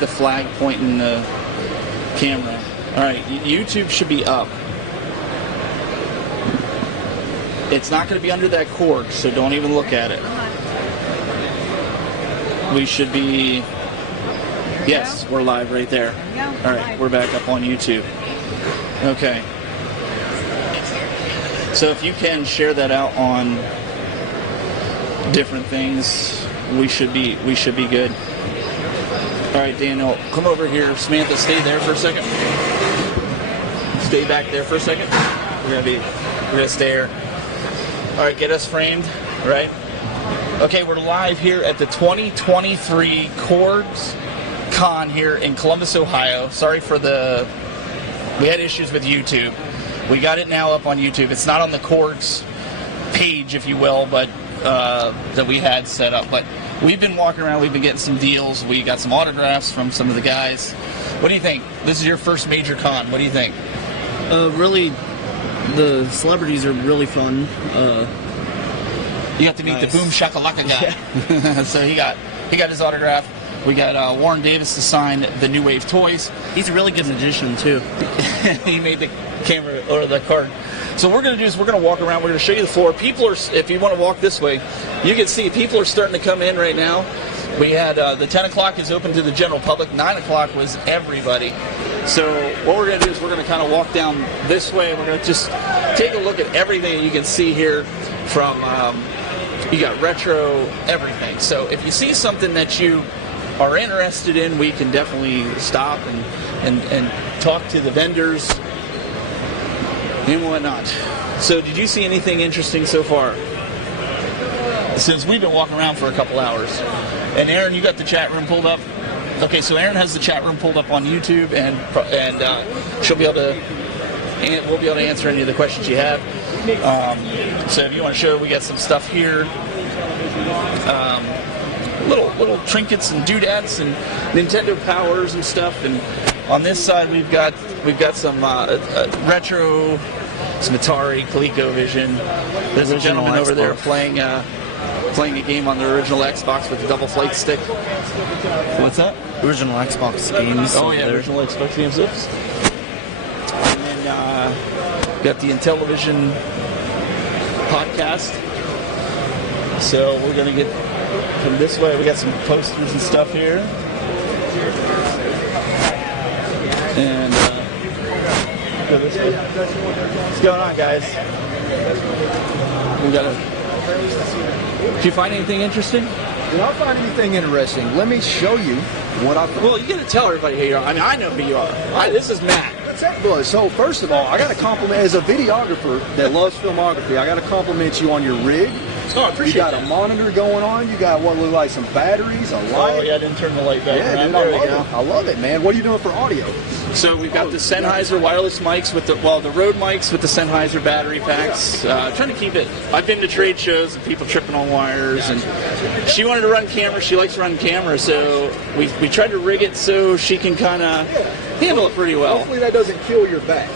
The flag pointing the camera. All right, YouTube should be up. It's not going to be under that cord, so don't even look at it. We should be... Yes, we're live right there. All right, we're back up on YouTube. Okay. So if you can share that out on different things, we should be good. All right, Daniel, come over here. Samantha, stay there for a second. Stay back there for a second. We're gonna stay here. All right, get us framed, right? Okay, we're live here at the 2023 CORGSCON here in Columbus, Ohio. Sorry for we had issues with YouTube. We got it now up on YouTube. It's not on the CORGS page, if you will, but that we had set up. But we've been walking around. We've been getting some deals. We got some autographs from some of the guys. What do you think? This is your first major con. What do you think? Really, the celebrities are really fun. You got to meet the Boom Shakalaka guy. Yeah. So he got his autograph. We got Warren Davis to sign the New Wave toys. He's a really good magician too. He made the camera or the card. So what we're going to do is we're going to walk around. We're going to show you the floor. People are, if you want to walk this way, you can see people are starting to come in right now. We had the 10 o'clock is open to the general public. 9 o'clock was everybody. So what we're going to do is we're going to kind of walk down this way. We're going to just take a look at everything that you can see here from, you got retro, everything. So if you see something that you are interested in, we can definitely stop and talk to the vendors and whatnot. So did you see anything interesting so far? Since we've been walking around for a couple hours. And Aaron, you got the chat room pulled up? Okay, so Aaron has the chat room pulled up on YouTube, and she'll be able to, and we'll be able to answer any of the questions you have. So if you want to show, we got some stuff here. Little trinkets and doodads and Nintendo powers and stuff. And on this side we've got some retro, some Atari, ColecoVision. There's a gentleman over there playing a game on the original Xbox with a double flight stick. What's that? Original Xbox games. Oh yeah, original Xbox games. Oops. And then got the Intellivision podcast. So we're gonna get from this way. We got some posters and stuff here. And go this way. What's going on, guys? We got a. Did you find anything interesting? Did I find anything interesting? Let me show you what I found. Well, you got to tell everybody who you are. I mean, I know who you are. This is Matt. So first of all, I got to compliment, as a videographer that loves filmography, I got to compliment you on your rig. Oh, I appreciate You got that. a monitor going on. You got what look like some batteries, a light. Oh yeah, I didn't turn the light back. Yeah, dude, I love it, man. What are you doing for audio? So we've got the Sennheiser wireless mics with the Rode mics with the Sennheiser battery packs. Trying to keep it. I've been to trade shows and people tripping on wires, and she wanted to run camera. She likes running camera, so we tried to rig it so she can kind of handle it pretty well. Hopefully that doesn't kill your back.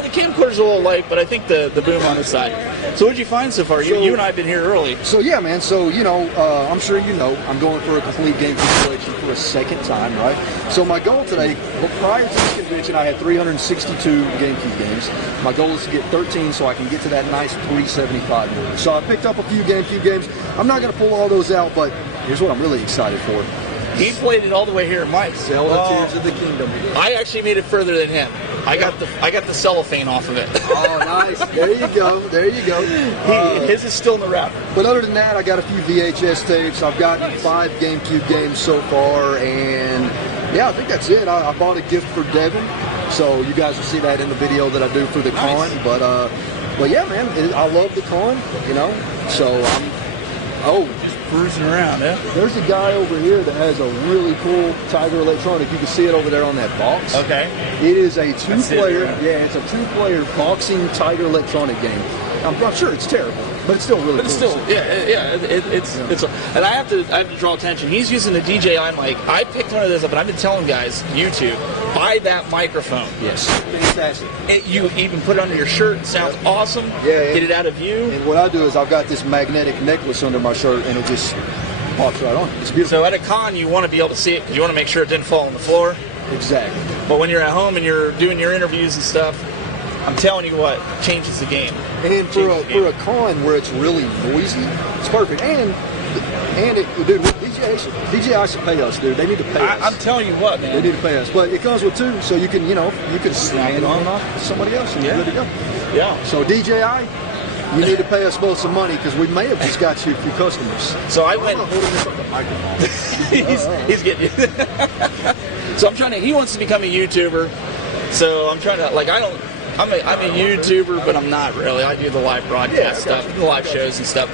The camcorder's a little light, but I think the boom on the side. So what did you find so far? You and I have been here early. So yeah, man. So I'm sure you know, I'm going for a complete GameCube collection for a second time, right? So my goal today, prior to this convention, I had 362 GameCube games. My goal is to get 13 so I can get to that nice 375 number. So I picked up a few GameCube games. I'm not going to pull all those out, but here's what I'm really excited for. He played it all the way here at Mike's. Zelda Tears of the Kingdom. I actually made it further than him. I got the cellophane off of it. Oh, nice. There you go. There you go. His is still in the wrapper. But other than that, I got a few VHS tapes. I've gotten 5 GameCube games so far, and yeah, I think that's it. I bought a gift for Devin, so you guys will see that in the video that I do for the con. But yeah, man, I love the con, So I'm cruising around, yeah. There's a guy over here that has a really cool Tiger Electronic. You can see it over there on that box. Okay. It is a 2-player. It's a 2-player boxing Tiger Electronic game. I'm sure it's terrible, but it's still really cool. It's still, it's and I have to draw attention. He's using the DJI mic. I picked one of those up, but I've been telling guys, YouTube, buy that microphone. Yes. Fantastic. You even put it under your shirt. It sounds awesome. Yeah. Get it out of view. And what I do is I've got this magnetic necklace under my shirt, and it just pops right on. It's beautiful. So at a con, you want to be able to see it because you want to make sure it didn't fall on the floor. Exactly. But when you're at home and you're doing your interviews and stuff, I'm telling you what, changes the game. And for a con where it's really noisy, it's perfect. And dude, DJI should pay us, dude. They need to pay us. I'm telling you what, man. They need to pay us. But it comes with two, so you can snap it on off to somebody else and you're good to go. Yeah. So DJI, you need to pay us both some money because we may have just got you a few customers. So I went. I'm holding this up the microphone. he's getting you. So I'm trying to. He wants to become a YouTuber. So I'm trying to. Like I'm a YouTuber, but I'm not really. I do the live broadcast stuff, the live shows and stuff.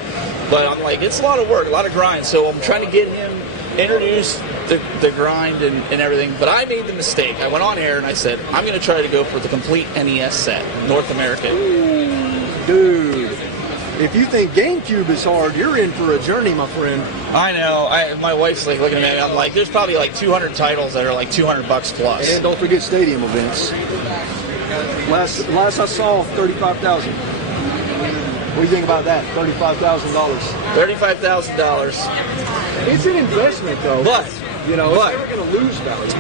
But I'm like, it's a lot of work, a lot of grind. So I'm trying to get him introduced the grind and everything. But I made the mistake. I went on air and I said, I'm going to try to go for the complete NES set, North America. Ooh, dude, if you think GameCube is hard, you're in for a journey, my friend. I know. My wife's like looking at me. I'm like, there's probably like 200 titles that are like $200 plus. And don't forget stadium events. Last I saw, 35,000. What do you think about that? $35,000. $35,000. It's an investment, though. But it's never going to lose value.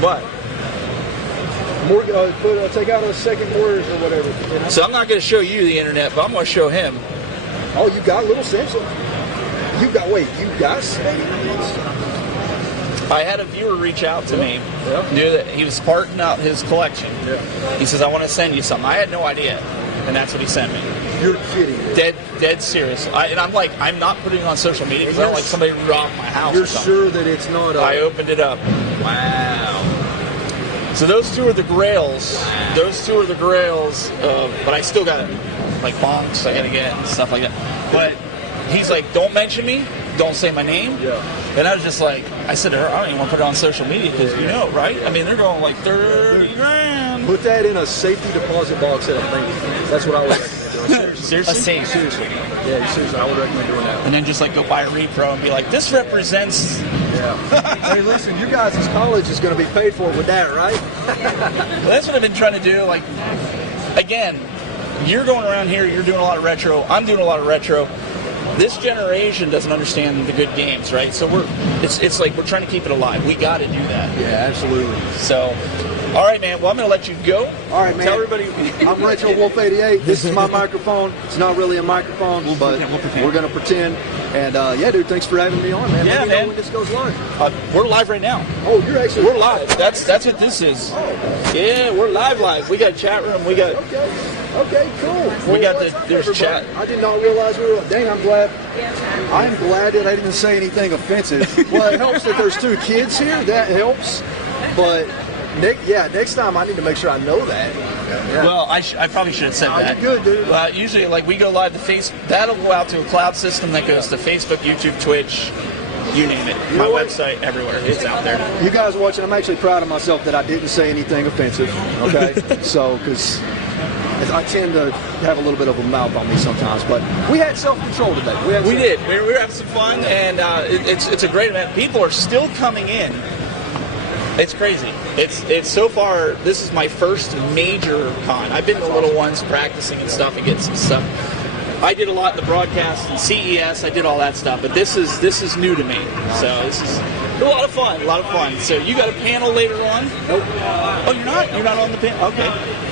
But take out a second words or whatever. You know? So I'm not going to show you the internet, but I'm going to show him. Oh, you got little Simpson? You got stadiums? I had a viewer reach out to me. Knew that he was parting out his collection. Yeah. He says, I want to send you something. I had no idea. And that's what he sent me. You're kidding me. Dead serious. And I'm like, I'm not putting it on social media because I don't like somebody robbed my house. You're or something. sure that it's not I opened it up. Wow. So those two are the grails. But I still got like bonks I got to get and stuff like that. But he's like, don't mention me. Don't say my name. Yeah. And I was just like, I said to her, I don't even want to put it on social media because you know, right? I mean, they're going like 30 grand. Put that in a safety deposit box at a bank. That's what I would recommend doing. Seriously? A safe. Seriously. Yeah, seriously, I would recommend doing that. And then just like go buy a repro and be like, this represents. Yeah. Hey, listen, you guys' college is going to be paid for with that, right? Well, that's what I've been trying to do. Like, again, you're going around here, you're doing a lot of retro. I'm doing a lot of retro. This generation doesn't understand the good games, right? So it's like we're trying to keep it alive. We got to do that. Yeah, absolutely. So, all right, man. Well, I'm going to let you go. All right, man. Tell everybody. I'm Retro Wolf 88. This is my microphone. It's not really a microphone, but we're going to pretend. And yeah, dude, thanks for having me on, man. Yeah, Let me know man. when this goes live. We're live right now. Oh, you're actually We're live. That's what this is. Oh. Yeah, we're live. We got a chat room. We got. Okay, cool. We got what's up, there's everybody? chat. I did not realize we were. Dang, I'm glad that I didn't say anything offensive. Well, it helps that there's two kids here. That helps. But next time I need to make sure I know that. Yeah. Well, I probably should have said that. You're good, dude. Usually, like we go live to Facebook. That'll go out to a cloud system that goes to Facebook, YouTube, Twitch, you name it. My website, everywhere. It's out there. You guys watching, I'm actually proud of myself that I didn't say anything offensive. Okay, so because I tend to have a little bit of a mouth on me sometimes, but we had self-control today. We did. We were having some fun, and it's a great event. People are still coming in. It's crazy. It's so far. This is my first major con. I've been to little ones practicing and stuff and getting some stuff. I did a lot in the broadcast and CES. I did all that stuff, but this is new to me. So this is a lot of fun. So you got a panel later on? Nope. Oh, you're not? You're not on the panel? Okay.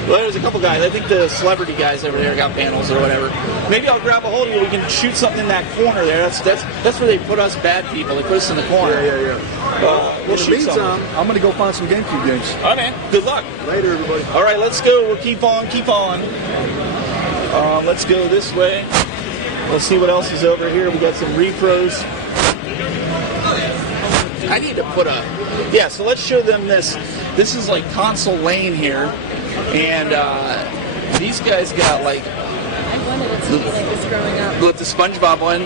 Well, there's a couple guys. I think the celebrity guys over there got panels or whatever. Maybe I'll grab a hold of you. We can shoot something in that corner there. That's where they put us bad people. They put us in the corner. Yeah. We'll In the shoot meantime, something. I'm going to go find some GameCube games. All right, man. Good luck. Later, everybody. All right, let's go. We'll keep on. Let's go this way. Let's see what else is over here. We got some repros. I need to put so let's show them this. This is like console lane here. And these guys got like I wanted a TV like this growing up. with the SpongeBob one.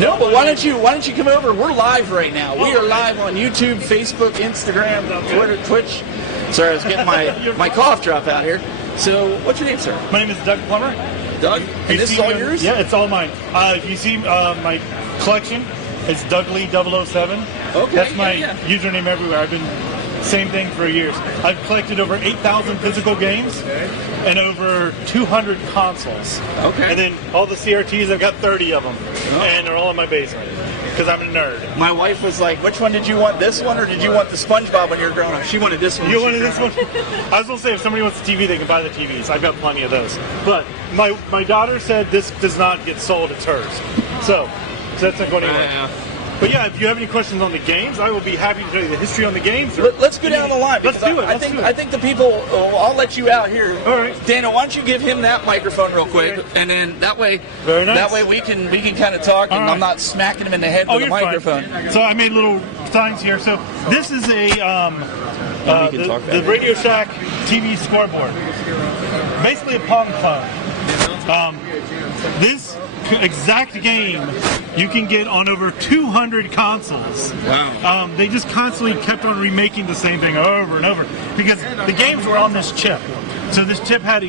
No, but why don't you come over? We're live right now. We are live on YouTube, Facebook, Instagram, Twitter, Twitch. Sorry, I was getting my cough drop out here. So, what's your name, sir? My name is Doug Plummer. Doug? And this is all yours? Yeah, it's all mine. If you see my collection, it's Doug Lee 007. Okay. That's my yeah. username everywhere. I've been Same thing for years. I've collected over 8,000 physical games and over 200 consoles. Okay. And then all the CRTs, I've got 30 of them, and they're all in my basement because I'm a nerd. My wife was like, which one did you want, this one or did you want the SpongeBob when you were growing up? She wanted this one. You wanted this one? I was going to say, if somebody wants a TV, they can buy the TVs. I've got plenty of those. But my daughter said this does not get sold, it's hers. So that's not going anywhere. But yeah, if you have any questions on the games, I will be happy to tell you the history on the games. Let's go down the line. Let's do it. I think the people. I'll let you out here. All right, Daniel, why don't you give him that microphone real quick, and then that way, Very nice. that way we can kind of talk, and All right. I'm not smacking him in the head with the you're microphone. fine. So I made little signs here. So this is a the talk Radio Shack TV scoreboard, basically a Pong clone. This exact game you can get on over 200 consoles. Wow. They just constantly kept on remaking the same thing over and over because the games were on this chip. So this chip had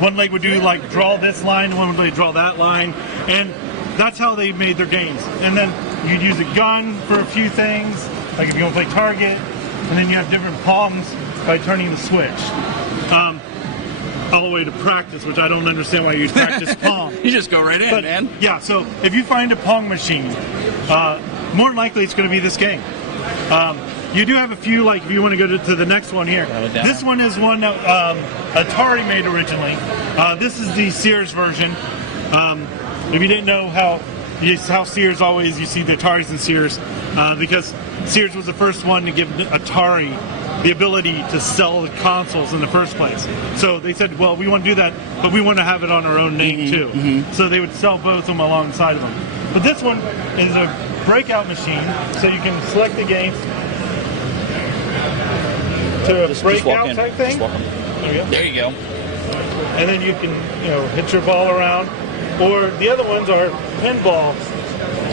one leg would do like draw this line, one would draw that line, and that's how they made their games. And then you'd use a gun for a few things, like if you want to play target, and then you have different Pongs by turning the switch. All the way to practice, which I don't understand why you practice Pong. You just go right in, man. Yeah, so if you find a Pong machine, more than likely it's going to be this game. You do have a few, like if you want to go to the next one here. This one is one that Atari made originally. This is the Sears version. If you didn't know how Sears always, you see the Ataris and Sears, because Sears was the first one to give Atari the ability to sell the consoles in the first place. So they said, well, we want to do that, but we want to have it on our own name too. So they would sell both of them alongside of them. But this one is a breakout machine, so you can select the game to a breakout type thing. There you go. And then you can, hit your ball around. Or the other ones are pinball.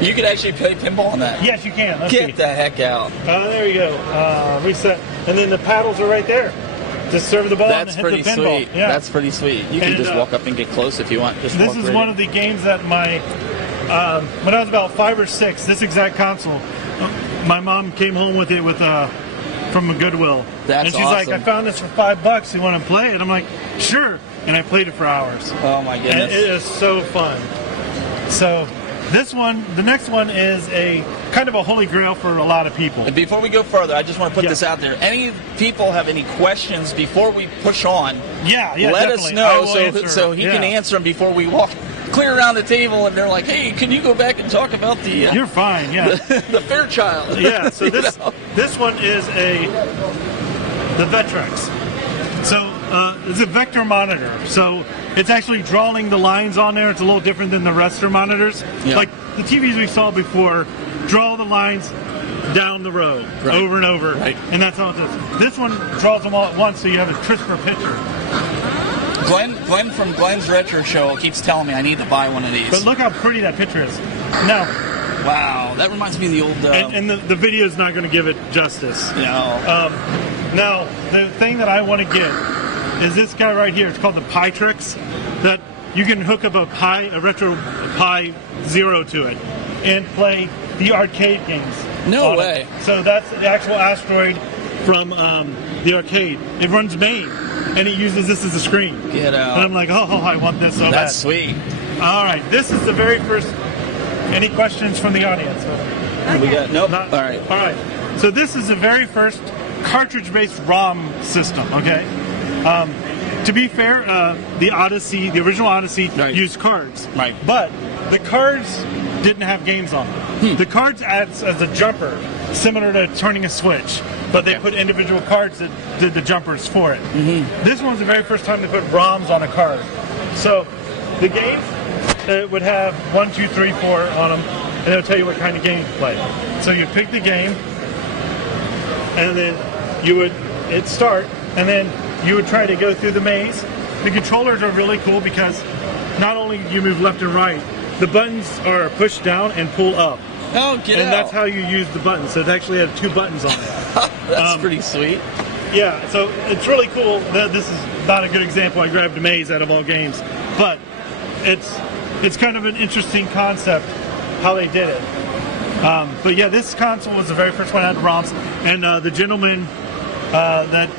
You could actually play pinball on that. Yes, you can. Let's Get see. the heck out. There you go. Reset. And then the paddles are right there. Just serve the ball That's and hit pretty the pinball. sweet. Yeah. That's pretty sweet. You can And, just walk up and get close if you want. Just This walk is right one in. of the games that when I was about 5 or 6, this exact console, my mom came home with it from a Goodwill. That's and she's awesome. like, I found this for $5. You want to play it? I'm like, sure. And I played it for hours. Oh my And goodness. it is so fun. So the next one is a kind of a holy grail for a lot of people. And before we go further, I just want to put Yeah. this out there. Any people have any questions before we push on? Yeah, let us definitely. I know will answer. so he can answer them before we walk clear around the table. And they're like, "Hey, can you go back and talk about the You're fine. Yeah. the Fairchild?" Yeah. So You this know? this one is the Vectrex. So it's a vector monitor. So it's actually drawing the lines on there. It's a little different than the raster monitors. Yeah. Like the TVs we saw before, draw the lines down the row over and over. Right. And that's how it does. This one draws them all at once, so you have a crisper picture. Glenn from Glenn's Retro Show keeps telling me I need to buy one of these. But look how pretty that picture is. Now, wow, that reminds me of the old. and the video is not going to give it justice. No. Now, the thing that I want to get is this guy right here. It's called the Pytrix. That you can hook up a retro Pi Zero to it and play the arcade games. No on way. it. So that's the actual Asteroid from the arcade. It runs MAME, and it uses this as a screen. Get out. And I'm like, oh, I want this so bad. That's sweet. All right, this is the very first. Any questions from the audience? We got nope. Not- All right. All right. So this is the very first cartridge-based ROM system. Okay. To be fair, the original Odyssey, Right. used cards. Right. But the cards didn't have games on them. The cards acts as a jumper, similar to turning a switch. But they put individual cards that did the jumpers for it. This one's the very first time they put ROMs on a card. So the game would have 1, 2, 3, 4 on them, and it'll tell you what kind of game to play. So you pick the game, and then it'd start, and then you would try to go through the maze. The controllers are really cool because not only do you move left and right, the buttons are push down and pull up. Oh, get And out. that's how you use the buttons. So it actually has 2 buttons on it. That's pretty sweet. Yeah, so it's really cool. This is not a good example. I grabbed a maze out of all games, but it's kind of an interesting concept how they did it. But yeah, this console was the very first one out of ROMs, and the gentleman that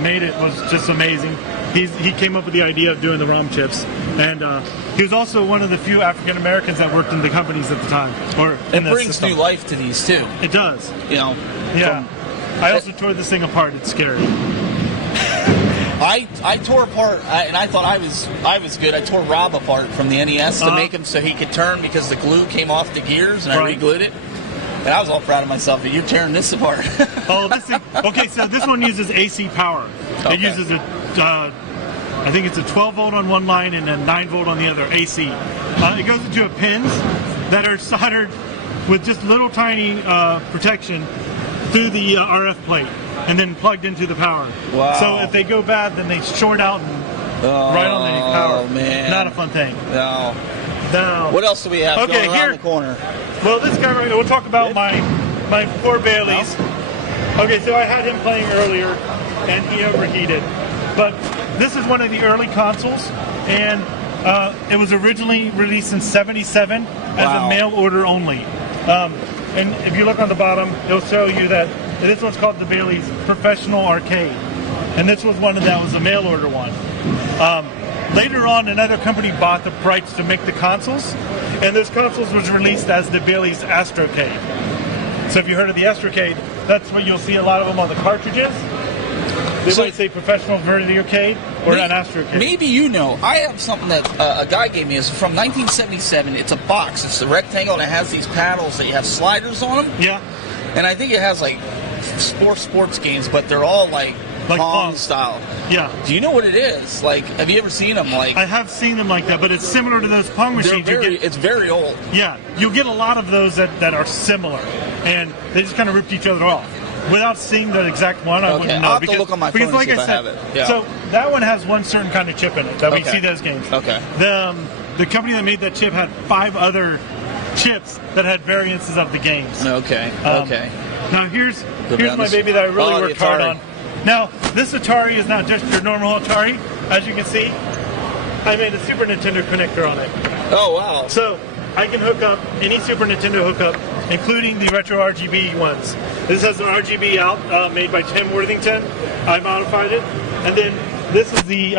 made it was just amazing. He came up with the idea of doing the ROM chips, and he was also one of the few African Americans that worked in the companies at the time. It brings new life to these too. It does. You know. Yeah. I also tore this thing apart. It's scary. I tore apart, and I thought I was good. I tore Rob apart from the NES to make him so he could turn because the glue came off the gears, and I re-glued it. And I was all proud of myself. But you're tearing this apart. This thing, okay. So this one uses AC power. Okay. It uses I think it's a 12 volt on one line and a 9 volt on the other AC. It goes into pins that are soldered with just little tiny protection through the RF plate, and then plugged into the power. Wow. So if they go bad, then they short out and right on the power. Oh, man. Not a fun thing. No. No. What else do we have going around the corner? Well, this guy right here, we'll talk about my poor Baileys. Okay, so I had him playing earlier, and he overheated. But this is one of the early consoles, and it was originally released in '77 as a mail order only. And if you look on the bottom, it'll show you that this one's called the Bailey's Professional Arcade. And this was one that was a mail order one. Later on, another company bought the rights to make the consoles, and those consoles was released as the Bailey's Astrocade. So if you heard of the Astrocade, that's what you'll see a lot of them on the cartridges. They might say Professional Video Arcade or an Astrocade. Maybe you know. I have something that a guy gave me. It's from 1977. It's a box. It's a rectangle, and it has these paddles that you have sliders on them. Yeah. And I think it has like sports games, but they're all like Pong style. Yeah. Do you know what it is? Like, have you ever seen them? Like, I have seen them like that, but it's similar to those Pong machines. It's very old. Yeah. You'll get a lot of those that are similar, and they just kind of ripped each other off. Without seeing the exact one, I wouldn't know. I'll have to look on my phone like and see if I I have it. Yeah. So that one has one certain kind of chip in it that we see those games. Okay. The company that made that chip had 5 other chips that had variances of the games. Okay. Now here's my baby that I really worked hard on. Now this Atari is not just your normal Atari. As you can see, I made a Super Nintendo connector on it. Oh wow. So I can hook up any Super Nintendo hookup, including the retro RGB ones. This has an RGB out made by Tim Worthington. I modified it. And then this is the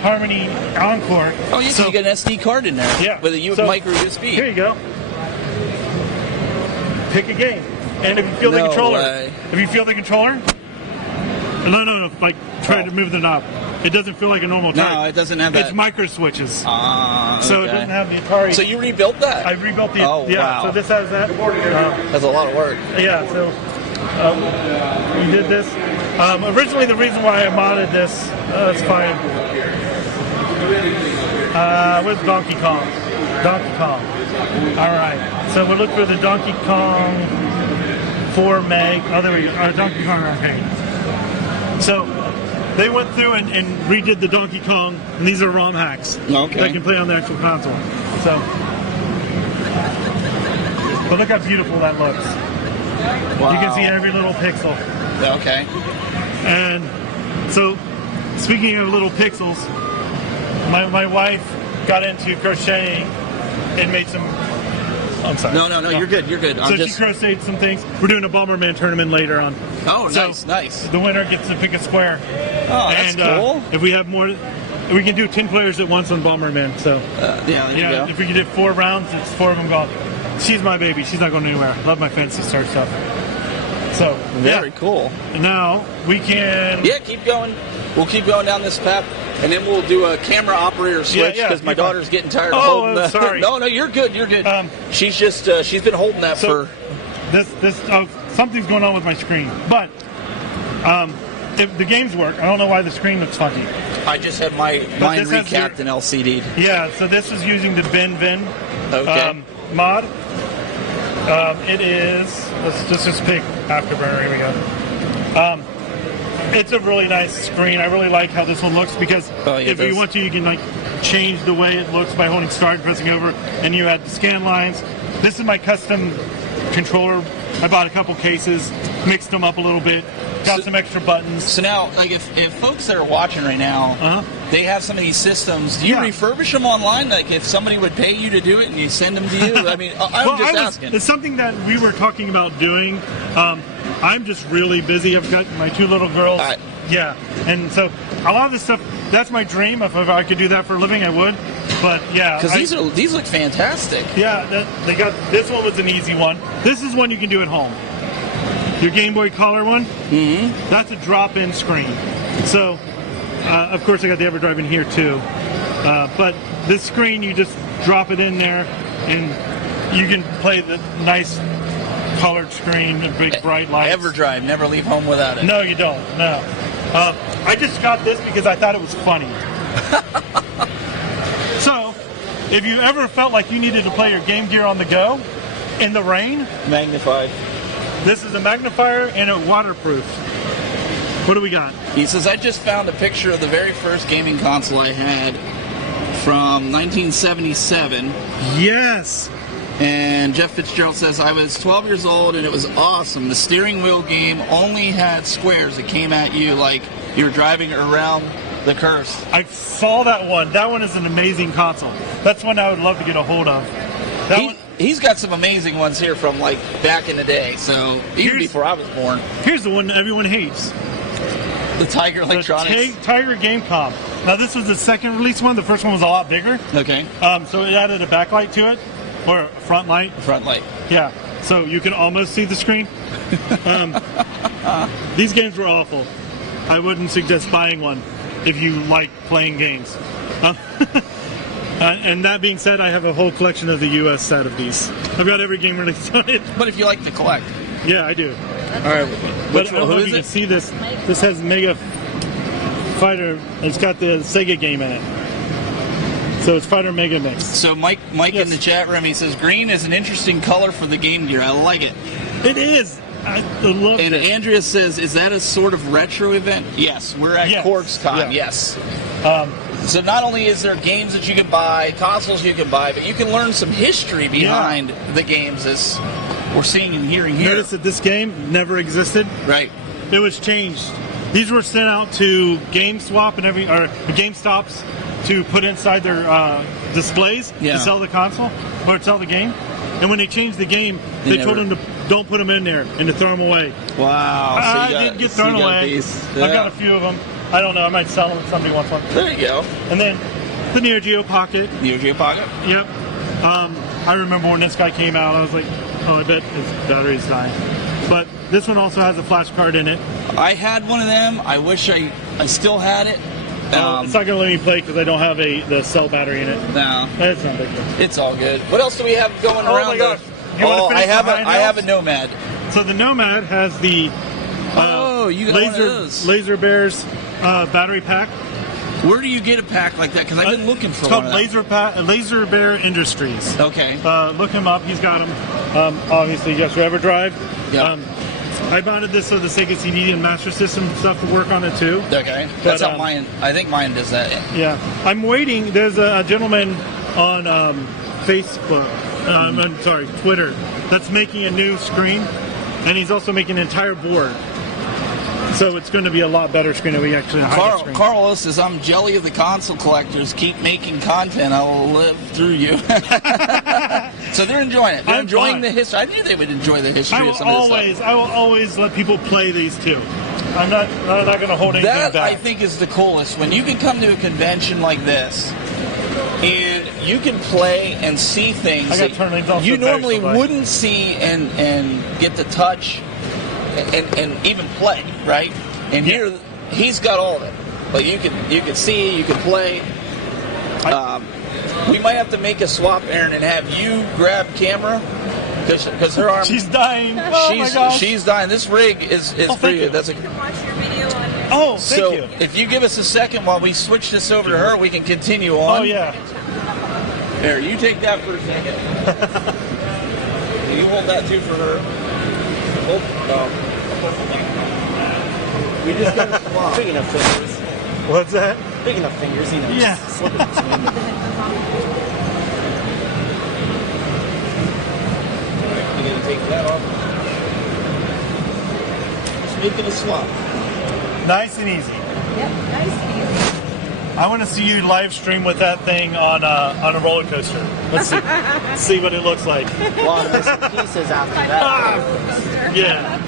Harmony Encore. Oh, yeah, so you get an SD card in there. Yeah. With a micro USB. Here you go. Pick a game. And if you feel the controller. If you feel the controller. No. Like, try to move the knob. It doesn't feel like a normal Atari. No, it doesn't have that. It's micro switches. So it doesn't have the Atari. So you rebuilt that? I rebuilt the. Oh, wow. So this has that. That's a lot of work. Yeah. So we did this. Originally, the reason why I modded this, it's fine. Where's Donkey Kong? Donkey Kong. All right. So we'll look for the Donkey Kong 4 meg. Oh, there we go. Donkey Kong Arcade. So they went through and redid the Donkey Kong, and these are ROM hacks that can play on the actual console. So, but look how beautiful that looks. Wow. You can see every little pixel. Okay. And so, speaking of little pixels, my wife got into crocheting and made some. I'm sorry. No. You're good. So she crocheted some things. We're doing a Bomberman tournament later on. Oh, nice. The winner gets to pick a square. Oh, that's cool. If we have more, we can do 10 players at once on Bomberman. So there you go. If we can do 4 rounds, it's 4 of them gone. She's my baby. She's not going anywhere. Love my fancy star stuff. So very cool. Now we can. Yeah, keep going. We'll keep going down this path, and then we'll do a camera operator switch because my daughter's getting tired of holding that. Sorry. No, you're good. She's just she's been holding that for. This something's going on with my screen, but if the games work, I don't know why the screen looks funky. I just had mine recapped and LCD'd. Yeah, so this is using the BenVin mod. It is. Let's just pick Afterburner. Here we go. It's a really nice screen. I really like how this one looks because if you want to, you can like change the way it looks by holding start and pressing over, and you add the scan lines. This is my custom controller. I bought a couple cases, mixed them up a little bit, got some extra buttons. So now, like if folks that are watching right now, they have some of these systems, do you refurbish them online? Like if somebody would pay you to do it and you send them to you? I mean, I'm just asking. It's something that we were talking about doing. I'm just really busy. I've got my 2 little girls. Yeah, and so a lot of this stuff, that's my dream. If I could do that for a living, I would. But yeah, because these look fantastic. Yeah, they got this one was an easy one. This is one you can do at home. Your Game Boy Color one, that's a drop-in screen. So, of course, I got the EverDrive in here too. But this screen, you just drop it in there, and you can play the nice colored screen, the big bright lights. EverDrive, never leave home without it. No, you don't. No. I just got this because I thought it was funny. So, if you ever felt like you needed to play your Game Gear on the go in the rain, magnified. This is a magnifier and a waterproof. What do we got? He says, I just found a picture of the very first gaming console I had from 1977. Yes. And Jeff Fitzgerald says, I was 12 years old and it was awesome. The steering wheel game only had squares that came at you like you were driving around the curse. I saw that one. That one is an amazing console. That's one I would love to get a hold of. He's got some amazing ones here from like back in the day, so even before I was born. Here's the one everyone hates. The Tiger Electronics. The Tiger Gamecom. Now this was the second release one. The first one was a lot bigger. Okay. So it added a backlight to it, or a front light. Front light. Yeah. So you can almost see the screen. These games were awful. I wouldn't suggest buying one if you like playing games. And that being said, I have a whole collection of the US set of these. I've got every game released on it. But if you like to collect. Yeah, I do. All right. But I don't know if you can see this. This has Mega Fighter. It's got the Sega game in it. So it's Fighter Mega Mix. So Mike in the chat room, he says, green is an interesting color for the Game Gear. I like it. It is. I love it. And Andrea says, is that a sort of retro event? Yes. We're at CORGSCON. Yeah. Yes. So not only is there games that you can buy, consoles you can buy, but you can learn some history behind the games as we're seeing and hearing here. Notice that this game never existed. Right. It was changed. These were sent out to GameSwap and GameStops to put inside their displays to sell the console or sell the game. And when they changed the game, they told them to don't put them in there and to throw them away. Wow. I did get thrown away. I've got a few of them. I don't know. I might sell them if somebody wants one. There you go. And then the Neo Geo Pocket. Neo Geo Pocket? Yep. I remember when this guy came out, I was like, oh, I bet his battery's dying. But this one also has a flash card in it. I had one of them. I wish I still had it. It's not going to let me play because I don't have the cell battery in it. No. It's not big deal. It's all good. What else do we have going around? Oh my gosh. I have a Nomad. So the Nomad has the you got one of those. Laser Bears battery pack. Where do you get a pack like that? Because I've been looking for one. It's called Laser Bear Industries. Okay. Look him up. He's got them. Obviously, you got your EverDrive. Yeah. I mounted this so the Sega CD and Master System stuff to work on it too. Okay. That's how mine. I think mine does that. Yeah. I'm waiting. There's a gentleman on Facebook. I'm sorry, Twitter. That's making a new screen, and he's also making an entire board. So it's going to be a lot better screen than we actually have. Carlos says, I'm jelly of the console collectors. Keep making content. I will live through you. So they're enjoying it. They're enjoying the history. I knew they would enjoy the history of some of this stuff. I will always let people play these too. I'm not going to hold anything back. That, I think, is the coolest. When you can come to a convention like this, and you can play and see things that you normally wouldn't see and get to touch and even play, right? And here, he's got all of it. Like you can see, you can play. We might have to make a swap, Aaron, and have you grab camera because her arm. She's dying. Oh my gosh. She's dying. This rig is pretty good. That's watch your video on your. Oh, thank you. If you give us a second while we switch this over to her, we can continue on. Oh yeah. There, you take that for a second. You hold that too for her. We just got to swap. Big enough fingers. What's that? Big enough fingers, you know. Yeah. Slip it between. You gotta take that off. Just making a swap. Nice and easy. Yep, nice and easy. I want to see you live stream with that thing on a roller coaster. Let's see what it looks like. Well, there's some pieces after that. Yeah.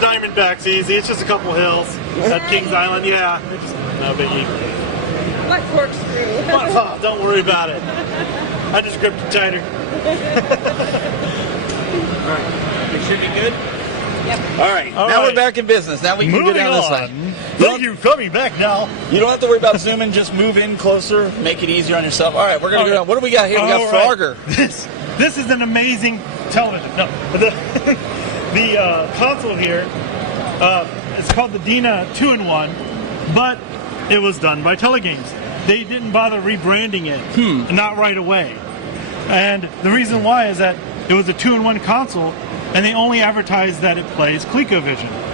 Diamondback's easy. It's just a couple hills at Kings Island. Yeah, it's just no biggie. What corkscrew? Oh, don't worry about it. I just gripped it tighter. You should be good. Yep. All right. All Now right. we're back in business. Now we can go Moving down this on. way. Thank you for coming back now. You don't have to worry about zooming. Just move in closer. Make it easier on yourself. All right. We're gonna go down. What do we got here? We got All right. Frogger. This is an amazing television. No, the console here. It's called the Dina 2-in-1, but it was done by Telegames. They didn't bother rebranding it, not right away. And the reason why is that it was a 2-in-1 console, and they only advertised that it plays ColecoVision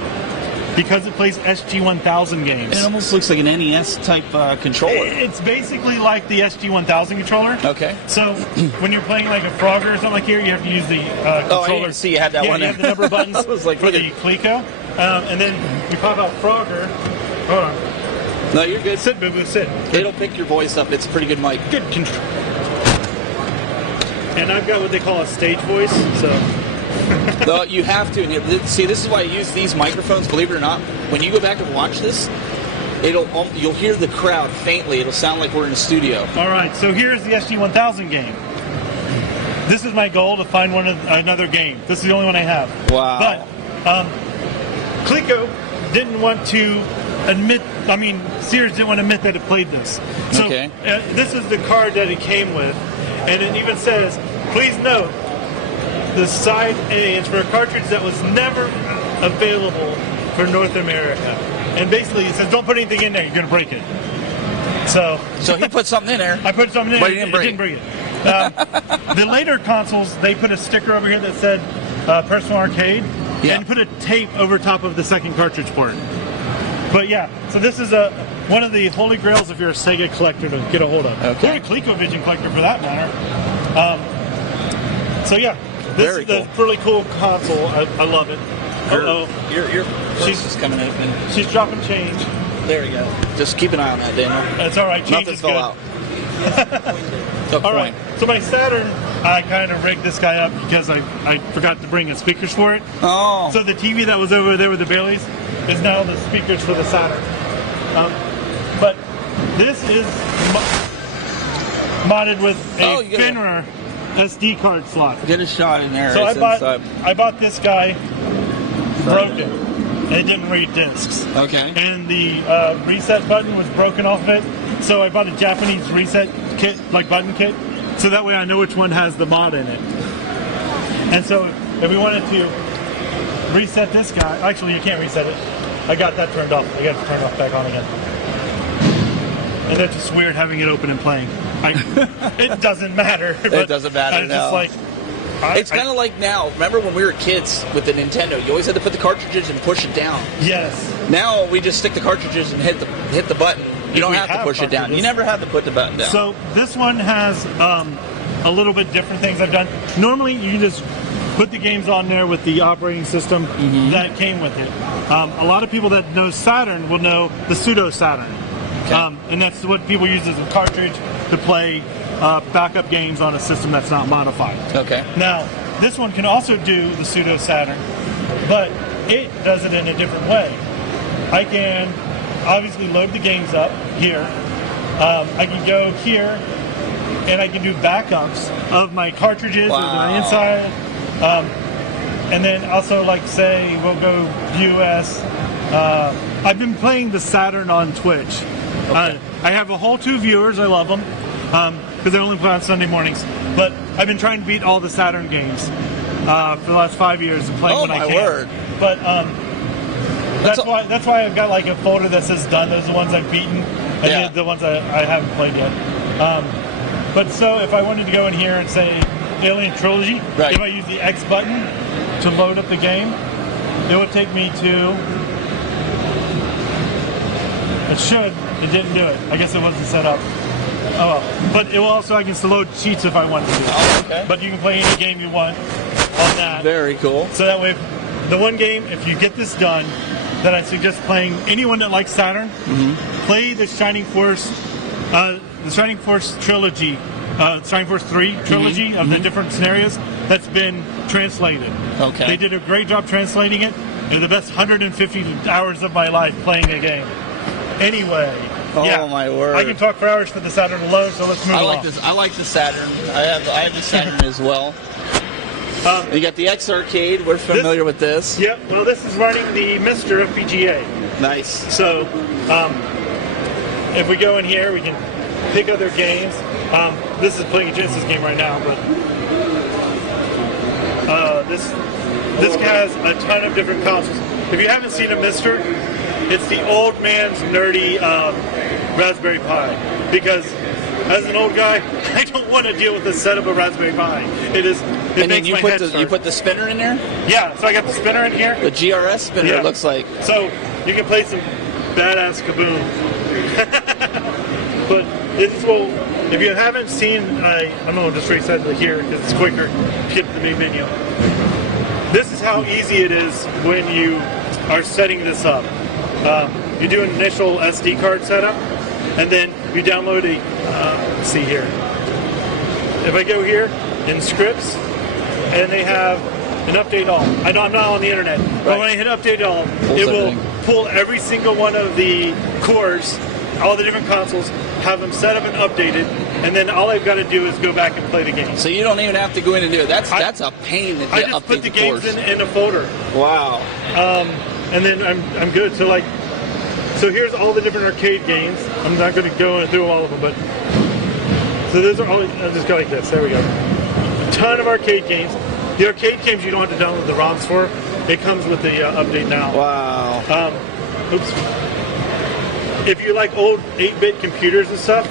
because it plays SG-1000 games. It almost looks like an NES type controller. It's basically like the SG-1000 controller. Okay. So when you're playing like a Frogger or something like here, you have to use the controller. Oh, I didn't see you had that yeah, one. you have the number buttons I was like, for look the Coleco. And then you pop out Frogger. Hold on. No, you're good. Sit, boo-boo, sit. It'll pick your voice up. It's a pretty good mic. Good control. And I've got what they call a stage voice, so... No, you have to. And see, this is why I use these microphones. Believe it or not, when you go back and watch this, you'll hear the crowd faintly. It'll sound like we're in a studio. All right, so here's the SG-1000 game. This is my goal, to find another game. This is the only one I have. Wow. But Coleco didn't want to Sears didn't want to admit that it played this. So Okay. This is the card that it came with, and it even says, please note, the side A is for a cartridge that was never available for North America. And basically it says, don't put anything in there, you're going to break it. So he put something in there. I put something in But it, he it didn't didn't break break it. The later consoles, they put a sticker over here that said Personal Arcade, Yeah. and put a tape over top of the second cartridge port. But yeah, so this is one of the holy grails if you're a Sega collector to get a hold of. Okay. Or a ColecoVision collector for that matter. So yeah, this Very is a cool. really cool console. I love it. Uh-oh. Your purse is coming open. She's dropping change. There you go. Just keep an eye on that, Daniel. That's all right. Change Nothing is fell good. out. A All right. coin. So my Saturn, I kind of rigged this guy up because I forgot to bring in speakers for it. Oh. So the TV that was over there with the Baileys is now the speakers for the Saturn. But this is modded with a you gotta- Finner SD card slot. Get a shot in there. So It's inside. I bought this guy broken. It didn't read discs. Okay. And the reset button was broken off of it. So I bought a Japanese reset kit, like button kit, so that way I know which one has the mod in it. And so if we wanted to reset this guy, actually you can't reset it. I got that turned off. I got it turned off back on again. And that's just weird having it open and playing. It doesn't matter. It doesn't matter, I was just no. like, It's kind of like now. Remember when we were kids with the Nintendo? You always had to put the cartridges and push it down. yes. Now we just stick the cartridges and hit the button. You don't we have to have push it down. You cartridges. never have to put the button down. So this one has a little bit different things I've done. Normally you just put the games on there with the operating system that came with it. A lot of people that know Saturn will know the pseudo Saturn. Okay. And that's what people use as a cartridge to play backup games on a system that's not modified. Okay. Now, this one can also do the pseudo Saturn, but it does it in a different way. I can obviously load the games up here. I can go here and I can do backups of my cartridges or the inside. And then also, like, say, we'll go US. I've been playing the Saturn on Twitch. Okay. I have a whole 2 viewers. I love them because I only play on Sunday mornings. But I've been trying to beat all the Saturn games for the last 5 years and playing Oh, when I my can. word. But that's why I've got like a folder that says done. Those are the ones I've beaten, and Yeah. the ones I haven't played yet. But so if I wanted to go in here and say Alien Trilogy, Right. if I use the X button to load up the game, it would take me to. It should. It didn't do it. I guess it wasn't set up. Oh well. But it will also, I can load cheats if I want to do it. Oh, okay. But you can play any game you want on that. Very cool. So that way, the one game, if you get this done, then I suggest playing anyone that likes Saturn. Play the Shining Force trilogy, Shining Force 3 trilogy of the different scenarios. that's been translated. Okay. They did a great job translating it. They're the best 150 hours of my life playing a game. Anyway. Oh, my word. I can talk for hours for the Saturn alone, so let's move I on. like this. I like the Saturn. I have the Saturn as well. You got the X Arcade. We're familiar with this. Yep. Well, this is running the Mr. FPGA. Nice. So, if we go in here, we can pick other games. This is playing a Genesis game right now, but this has a ton of different consoles. If you haven't seen a Mister, it's the old man's nerdy Raspberry Pi. Because as an old guy, I don't want to deal with the setup of Raspberry Pi. It And then makes my head start. you put the spinner in there. Yeah, so I got the spinner in here. The GRS spinner. Yeah. It looks like. So you can play some badass kaboom. But this is what, if you haven't seen, I'm going to just reset it here because it's quicker to get to the main menu. This is how easy it is when you are setting this up. You do an initial SD card setup, and then you download a, let's see here. If I go here in scripts, and they have an update all. I know I'm not on the internet, but when I hit update all, it will pull every single one of the cores, all the different consoles, have them set up and updated, and then all I've got to do is go back and play the game. So you don't even have to go in and do it. That's a pain to I update just put the cores. games in a folder. Wow. And then I'm good. So so here's all the different arcade games. I'm not going to go through all of them, but so those are all. I'll just go like this. There we go. A ton of arcade games. The arcade games you don't have to download the ROMs for. It comes with the update now. Wow. Oops. If you like old 8-bit computers and stuff,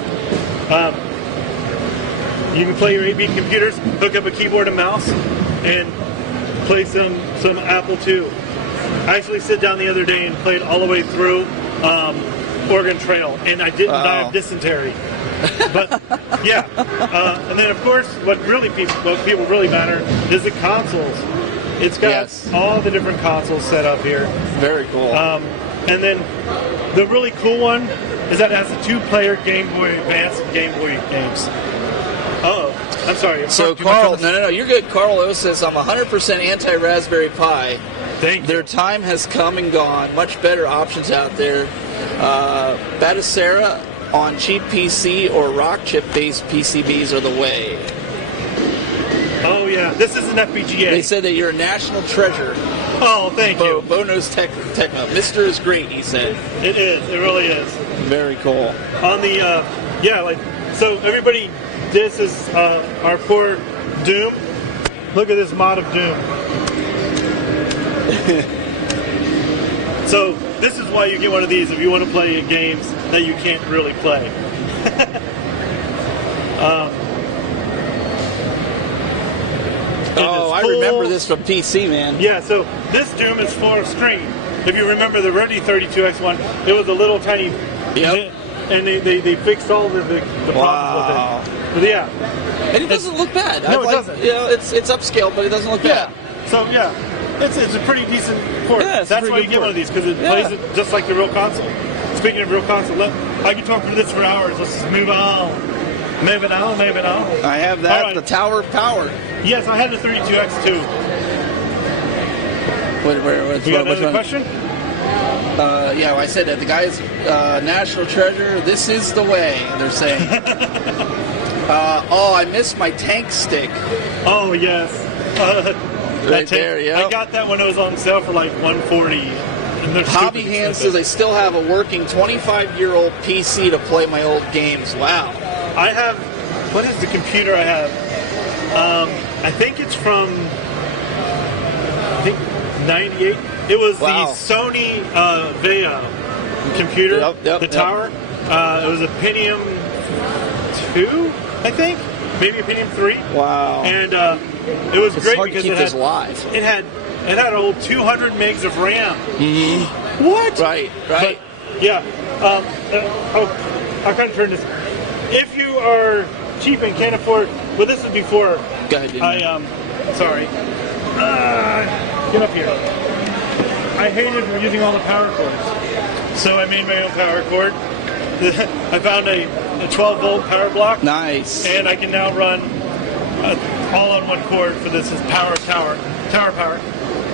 you can play your 8-bit computers. Hook up a keyboard and mouse, and play some Apple II. I actually sit down the other day and played all the way through Oregon Trail, and I didn't die of dysentery. But yeah, and then of course, what people really matter is the consoles. It's got all the different consoles set up here. Very cool. And then the really cool one is that it has a 2-player Game Boy Advance and Game Boy games. Oh, I'm sorry. So Carl, no, you're good. Carl O says I'm 100% anti-Raspberry Pi. Thank you. Their time has come and gone. Much better options out there. Batacera on cheap PC or rock chip-based PCBs are the way. Oh yeah, this is an FPGA. They said that you're a national treasure. Oh, thank you. Bo knows techno. Mister is great, he said. It is. It really is. Very cool. On the so everybody, this is our poor Doom. Look at this mod of Doom. So this is why you get one of these if you want to play games that you can't really play. I remember this from PC, man. Yeah, so this Doom is full screen. If you remember the Ready 32X one, it was a little tiny. Yep. And they fixed all the problems with it. But yeah. And it doesn't look bad. No, it doesn't. You know, it's upscale, but it doesn't look bad. So yeah, it's a pretty decent port. Yeah, it's That's a why pretty you good get port. one of these, because it plays it just like the real console. Speaking of real console, I can talk for this for hours. Let's move on. Move it on. I have that, Right. the Tower of Power. Yes, I had the 32X too. You got another question? Yeah, I said that. The guy's national treasure. This is the way, they're saying. I missed my tank stick. Oh, yes. Right there, yeah. I got that when it was on sale for like $140. And they're Hobby stupid Hands expensive. says I still have a working 25-year-old PC to play my old games. Wow. I have, what is the computer I have? I think it's from, 98. It was the Sony Vea computer, the tower. It was a Pentium 2, I think, maybe a Pentium 3. Wow. And it was It's great hard to because keep it this had, alive. it had an old 200 megs of RAM. Mm-hmm. What? Right. But, yeah. I'll kind of turn this. If you are cheap and can't afford, well, this is before. Go ahead. Sorry. Get up here. I hated using all the power cords, so I made my own power cord. I found a 12-volt power block. Nice. And I can now run all on one cord for this is tower power.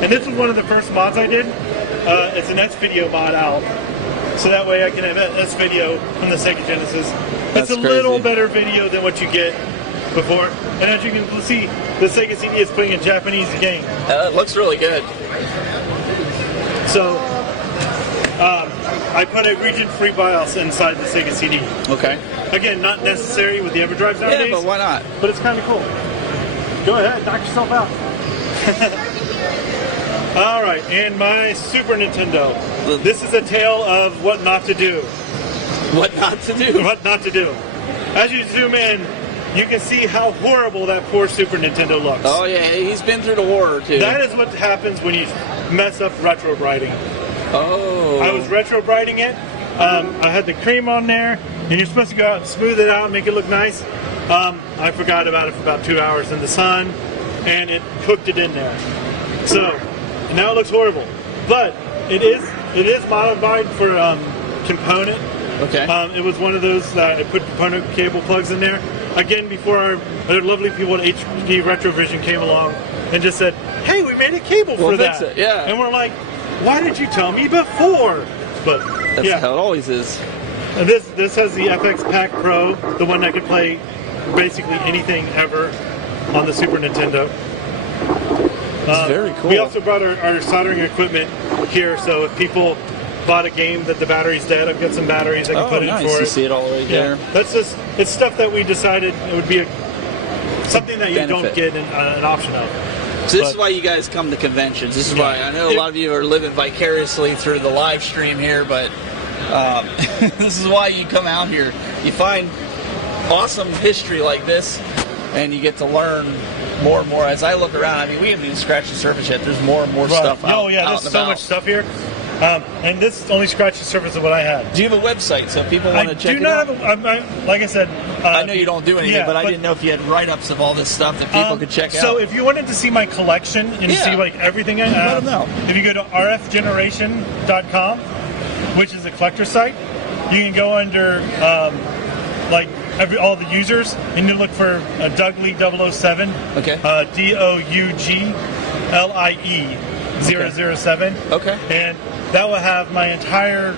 And this was one of the first mods I did. It's an S-Video mod out. So that way I can have S-Video from the Sega Genesis. That's it's a little better video than what you get before. And as you can see, the Sega CD is playing a Japanese game. It looks really good. So I put a region-free BIOS inside the Sega CD. Okay. Again, not necessary with the EverDrives nowadays. Yeah, but why not? But it's kind of cool. Go ahead, knock yourself out. All right, and my Super Nintendo. This is a tale of what not to do. What not to do? What not to do. As you zoom in, you can see how horrible that poor Super Nintendo looks. Oh yeah, he's been through the war too. That is what happens when you mess up retro brighting. Oh. I was retro brighting it. I had the cream on there, and you're supposed to go out and smooth it out, make it look nice. I forgot about it for about 2 hours in the sun, and it cooked it in there. So now it looks horrible, but it is modified for component. Okay. It was one of those that I put component cable plugs in there. Again, before our lovely people at HD Retrovision came along and just said, "Hey, we made a cable for fix that." it, yeah. And we're like, "Why did you tell me before?" But That's yeah, how it always is. and this has the FX Pack Pro, the one that could play basically anything ever on the Super Nintendo. It's very cool. We also brought our soldering equipment here, so if people bought a game that the battery's dead, I've got some batteries I can put in nice. for it. You see it all right Yeah, there. that's just, it's stuff that we decided it would be something that you don't benefit. get an option of. So this is why you guys come to conventions. This is why I know a lot of you are living vicariously through the live stream here, but this is why you come out here. You find awesome history like this, and you get to learn more and more. As I look around, I mean, we haven't even scratched the surface yet. There's more and more stuff out. Oh yeah, out there's and so about. much stuff here. And this only scratched the surface of what I had. Do you have a website so if people want to check it out? Like I said, I know you don't do anything, yeah, but I didn't know if you had write-ups of all this stuff that people could check out. So if you wanted to see my collection and see like everything I have, let them know. if you go to rfgeneration.com, which is a collector site, you can go under all the users and you look for Douglie 007. Okay. DOUGLIE 007. Okay. And that will have my entire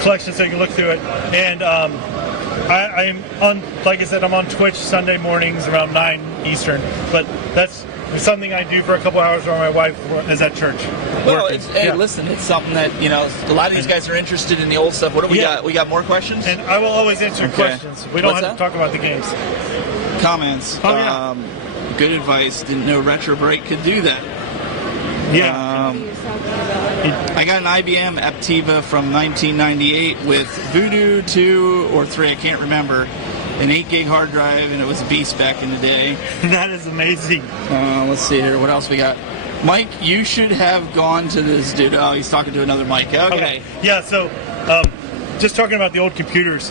collection so you can look through it. And I'm on, like I said, I'm on Twitch Sunday mornings around 9 Eastern. But that's something I do for a couple hours while my wife is at church. Well, working. hey, listen, it's something that, a lot of these guys are interested in the old stuff. What do we got? We got more questions? And I will always answer questions. We don't have to talk about the games. Comments. Oh, yeah. Good advice. Didn't know Retro Break could do that. Yeah. I got an IBM Aptiva from 1998 with Voodoo 2 or 3, I can't remember, an 8 gig hard drive, and it was a beast back in the day. That is amazing. Let's see here. What else we got? Mike, you should have gone to this dude. Oh, he's talking to another Mike. Okay. Yeah, so just talking about the old computers,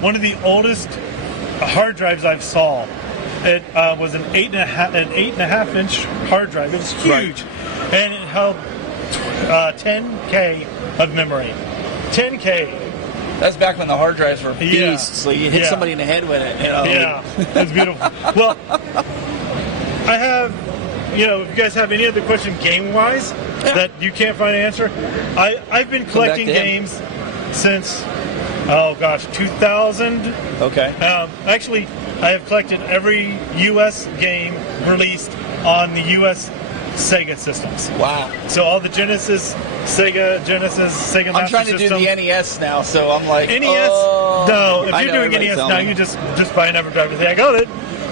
one of the oldest hard drives I've saw, it was an 8.5 inch hard drive. It's huge. Right. And it held 10K of memory. 10K. That's back when the hard drives were beasts, Yeah. so you hit somebody in the head with it. Yeah, that's beautiful. Well, I have, if you guys have any other question game-wise that you can't find an answer, I've been collecting games since, 2000. Okay. Actually, I have collected every U.S. game released on the U.S. Sega systems. Wow. So all the Genesis, Sega Master I'm trying to System. do the NES now, so I'm like, NES? oh. No, if I you're know, doing everybody NES tell now, me. you just buy an EverDrive and say, I got it.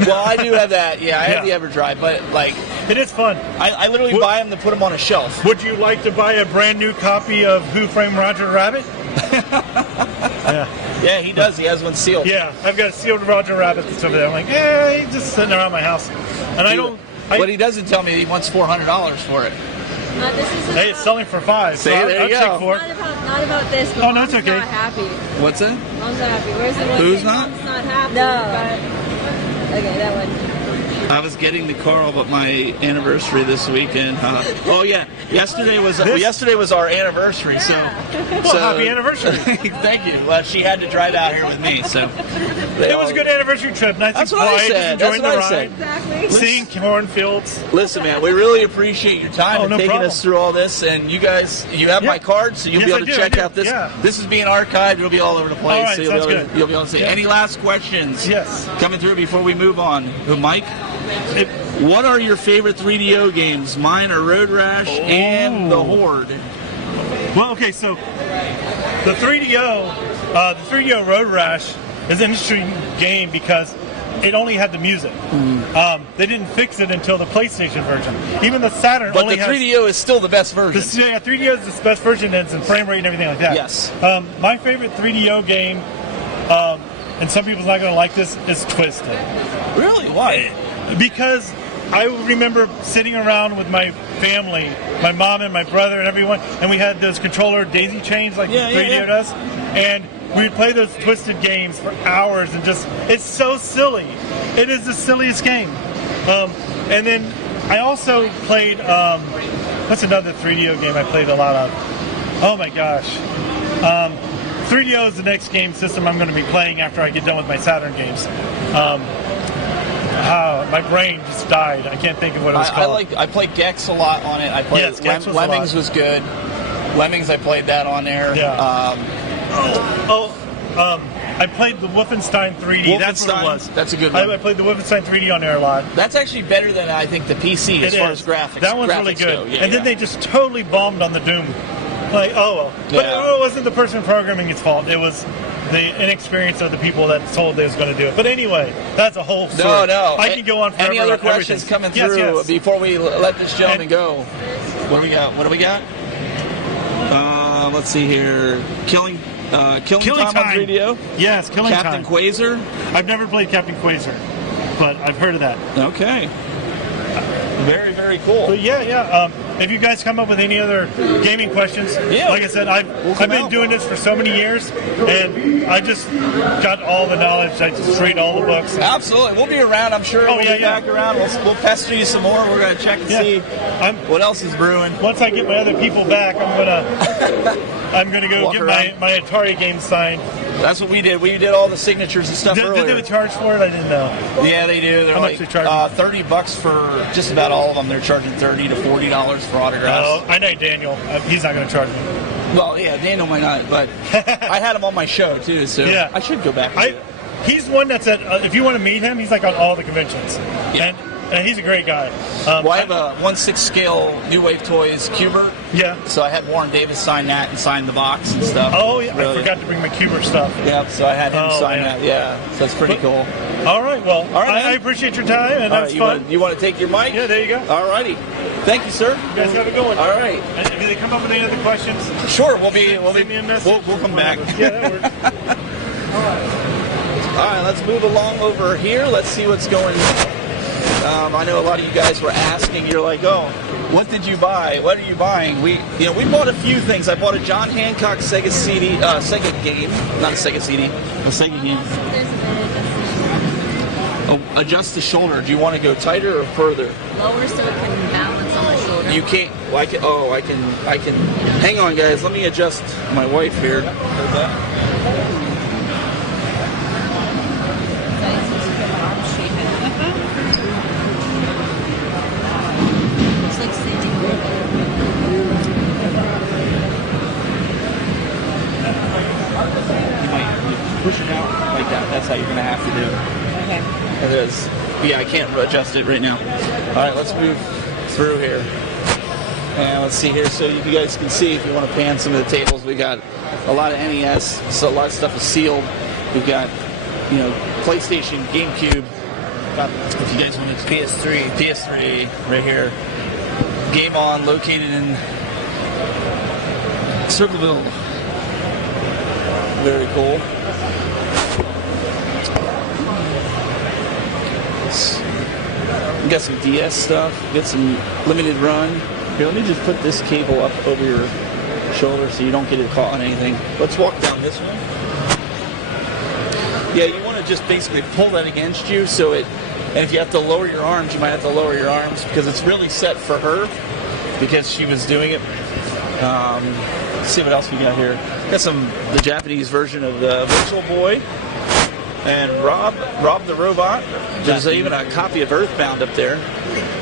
Well, I do have that. Yeah, I have the EverDrive, but like, it is fun. I literally buy them to put them on a shelf. Would you like to buy a brand new copy of Who Framed Roger Rabbit? Yeah, he does. He has one sealed. Yeah, I've got a sealed Roger Rabbit that's over there. I'm like, he's just sitting around my house, and What he doesn't tell me, he wants $400 for it. This isn't hey, it's selling for $5. See, there you go. Not about this. But Oh, no, it's Mom's okay. Not happy. What's that? Mom's not happy. Where's the one? Who's thing not? Mom's not happy. No. But, okay, that one. I was getting the car all but my anniversary this weekend. Oh yeah, yesterday was our anniversary. So happy anniversary! Thank you. Well, she had to drive out here with me, so it was a good anniversary trip. Nice That's and what I quiet, said. just enjoying That's the what I ride, said. Exactly. seeing cornfields. Listen, man, we really appreciate your time and no taking problem. us through all this. And you guys, you have my card, so you'll be Yes, able to I check do. out this. Yeah. This is being archived. It'll be all over the place. All right, so sounds you'll be able to see. Yeah. Any last questions? Yes. Coming through before we move on. Mike? What are your favorite 3DO games? Mine are Road Rash and The Horde. Well, okay, so the 3DO Road Rash is an interesting game because it only had the music. They didn't fix it until the PlayStation version. Even the Saturn But only the 3DO is still the best version. 3DO is the best version, and it's in frame rate and everything like that. Yes. My favorite 3DO game, and some people's not going to like this, is Twisted. Really? Why? Because I remember sitting around with my family, my mom and my brother and everyone, and we had those controller daisy chains like 3DO does, and we would play those Twisted games for hours and it's so silly. It is the silliest game. And then I also played, what's another 3DO game I played a lot of? Oh my gosh. 3DO is the next game system I'm going to be playing after I get done with my Saturn games. My brain just died. I can't think of what it was called. I played Gex a lot on it. I played Gex was Lemmings was good. Lemmings, I played that on there. Yeah. I played the Wolfenstein 3D. That's what it was. That's a good one. I played the Wolfenstein 3D on there a lot. That's actually better than I think the PC as far as graphics. That one's graphics really good. go. Yeah, and then they just totally bombed on the Doom. Like, oh well. But it wasn't the person programming its fault. It was the inexperience of the people that told they was going to do it. But anyway, that's a whole story. No. I can go on forever. Any other about questions everything. coming through Yes. before we let this gentleman go? What do we got? Let's see here. Killing Time on 3DO? Yes, Killing Captain Time. Quasar? I've never played Captain Quasar, but I've heard of that. Okay. Very, very cool. But if you guys come up with any other gaming questions, like I said, I've been doing this for so many years, and I just got all the knowledge. I just read all the books. Absolutely. We'll be around, I'm sure. We'll be back around. We'll pester you some more. We're going to check and see what else is brewing. Once I get my other people back, I'm gonna go get my Atari game signed. That's what we did. We did all the signatures and stuff earlier. Did they charge for it? I didn't know. Yeah, they do. They're How much they charge? $30 for just about all of them. They're charging $30 to $40 for autographs. Oh, I know Daniel. He's not going to charge me. Well, yeah, Daniel might not, but I had him on my show too, so I should go back. He's one that's at. If you want to meet him, he's like on all the conventions. Yeah. And he's a great guy. Well, I have a 1/6 scale New Wave Toys Cubert. Yeah. So I had Warren Davis sign that and sign the box and stuff. Oh, yeah. Really. I forgot to bring my Cubert stuff. Yep. So I had him sign that. Yeah. So that's pretty cool. All right. Well, all right, I appreciate your time, and that's fun. You want to take your mic? Yeah. There you go. All righty. Thank you, sir. You guys have a good one. All right. And if they come up with any other questions, sure. We'll send me a message. We'll come back. Yeah, that works. All right. Let's move along over here. Let's see what's going on. I know a lot of you guys were asking. You're like, oh, what did you buy? What are you buying? We bought a few things. I bought a John Hancock Sega CD, Sega game, not a Sega CD, a Sega game. Oh, adjust the shoulder. Do you want to go tighter or further? Lower so it can balance on my shoulder. You can't. Well, I can. Hang on, guys. Let me adjust my wife here. Push it out like that. That's how you're going to have to do it. Okay. It is. Yeah, I can't adjust it right now. All right, let's move through here. And let's see here. So you guys can see, if you want to pan some of the tables, we got a lot of NES. So a lot of stuff is sealed. We've got, PlayStation, GameCube. If you guys want to, PS3 right here. Game On, located in Circleville. Very cool. We got some DS stuff. Get some limited run. Here, let me just put this cable up over your shoulder so you don't get it caught on anything. Let's walk down this one. Yeah, you want to just basically pull that against you so it And if you have to lower your arms, you might have to lower your arms because it's really set for her because she was doing it. Let's see what else we got here. Got the Japanese version of the Virtual Boy and Rob the Robot. There's even a copy of Earthbound up there.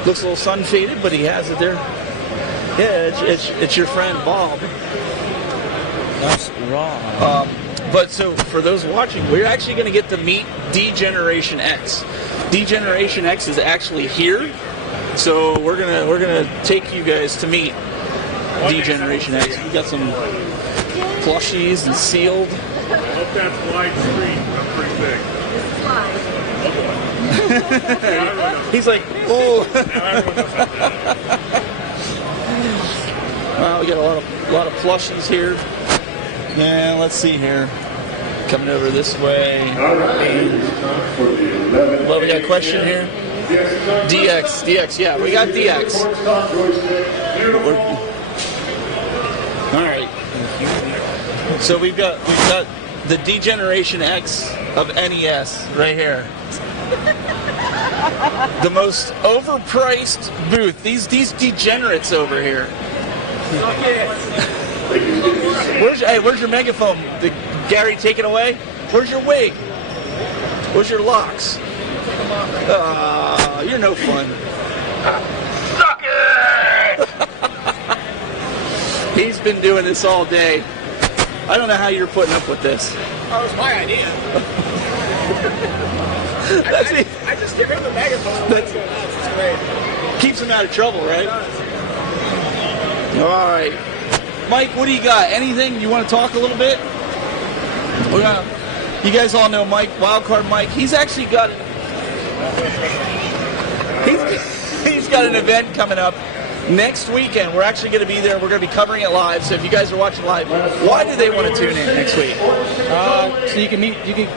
Looks a little sun faded, but he has it there. Yeah, it's your friend Bob. That's wrong. But so for those watching, we're actually going to get to meet D-Generation X. D-Generation X is actually here, so we're gonna take you guys to meet D-Generation X. We got some plushies and sealed. I hope that's widescreen. That's pretty big. He's like, oh. Everyone knows how that Well, we got a lot of plushies here. Yeah, let's see here. Coming over this way. Well, we got a question here. DX, yeah, we got DX. All right. So we've got the D-Generation X of NES right here. The most overpriced booth. These degenerates over here. Where's your megaphone? Did Gary take it away? Where's your wig? Where's your locks? You're no fun. Suck it! He's been doing this all day. I don't know how you're putting up with this. Oh, it was my idea. I just give him the megaphone. That's great. Keeps him out of trouble, right? All right. Mike, what do you got? Anything? You want to talk a little bit? You guys all know Mike, Wildcard Mike. He's actually got he's got an event coming up next weekend. We're actually going to be there. We're going to be covering it live. So if you guys are watching live, why do they want to tune in next week? So you can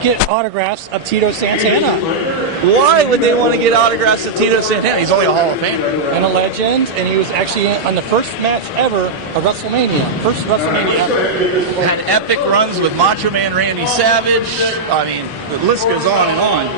get autographs of Tito Santana. Why would they want to get autographs of Tito Santana? He's only a Hall of Famer And a legend, and he was actually on the first match ever of WrestleMania. First WrestleMania ever. Had epic runs with Macho Man Randy Savage. I mean, the list goes on and on.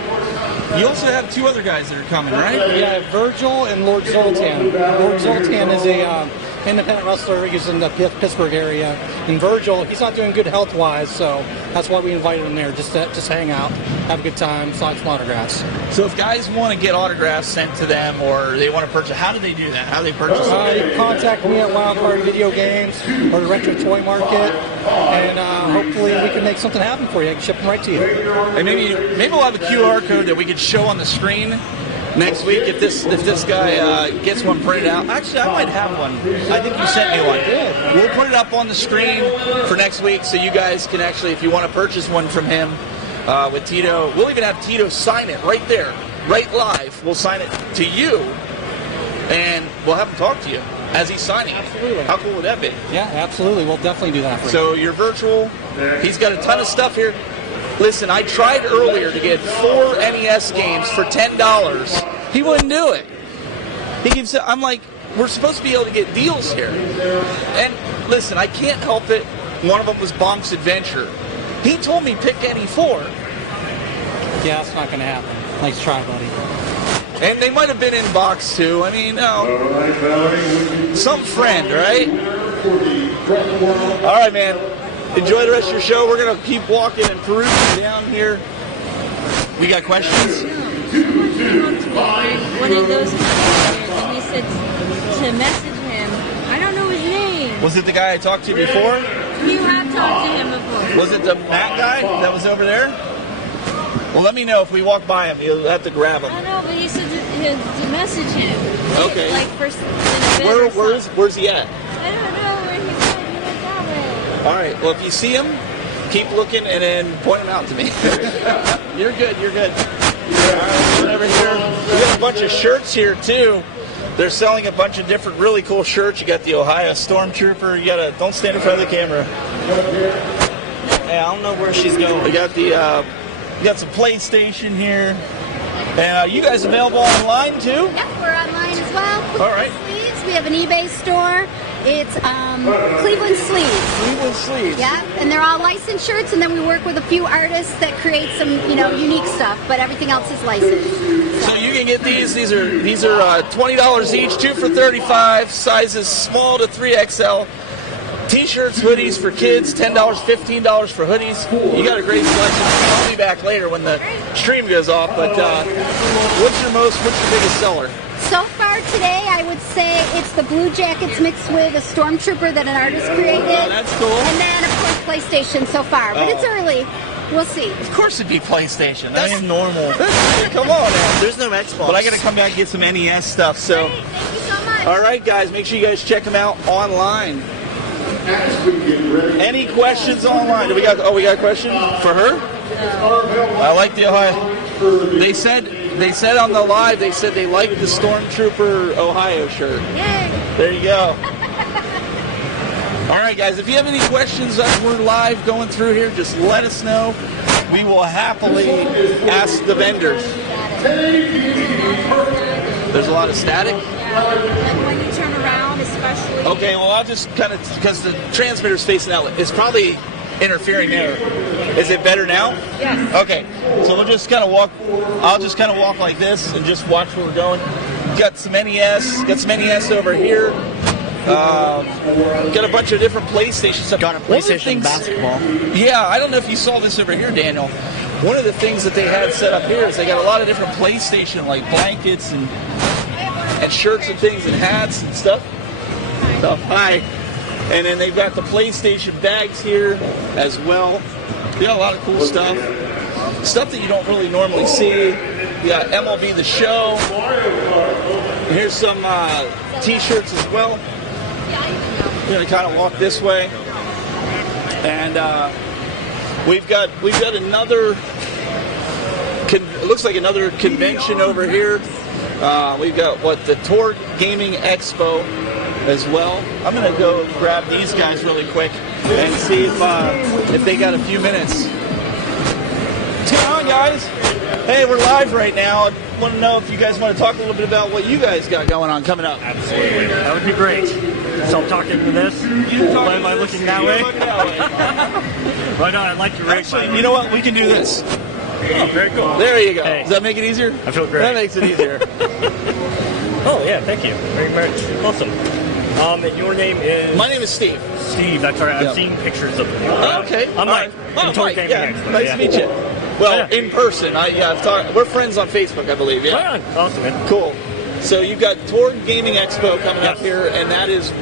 You also have two other guys that are coming, right? Yeah, Virgil and Lord Zoltan. Lord Zoltan is a independent wrestler. He's in the Pittsburgh area. And Virgil, he's not doing good health-wise, so that's why we invited him there, just hang out, have a good time, sign some autographs. So if guys want to get autographs sent to them or they want to purchase, how do they do that? How do they purchase them? You can contact me at Wildcard Video Games or the Retro Toy Market, and hopefully we can make something happen for you. I can ship them right to you. And maybe we'll have a QR code that we could show on the screen next week if this guy gets one printed out. Actually, I might have one. I think you sent me one. We'll put it up on the screen for next week so you guys can actually, if you want to purchase one from him with Tito, we'll even have Tito sign it right there, right live. We'll sign it to you, and we'll have him talk to you as he's signing it. Absolutely. How cool would that be? Yeah, absolutely. We'll definitely do that for you. So you're virtual. He's got a ton of stuff here. Listen, I tried earlier to get 4 NES games for $10. He wouldn't do it. He keeps. I'm like, we're supposed to be able to get deals here. And listen, I can't help it. One of them was Bonk's Adventure. He told me pick any 4. Yeah, that's not going to happen. Nice try, buddy. And they might have been in box too. I mean, some friend, right? All right, man. Enjoy the rest of your show. We're going to keep walking and perusing down here. We got questions? One of those messengers, and he said to message him. I don't know his name. Was it the guy I talked to before? You have talked to him before. Was it the Matt guy that was over there? Well, let me know if we walk by him. You'll have to grab him. I know, but he said to message him. Okay. Like first in a bit or something. Where's he at? I don't know where he went. He went that way. All right. Well, if you see him, keep looking and then point him out to me. You're good. All right, over here. We got a bunch of shirts here too. They're selling a bunch of different really cool shirts. You got the Ohio Stormtrooper. You gotta don't stand in front of the camera. Hey, I don't know where she's going. We got the you got some PlayStation here. And you guys available online too? Yep, we're online as well. All right. Sleeves. We have an eBay store. It's Cleveland Sleeves. Cleveland Sleeves. Yeah, and they're all licensed shirts, and then we work with a few artists that create some, unique stuff, but everything else is licensed. So you can get these. These are $20 each, 2 for $35. Sizes small to 3XL. T-shirts, hoodies for kids, $10, $15 for hoodies. You got a great selection. I'll be back later when the stream goes off. But what's your biggest seller? So far today, I would say it's the Blue Jackets mixed with a Stormtrooper that an artist created. Oh, that's cool. And then, of course, PlayStation so far. But it's early. We'll see. Of course it'd be PlayStation. That's normal. Come on, man. There's no Xbox. But I got to come back and get some NES stuff. So, Great. Thank you so much. all right, guys, make sure you guys check them out online. Any questions online? We got a question for her? I like the Ohio. They said on the live, they said they liked the Stormtrooper Ohio shirt. Yay. There you go. All right, guys, if you have any questions as we're live going through here, just let us know. We will happily ask the vendors. There's a lot of static. Like when you turn around, especially. Okay, well, I'll just kind of, because the transmitter's facing out, it's probably interfering there. Is it better now? Yes. Okay, so we'll just kind of walk, I'll just kind of walk like this and just watch where we're going. Got some NES over here. Got a bunch of different PlayStation stuff. Got a PlayStation basketball. Yeah, I don't know if you saw this over here, Daniel. One of the things that they had set up here is they got a lot of different PlayStation, like blankets and shirts and things and hats and stuff. So, hi. And then they've got the PlayStation bags here as well. They got a lot of cool stuff. Stuff that you don't really normally see. You got MLB The Show. Here's some T-shirts as well. We're going to kind of walk this way. And we've got another, it looks like another convention over here. We've got, the Torg Gaming Expo as well. I'm going to go grab these guys really quick and see if they got a few minutes. Come on, guys. Hey, we're live right now. I want to know if you guys want to talk a little bit about what you guys got going on coming up. Absolutely. That would be great. So I'm talking to this. Why am I looking that way? Right on. I'd like to rate Actually, you know what? We can do this. Oh, very cool. There you go. Hey. Does that make it easier? I feel great. That makes it easier. Oh, yeah. Thank you very much. Awesome. And your name is? My name is Steve. Steve. That's right. I've Yep. seen pictures of you. Okay. I'm Mike. Oh, from Torg Mike. Gaming Yeah. Expo. Nice to meet you. Well, Yeah. in person. I've talked. We're friends on Facebook, I believe. Yeah. Right on. Awesome, man. Cool. So you've got Torg Gaming Expo coming up Yes. here, and that is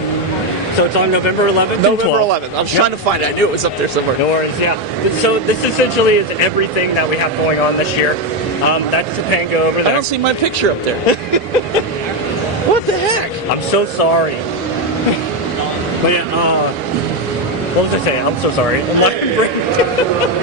So it's on November 11th and November 12th. 11th. I was trying to find it. I knew it was up there somewhere. No worries, yeah. So this essentially is everything that we have going on this year. That's Topanga over I there. don't see my picture up there. What the heck? I'm so sorry. But yeah, what was I saying? I'm so sorry.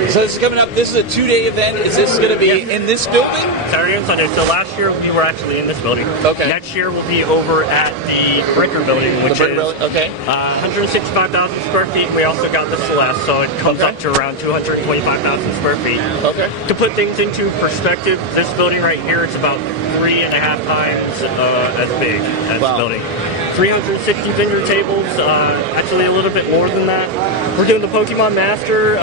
So this is coming up. This is a 2-day event. Is this going to be in this building? Saturday and Sunday. So last year we were actually in this building. Okay. Next year we'll be over at the Brinker building, which is Okay. 165,000 square feet. We also got the Celebs, so it comes up to around 225,000 square feet. Okay. To put things into perspective, this building right here is about 3.5 times as big as Wow. the building. 360 vendor tables, actually a little bit more than that. We're doing the Pokemon Master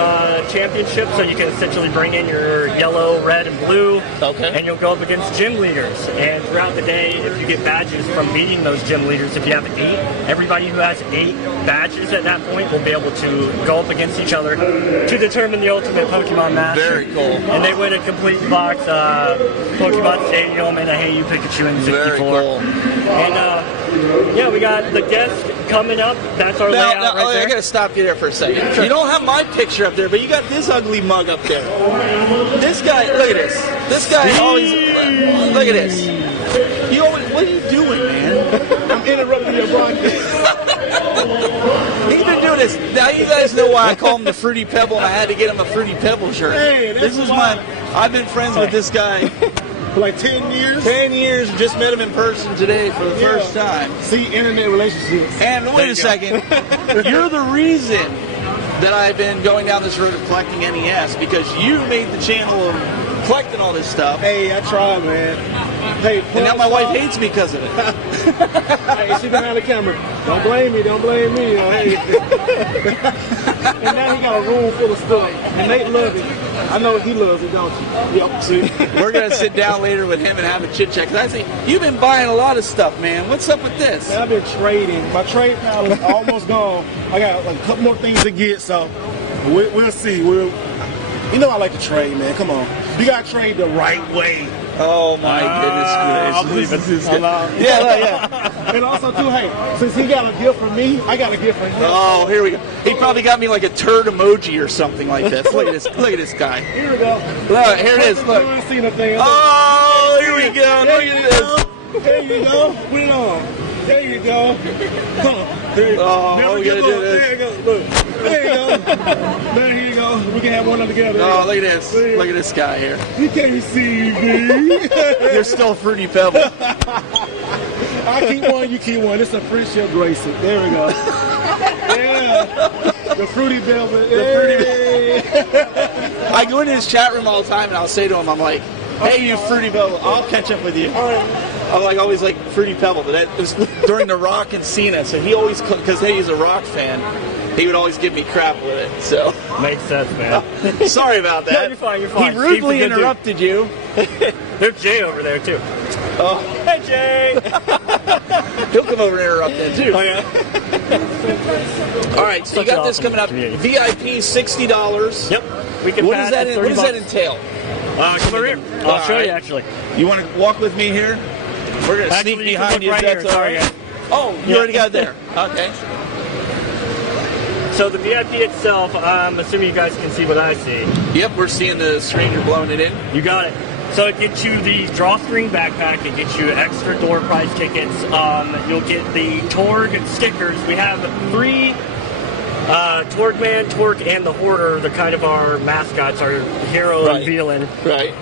Championship, so you can essentially bring in your yellow, red, and blue, Okay. and you'll go up against gym leaders. And throughout the day, if you get badges from beating those gym leaders, if you have 8, everybody who has 8 badges at that point will be able to go up against each other to determine the ultimate Pokemon Master. Very cool. And they win a complete box Pokemon Stadium and a Hey You Pikachu in 64. Very cool. And yeah, we got the guests coming up. That's our layout right I there. got to stop you there for a second. You don't have my picture up there, but you got this ugly mug up there. This guy, look at this. This guy always, look at this. You always, what are you doing, man? I'm interrupting your broadcast. He's been doing this. Now you guys know why I call him the Fruity Pebble, and I had to get him a Fruity Pebble shirt. Hey, this is I've been friends with this guy for like 10 years. 10 years. Just met him in person today for the first time. See, internet relationships. And wait a second. You're the reason that I've been going down this road of collecting NES, because you made the channel of collecting all this stuff. Hey, I tried, man. Hey, and now my wife hates me because of it. Hey, she behind the camera. Don't blame me. Don't blame me. You know, hey. And now he got a room full of stuff. And Nate loves it. I know he loves it, don't you? Yep. See, We're going to sit down later with him and have a chit chat. Because I see you've been buying a lot of stuff, man. What's up with this? man, I've been trading. My trade pile is almost gone. I got like a couple more things to get, so we'll see. You know I like to trade, man. Come on. You got to trade the right way. Oh my goodness gracious! Yeah. And also, too, hey, since he got a gift for me, I got a gift for him. Oh, here we go. He probably got me like a turd emoji or something like this. Look at this. Look at this guy. Here we go. Look, here it is. Look. Oh, here we go. Look at this. There you go. Put it on. There you go. Come on. There you go. Oh, we gotta do this. There you go. Look. There you go. There you go. We can have one of them together. Oh, look at this. Look at this guy here. You can't see me. You're still Fruity Pebble. I keep one, you keep one. It's a friendship bracelet. There we go. Yeah. The Fruity Velvet. I go into his chat room all the time and I'll say to him, I'm like, hey, you Fruity Pebble, I'll catch up with you. I'm like always like Fruity Pebble, but that was during the Rock and Cena, so he always, because he's a Rock fan, he would always give me crap with it. So Makes sense, man. sorry about that. No, you're fine. You're fine. He rudely Steve's a good dude. interrupted you. There's Jay over there too. Oh, Hey, Jay. he'll come over and interrupt that too. Oh yeah. All right, so Such you got an this awesome coming up. community. VIP $60. Yep. We can. What does that? What does that entail? Come over here. I'll show you actually. You want to walk with me here? We're gonna Actually, sneak you can behind look you. right If that's here. all Sorry, right. guys. Oh, you Yeah. already got it there. Okay. So the VIP itself, I'm assuming you guys can see what I see. Yep, we're seeing the screen. You're blowing it in. You got it. So it gets you the drawstring backpack. It gets you extra door prize tickets. You'll get the Torg stickers. We have 3 Torgman, Torque, and the Hoarder. They're kind of our mascots, our hero and villain. Right.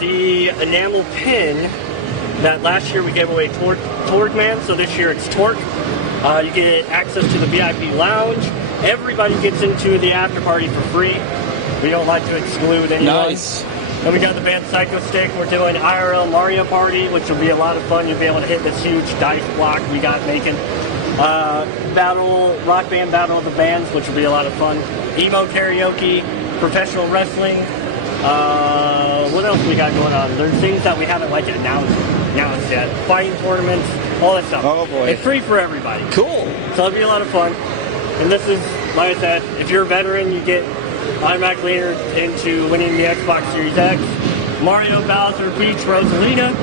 The enamel pin that last year we gave away Torgman, so this year it's Torque. You get access to the VIP lounge. Everybody gets into the after party for free. We don't like to exclude anyone. Nice. Then we got the band Psycho Stick. We're doing IRL Mario Party, which will be a lot of fun. You'll be able to hit this huge dice block we got making. Rock Band Battle of the Bands, which will be a lot of fun. Emo Karaoke, professional wrestling. What else we got going on? There's things that we haven't like announced yet. Fighting tournaments, all that stuff. Oh, boy. It's free for everybody. Cool. So it'll be a lot of fun. And this is, like I said, if you're a veteran, you get automatically entered into winning the Xbox Series X. Mario Bowser Beach Rosalina.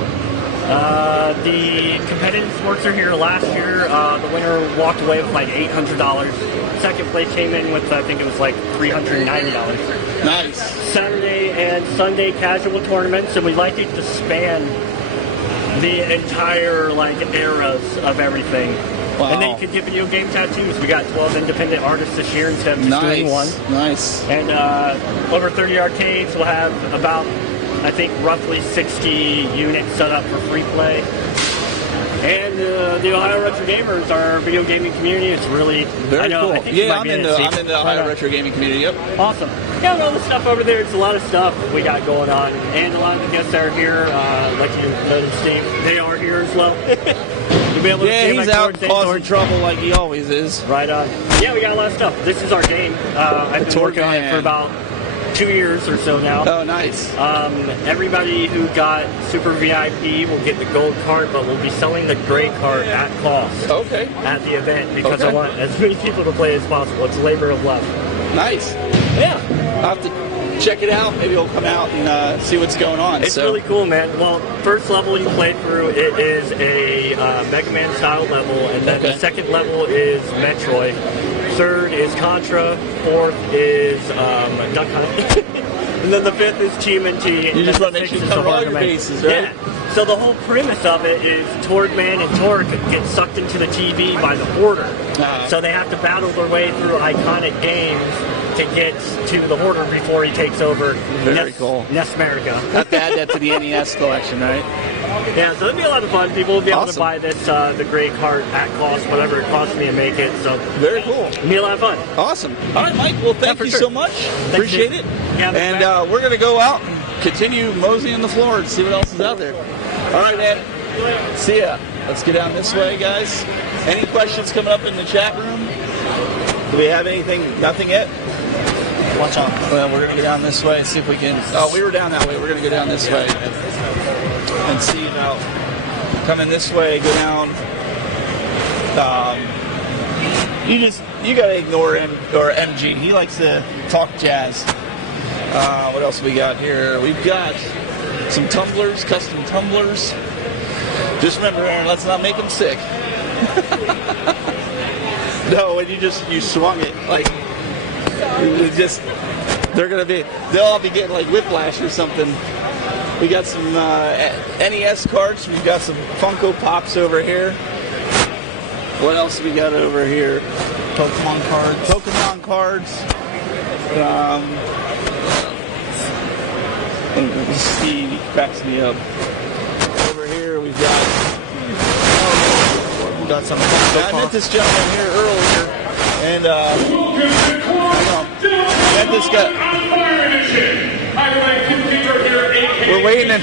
The competitive sports are here last year. The winner walked away with like $800. Second place came in with, I think it was like $390. Nice. Saturday and Sunday casual tournaments, and we like it to span the entire like eras of everything. Wow. And then you can get video game tattoos. We got 12 independent artists this year instead of just doing one. Nice. And over 30 arcades. We'll have about, I think, roughly 60 units set up for free play. And the Ohio Retro Gamers, our video gaming community, is really Very cool. I think you Yeah, might I'm be in the Ohio Retro Gaming community. Yep. Awesome. Yeah, and all the stuff over there, it's a lot of stuff we got going on. And a lot of the guests that are here, like you noticed, Steve, they are here as well. You'll be able to see Yeah, my he's out Torg, causing trouble like he always is. Right on. Yeah, we got a lot of stuff. This is our game. I've been working on it for about 2 years or so now. Oh, nice. Everybody who got Super VIP will get the gold cart, but we'll be selling the gray cart at cost. Okay. At the event, because I Okay. want as many people to play as possible. It's a labor of love. Nice. Yeah. I'll have to check it out. Maybe we'll come out and see what's going on. It's really cool, man. Well, first level you play through, it is a Mega Man style level, and then the second level is Metroid. Third is Contra. Fourth is Duck Hunt. And then the fifth is TMNT. You just want to make sure you cover all your bases, right? Yeah. So the whole premise of it is Torgman and Torque get sucked into the TV by the Hoarder. So they have to battle their way through iconic games to get to the Hoarder before he takes over. Very cool. NES America. Have to add that to the NES collection, right? Yeah, so it'll be a lot of fun. People will be able to buy this, the gray cart at cost, whatever it costs me to make it. So very cool. It'll be a lot of fun. Awesome. All right, Mike. Well, thank you so much. Appreciate it. Yeah, and we're going to go out and continue moseying the floor and see what else is out there. All right, man. See ya. Let's get down this way, guys. Any questions coming up in the chat room? Do we have anything? Nothing yet? Watch out. Well, we're going to go down this way and see if we can... Oh, we were down that way. We're going to go down this way and see about coming this way, go down. You got to ignore him, or MG. He likes to talk jazz. What else we got here? We've got some tumblers, custom tumblers. Just remember, Aaron, let's not make them sick. No, when you swung it, like, they'll all be getting like whiplash or something. We got some NES cards. We've got some Funko Pops over here. What else we got over here? Pokemon cards. Steve cracks me up. Over here we've got some. I met this gentleman here earlier, and met this guy. We're waiting.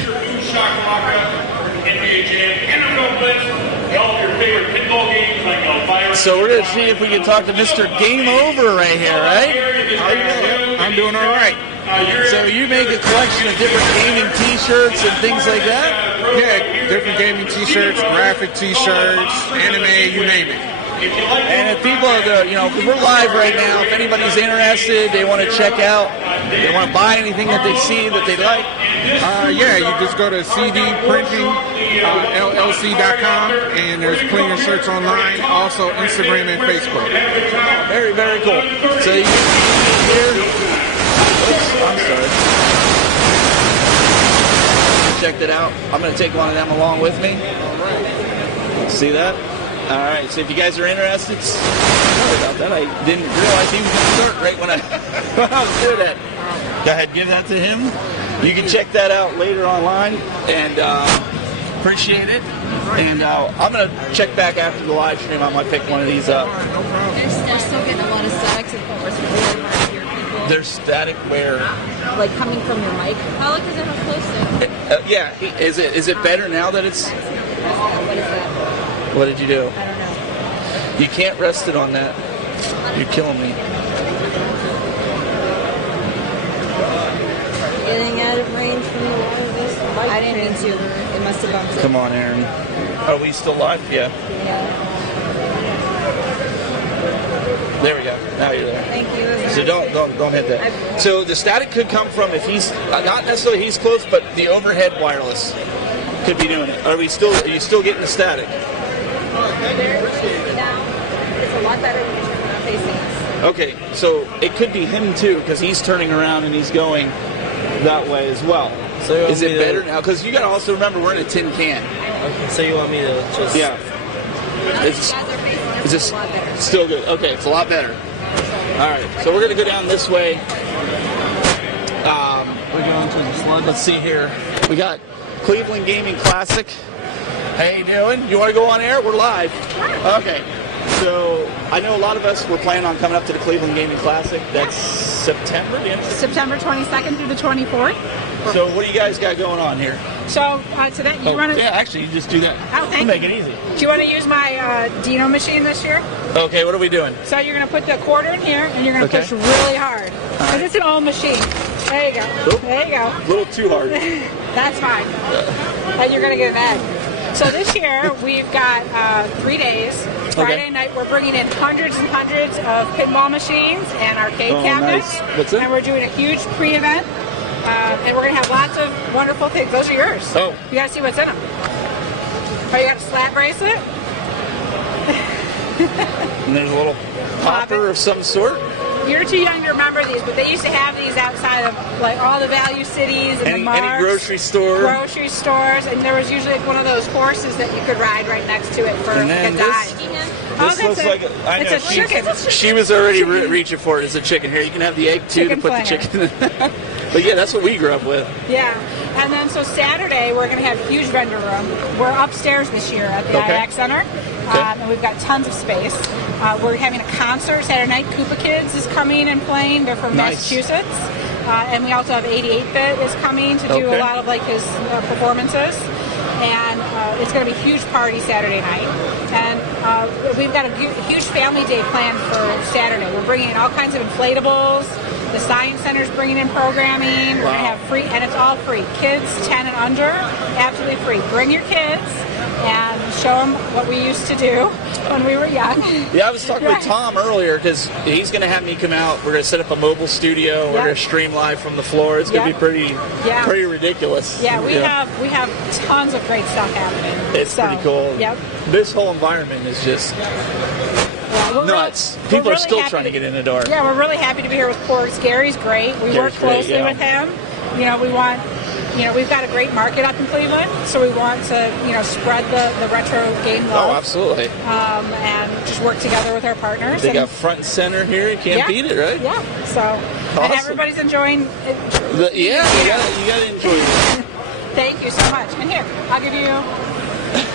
So we're gonna see if we can talk to Mr. Game Over right here, right? How you doing? I'm doing all right. So you make a collection of different gaming T-shirts and things like that? Yeah, different gaming T-shirts, graphic T-shirts, anime, you name it. And if people are, because we're live right now, if anybody's interested, they want to check out, they want to buy anything that they see that they like. Yeah, you just go to cdprinting.llc.com, and there's plenty of shirts online, also Instagram and Facebook. Very, very cool. So you can here. Oops, I'm sorry. Check that out. I'm going to take one of them along with me. See that? All right. So if you guys are interested, sorry about that. I didn't realize he was going to start right when I was doing that. Go ahead, give that to him. You can check that out later online, and appreciate it. And I'm going to check back after the live stream. I might pick one of these up. They're still getting a lot of statics and it's really hard to hear people. They're static where? Like coming from your mic. Probably because they're not close to. Yeah. Is it better now that it's? What is that? What did you do? I don't know. You can't rest it on that. You're killing me. Getting out of range from the wireless. I didn't mean to. It must have bumped it. Come on, Aaron. Are we still live? Yeah. Yeah. There we go. Now you're there. Thank you. So don't hit that. So the static could come from if he's not necessarily he's close, but the overhead wireless could be doing it. Are you still getting the static? It's a lot better when you're facing us. Okay, so it could be him too because he's turning around and he's going that way as well. So is it better now? Because you got to also remember we're in a tin can. Okay, so you want me to just... Yeah. Is this still good? Okay, it's a lot better. All right, so we're going to go down this way. We're going to the slug. Let's see here. We got Cleveland Gaming Classic. How you doing? You want to go on air? We're live. Okay. So I know a lot of us were planning on coming up to the Cleveland Gaming Classic. That's September, the end of September 22nd through the 24th. So what do you guys got going on here? So that you want to? Yeah, actually, you just do that. Oh, thank you. Make it easy. Do you want to use my Dino machine this year? Okay, what are we doing? So you're going to put the quarter in here, and you're going to push really hard. Because it's an old machine. There you go. Cool. There you go. A little too hard. That's fine. And you're going to get an egg. So this year, we've got 3 days. Friday night, we're bringing in hundreds and hundreds of pinball machines and arcade cabinets. Nice. What's it? And we're doing a huge pre-event. And we're going to have lots of wonderful things. Those are yours. Oh. You got to see what's in them. Oh, you got a slap bracelet? And there's a little popper of some sort. You're too young to remember these, but they used to have these outside of like all the Value Cities and the Marks. Any grocery store. Grocery stores, and there was usually one of those horses that you could ride right next to it for a dive. This looks like it's a chicken. She was already reaching for it. It's a chicken. Here, you can have the egg too Chicken to put the chicken in. But yeah, that's what we grew up with. Yeah. And then so Saturday, we're going to have a huge vendor room. We're upstairs this year at the IAC Center. And we've got tons of space. We're having a concert Saturday night. Koopa Kids is coming and playing. They're from Massachusetts. And we also have 88-Bit is coming to do a lot of like his performances. And it's going to be a huge party Saturday night. And we've got a huge family day planned for Saturday. We're bringing in all kinds of inflatables. The Science Center's bringing in programming. We're going to have free, and it's all free. Kids 10 and under, absolutely free. Bring your kids and show them what we used to do when we were young. Yeah, I was talking with Tom earlier because he's going to have me come out. We're going to set up a mobile studio. We're going to stream live from the floor. It's going to be pretty ridiculous. Yeah, we have tons of great stuff happening. It's pretty cool. Yep. This whole environment is just nuts. People are still trying to get in the door. Yeah, we're really happy to be here with Corgs. Gary's great. We work closely with him. We want. We've got a great market up in Cleveland, so we want to, spread the retro game love. Oh, absolutely. And just work together with our partners. They got front and center here. You can't beat it, right? Yeah. So, and everybody's enjoying it. You got to enjoy it. Thank you so much. And here, I'll give you.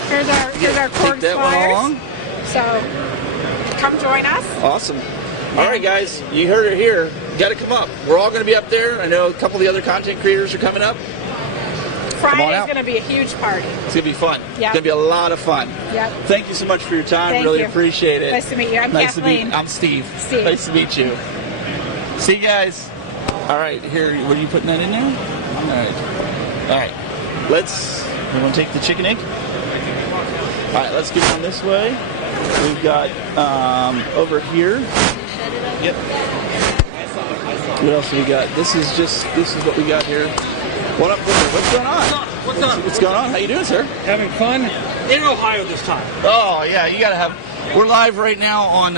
Here's our Corgs that flyers. one along. So, come join us. Awesome. All right, guys, you heard it here. You got to come up. We're all going to be up there. I know a couple of the other content creators are coming up. Friday's going to be a huge party. It's going to be fun. Yep. It's going to be a lot of fun. Yep. Thank you so much for your time. Thank really you. appreciate it. Nice to meet you. I'm Kathleen. I'm Steve. Nice to meet you. See you guys. All right, here. What are you putting that in there? All right. We want to take the chicken egg? All right, let's get on this way. We've got over here. Yep. What else do we got? This is what we got here. What up, Booker? What's going on? What's going on? How you doing, sir? Having fun in Ohio this time. Oh yeah, you gotta have. We're live right now on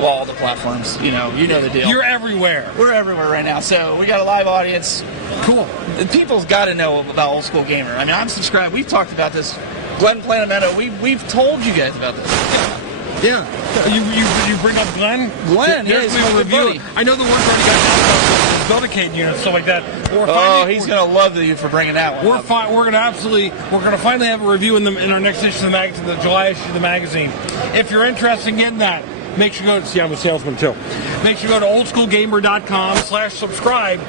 all the platforms. You know the deal. You're everywhere. We're everywhere right now. So we got a live audience. Cool. People's got to know about Old School Gamer. I mean, I'm subscribed. We've talked about this. Glenn Planamento. We've told you guys about this. Yeah. You bring up Glenn? Glenn, yeah, he's my good buddy. I know the ones already got talked about the Buildicade unit and stuff like that. He's gonna love you for bringing that one. We're gonna finally have a review in our next issue of the magazine, the July issue of the magazine. If you're interested in getting that, make sure you go. See, I'm a salesman too. Make sure you go to oldschoolgamer.com/subscribe.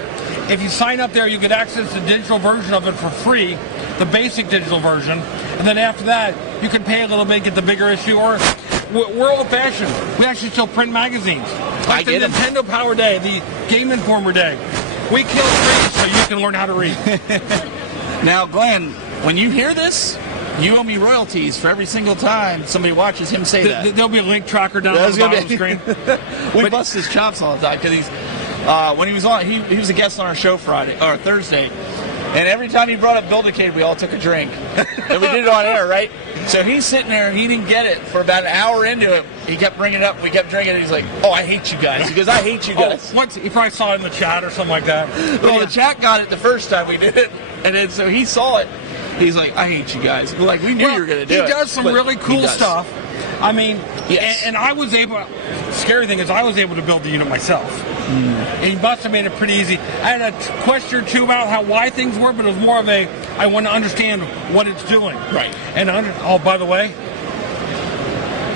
If you sign up there, you get access to the digital version of it for free, the basic digital version, and then after that, you can pay a little bit, get the bigger issue, or we're old-fashioned. We actually still print magazines. Like the Nintendo Power Day, the Game Informer Day. We kill trees so you can learn how to read. Now, Glenn, when you hear this, you owe me royalties for every single time somebody watches him say that. There'll be a link tracker down on the bottom of the screen. We bust his chops all the time because he's when he was on, he was a guest on our show Thursday. And every time he brought up Buildicade, we all took a drink. And we did it on air, right? So he's sitting there, and he didn't get it. For about an hour into it, he kept bringing it up. We kept drinking it. He's like, I hate you guys. He goes, I hate you guys. Once he probably saw it in the chat or something like that. Well, the chat got it the first time we did it. And then so he saw it. He's like, I hate you guys. We're like, we knew you were going to do it. He does some really cool stuff. I mean, and I was able, scary thing is I was able to build the unit myself. He must have made it pretty easy. I had a question or two about why things were, but it was more of I want to understand what it's doing. Right. And by the way,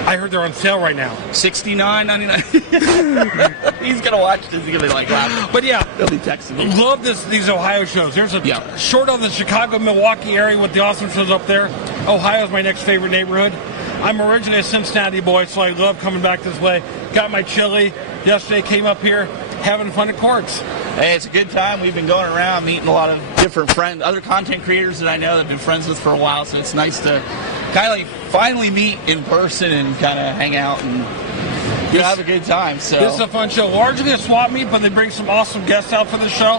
I heard they're on sale right now. $69.99. He's gonna watch this. He's gonna be like, wow. But yeah, he'll be texting me. Love these Ohio shows. There's a short on the Chicago, Milwaukee area with the awesome shows up there. Ohio's my next favorite neighborhood. I'm originally a Cincinnati boy, so I love coming back this way. Got my chili yesterday. Came up here, having fun at Corgs. Hey, it's a good time. We've been going around meeting a lot of different friends, other content creators that I know that I've been friends with for a while. So it's nice to kind of finally meet in person and kind of hang out and have a good time. So this is a fun show. Largely a swap meet, but they bring some awesome guests out for the show.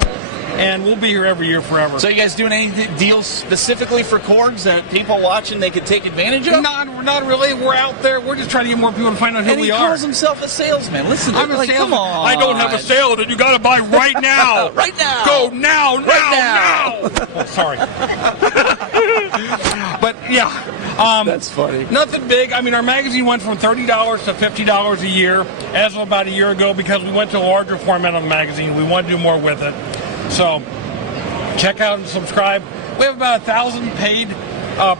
And we'll be here every year forever. So you guys doing any deals specifically for Corgs that people watching they could take advantage of? Not really. We're out there. We're just trying to get more people to find out who we are. And he calls himself a salesman. Listen, I'm a salesman. Come on. I don't have a sale that you got to buy right now. Right now. Go now. Now. Sorry. But yeah. That's funny. Nothing big. I mean, our magazine went from $30 to $50 a year as of about a year ago because we went to a larger format of the magazine. We want to do more with it. So check out and subscribe. We have about 1,000 paid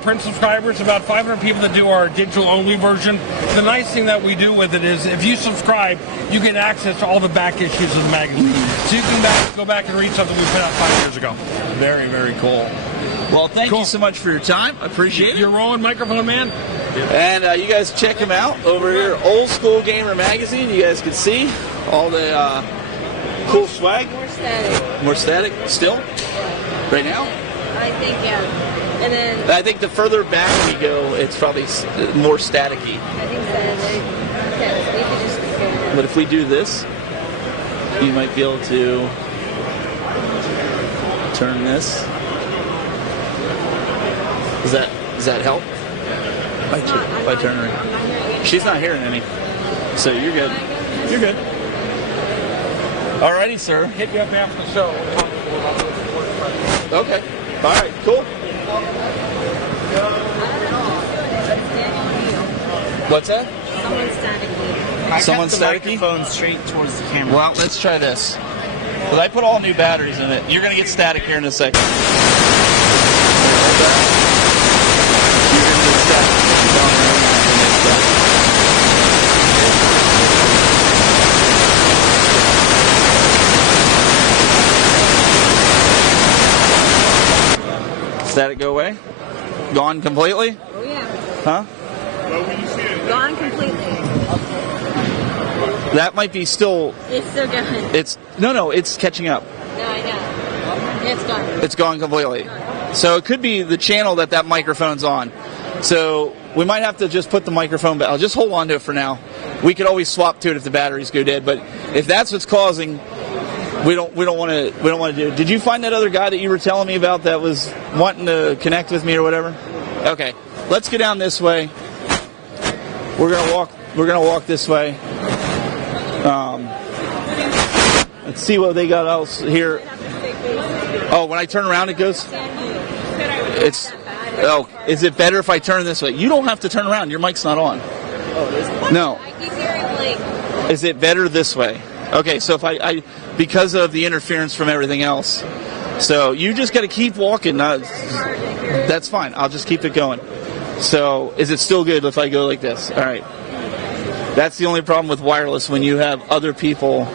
print subscribers, about 500 people that do our digital-only version. The nice thing that we do with it is if you subscribe, you get access to all the back issues of the magazine. So you can go back and read something we put out 5 years ago. Very, very cool. Well, thank you so much for your time. I appreciate it. You're rolling, microphone man. And you guys check him out over here, Old School Gamer Magazine. You guys can see all the cool swag. More static. More static still? Right now? I think, yeah. And then I think the further back we go, it's probably more staticky. I think static. Yeah, we could just keep going. But if we do this, you might be able to turn this. Does that help? By turning her. She's not hearing any. So you're good. You're good. Alrighty, sir. Hit you up after the show. We'll talk more about this. Okay. Alright, cool. What's that? Someone's staticky. Someone's the staticky? microphone straight towards the camera. Well, let's try this. Because I put all new batteries in it. You're going to get static here in a second. You're going to get static. Static go away? Gone completely? Oh, yeah. Huh? Gone completely. That might be still... It's still gone. No, it's catching up. No, I know. It's gone. It's gone completely. So it could be the channel that microphone's on. So we might have to just put the microphone back. I'll just hold on to it for now. We could always swap to it if the batteries go dead. But if that's what's causing, we don't want to do it. Did you find that other guy that you were telling me about that was wanting to connect with me or whatever? Okay, let's go down this way. We're gonna walk this way. Let's see what they got else here. Oh, when I turn around, it goes. Is it better if I turn this way? You don't have to turn around. Your mic's not on. No. Is it better this way? Okay, so if I because of the interference from everything else. So you just got to keep walking. That's fine. I'll just keep it going. So is it still good if I go like this? All right. That's the only problem with wireless when you have other people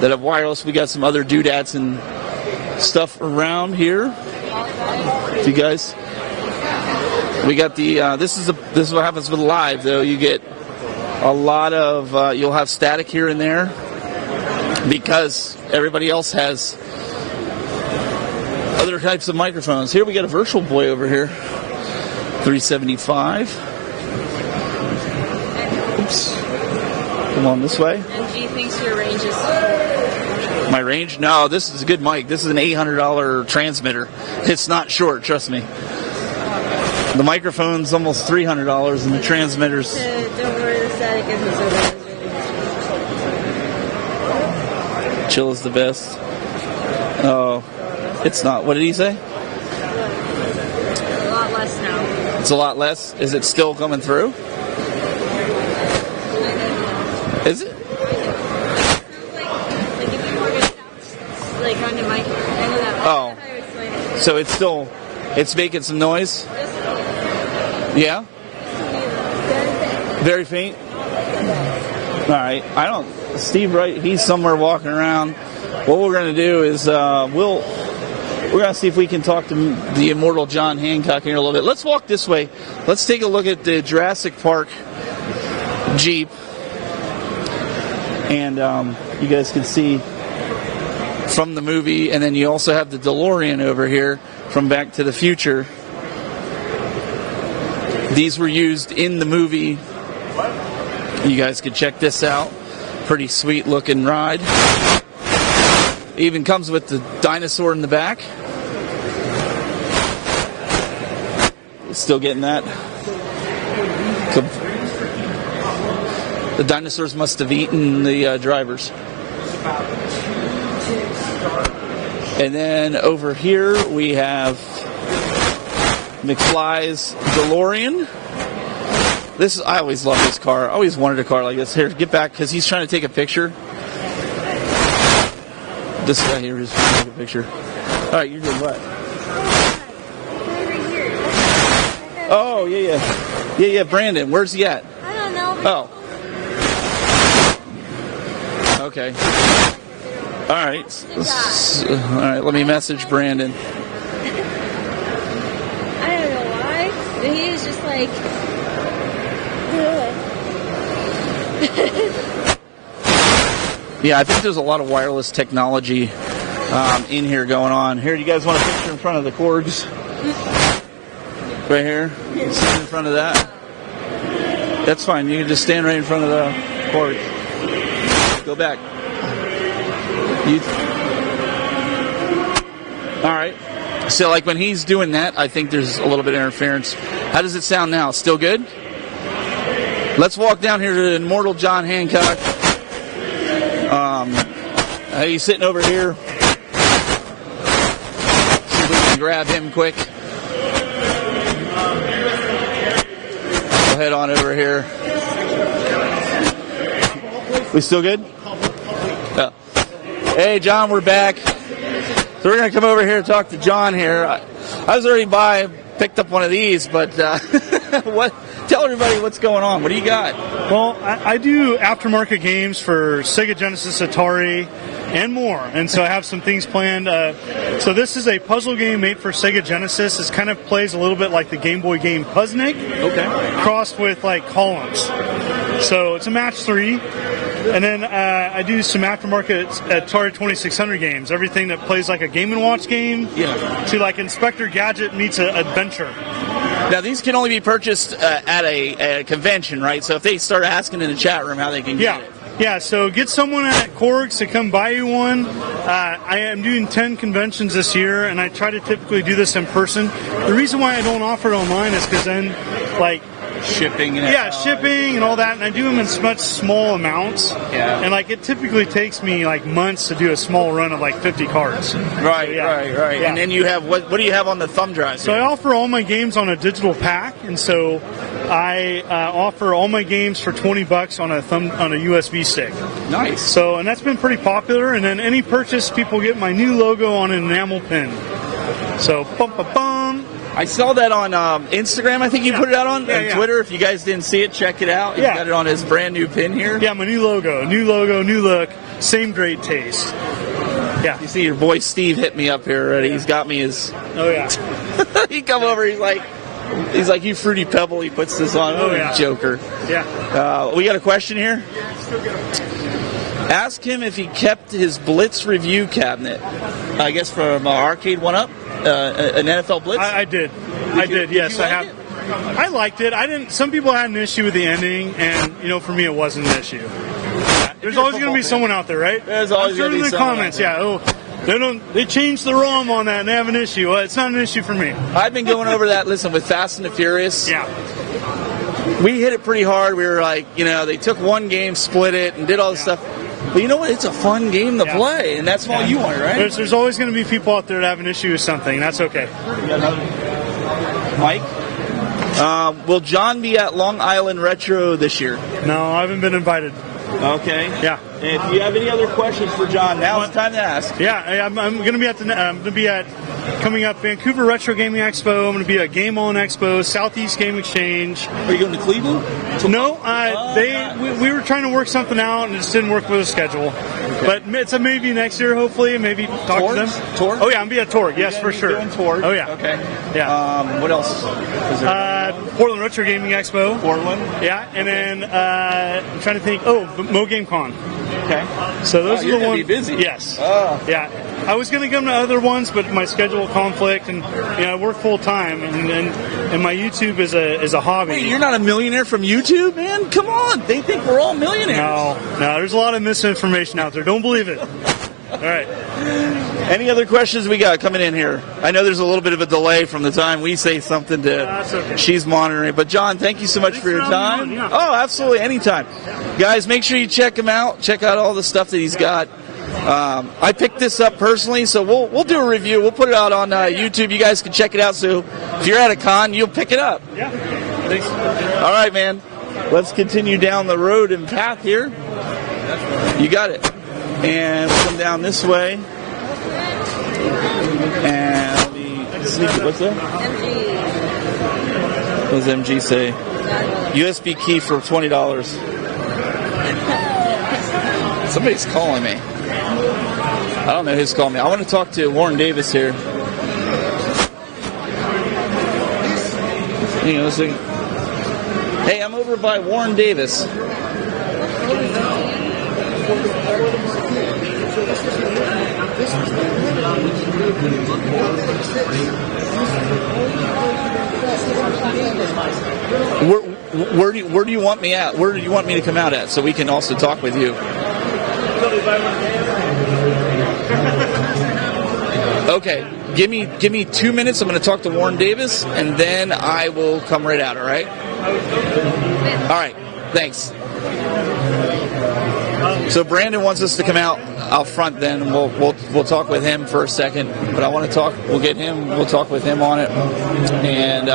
that have wireless. We got some other doodads and stuff around here. You guys, we got the. This is what happens with live though. You get a lot of. You'll have static here and there because everybody else has other types of microphones. Here we got a Virtual Boy over here. 375. Oops. Come on this way. And G thinks your range is... My range? No, this is a good mic. This is an $800 transmitter. It's not short, trust me. The microphone's almost $300 and the transmitter's... Don't worry, the static isn't so bad. Chill is the best. Oh, it's not. What did he say? A lot less now. It's a lot less? Is it still coming through? Is it? Like if you were to like on your mic, I know that. Oh. So it's making some noise? Yeah? Very faint? Alright. Steve, right, he's somewhere walking around. What we're going to do is we're going to see if we can talk to the immortal John Hancock here a little bit. Let's walk this way. Let's take a look at the Jurassic Park Jeep. And you guys can see from the movie, and then you also have the DeLorean over here from Back to the Future. These were used in the movie. You guys can check this out. Pretty sweet looking ride. Even comes with the dinosaur in the back. Still getting that. The dinosaurs must have eaten the drivers. And then over here we have McFly's DeLorean. I always love this car. I always wanted a car like this. Here, get back, because he's trying to take a picture. This guy here is trying to take a picture. All right, you're doing what? Oh, yeah, Brandon. Where's he at? I don't know. Oh. Okay. All right. Let me message Brandon. like. Yeah, I think there's a lot of wireless technology in here going on. Here, you guys want a picture in front of the Korgs? Right here? You stand in front of that. That's fine. You can just stand right in front of the Korgs. Go back. All right. So, like, when he's doing that, I think there's a little bit of interference. How does it sound now? Still good? Let's walk down here to Immortal John Hancock. He's sitting over here. See if we can grab him quick. We'll head on over here. We still good? Yeah. Hey, John, we're back. So we're going to come over here and talk to John here. I was already picked up one of these, but tell everybody what's going on. What do you got? Well, I do aftermarket games for Sega Genesis, Atari, and more. And so I have some things planned. So this is a puzzle game made for Sega Genesis. It kind of plays a little bit like the Game Boy game Puzznik, crossed with like columns. So it's a match 3. And then I do some aftermarket Atari 2600 games. Everything that plays like a Game & Watch game to like Inspector Gadget meets an adventure. Now, these can only be purchased at a convention, right? So if they start asking in the chat room how they can get it. Yeah, so get someone at Korgs to come buy you one. I am doing 10 conventions this year, and I try to typically do this in person. The reason why I don't offer it online is because then, like, shipping and all that, and I do them in such small amounts. Yeah. And like it typically takes me like months to do a small run of like 50 cards. Right. Yeah. And then you have what do you have on the thumb drive? So I offer all my games on a digital pack, and so I offer all my games for $20 on a USB stick. Nice. So and that's been pretty popular. And then any purchase, people get my new logo on an enamel pin. So bum. I saw that on Instagram. I think you put it out on Twitter. If you guys didn't see it, check it out. He's got it on his brand new pin here. Yeah, my new logo, new look, same great taste. Yeah. You see your boy Steve hit me up here already. He's got me his. Oh yeah. He come over. He's like, you Fruity Pebble. He puts this on. Oh yeah. Joker. Yeah. We got a question here. Ask him if he kept his Blitz review cabinet. I guess from Arcade 1-Up. An NFL Blitz? I did. Yes, I have. I liked it. I didn't. Some people had an issue with the ending, and for me, it wasn't an issue. Yeah. There's always going to be someone out there, right? There's always going to be in the comments. Yeah. Oh, they changed the ROM on that and they have an issue. Well, it's not an issue for me. I've been going over that. Listen, with Fast and the Furious. Yeah. We hit it pretty hard. We were like, they took one game, split it, and did all this stuff. But you know what? It's a fun game to play, and that's all you want, right? There's always going to be people out there that have an issue with something, and that's okay. Mike? Will John be at Long Island Retro this year? No, I haven't been invited. Okay. Yeah. And if you have any other questions for John, now's the time to ask. Yeah, I'm going to be at coming up Vancouver Retro Gaming Expo. I'm going to be at Game On Expo, Southeast Game Exchange. Are you going to Cleveland? No, we were trying to work something out and it just didn't work with the schedule. Okay. But it's a maybe next year, hopefully. Maybe talk to them. Torg? Oh yeah, I'm going to be at Torg. Yes, for sure. Doing Torg. Oh yeah. Okay. Yeah. What else? Portland Retro Gaming Expo. Portland. Yeah, and then I'm trying to think. Oh, Mo Game Con. Okay. So those are the ones. Be busy. Yes. Oh. Yeah. I was going to come to other ones, but my schedule conflict, and I work full time, and my YouTube is a hobby. Wait, you're not a millionaire from YouTube, man? Come on, they think we're all millionaires. No, there's a lot of misinformation out there. Don't believe it. All right. Any other questions we got coming in here? I know there's a little bit of a delay from the time we say something to that's okay. She's monitoring. But John, thank you so much for your time. Yeah. Oh, absolutely, anytime. Guys, make sure you check him out. Check out all the stuff that he's got. I picked this up personally, so we'll do a review. We'll put it out on YouTube. You guys can check it out. So if you're at a con, you'll pick it up. Yeah. Thanks. All right, man. Let's continue down the road and path here. You got it. And we'll come down this way. And I'll be sneaky. What's that? MG. What does MG say? USB key for $20. Somebody's calling me. I don't know who's calling me. I want to talk to Warren Davis here. Hang on a second. Hey, I'm over by Warren Davis. Where do you want me at? Where do you want me to come out at so we can also talk with you? Okay, give me 2 minutes. I'm going to talk to Warren Davis, and then I will come right out. All right. All right. Thanks. So Brandon wants us to come out front. Then we'll talk with him for a second. But I want to talk. We'll get him. We'll talk with him on it, and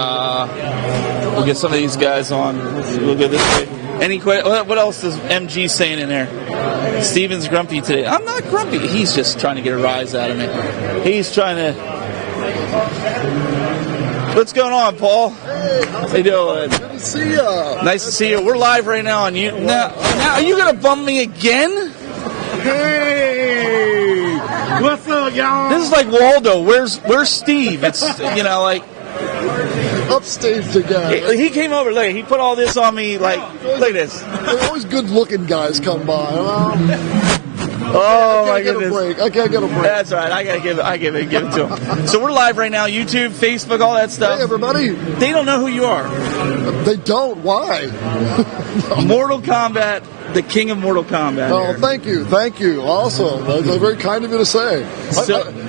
we'll get some of these guys on. We'll go this way. Any what else is MG saying in there? Steven's grumpy today. I'm not grumpy. He's just trying to get a rise out of me. He's trying to. What's going on, Paul? How you doing? Good to see you. Nice to see you. We're live right now on you. Now are you gonna bum me again? Hey, what's up, y'all? This is like Waldo. Where's Steve? It's like. Upstage again. He came over. Look, he put all this on me. Like, look at this. There's always good-looking guys come by. Oh my goodness! I can't get a break. That's all right. I gotta give it to him. So we're live right now. YouTube, Facebook, all that stuff. Hey, everybody. They don't know who you are. They don't. Why? Mortal Kombat. The king of Mortal Kombat. Oh, here. thank you. Awesome. That's very kind of you to say.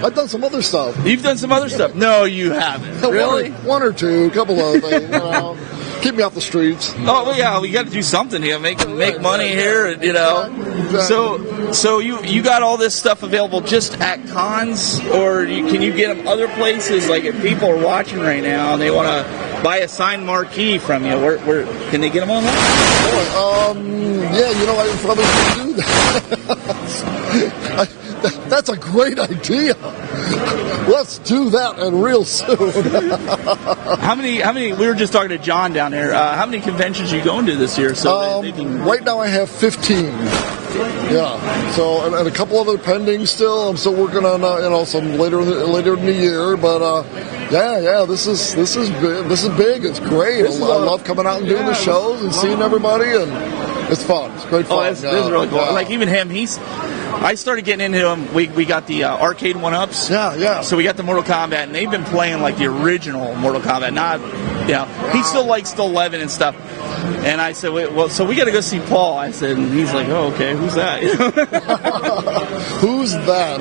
I've done some other stuff. You've done some other stuff? No, you haven't. Really? One or two, a couple of things. Keep me off the streets. Oh well, yeah, we got to do something here. Make money here, Exactly. So you got all this stuff available just at cons, or can you get them other places? Like if people are watching right now and they want to buy a signed marquee from you, where can they get them online? Yeah, I probably should do that. That's a great idea. Let's do that, and real soon. How many? We were just talking to John down there. How many conventions are you going to this year? So right now I have 15. Yeah. So and a couple other pending still. I'm still working on some later in the year, but. Yeah. This is big. This is big. It's great. I love coming out and doing the shows and seeing everybody, and it's fun. It's great fun. This is really cool. Like even him, I started getting into him. We got the arcade one-ups. Yeah. So we got the Mortal Kombat, and they've been playing like the original Mortal Kombat. Not, he still likes the 11 and stuff. And I said, so we got to go see Paul. I said, and he's like, oh, okay, who's that? Who's that?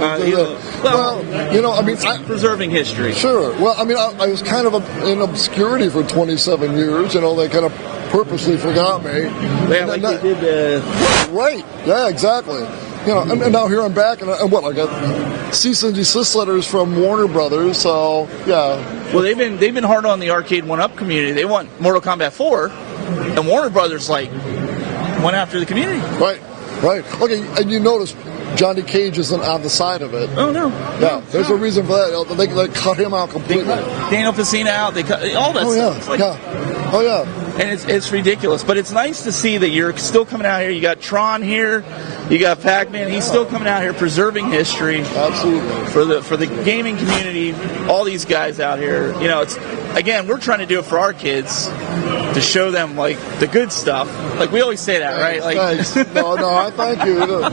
Preserving history. Sure. Well, I was kind of in obscurity for 27 years. They kind of purposely forgot me. Yeah, like they did. Right. Yeah, exactly. And now here I'm back, and I got cease and desist letters from Warner Brothers. So yeah. Well, they've been hard on the arcade one-up community. They want Mortal Kombat 4, and Warner Brothers went after the community. Right. Okay, and you notice Johnny Cage isn't on the side of it. Oh no. Yeah, there's a reason for that. They cut him out completely. Daniel Pacina out. They cut all that stuff. Oh yeah. And it's ridiculous, but it's nice to see that you're still coming out here. You got Tron here, you got Pac-Man. He's still coming out here, preserving history. Absolutely. For the gaming community, all these guys out here. It's again, we're trying to do it for our kids to show them the good stuff. Like we always say that, right? Thanks. No, I thank you.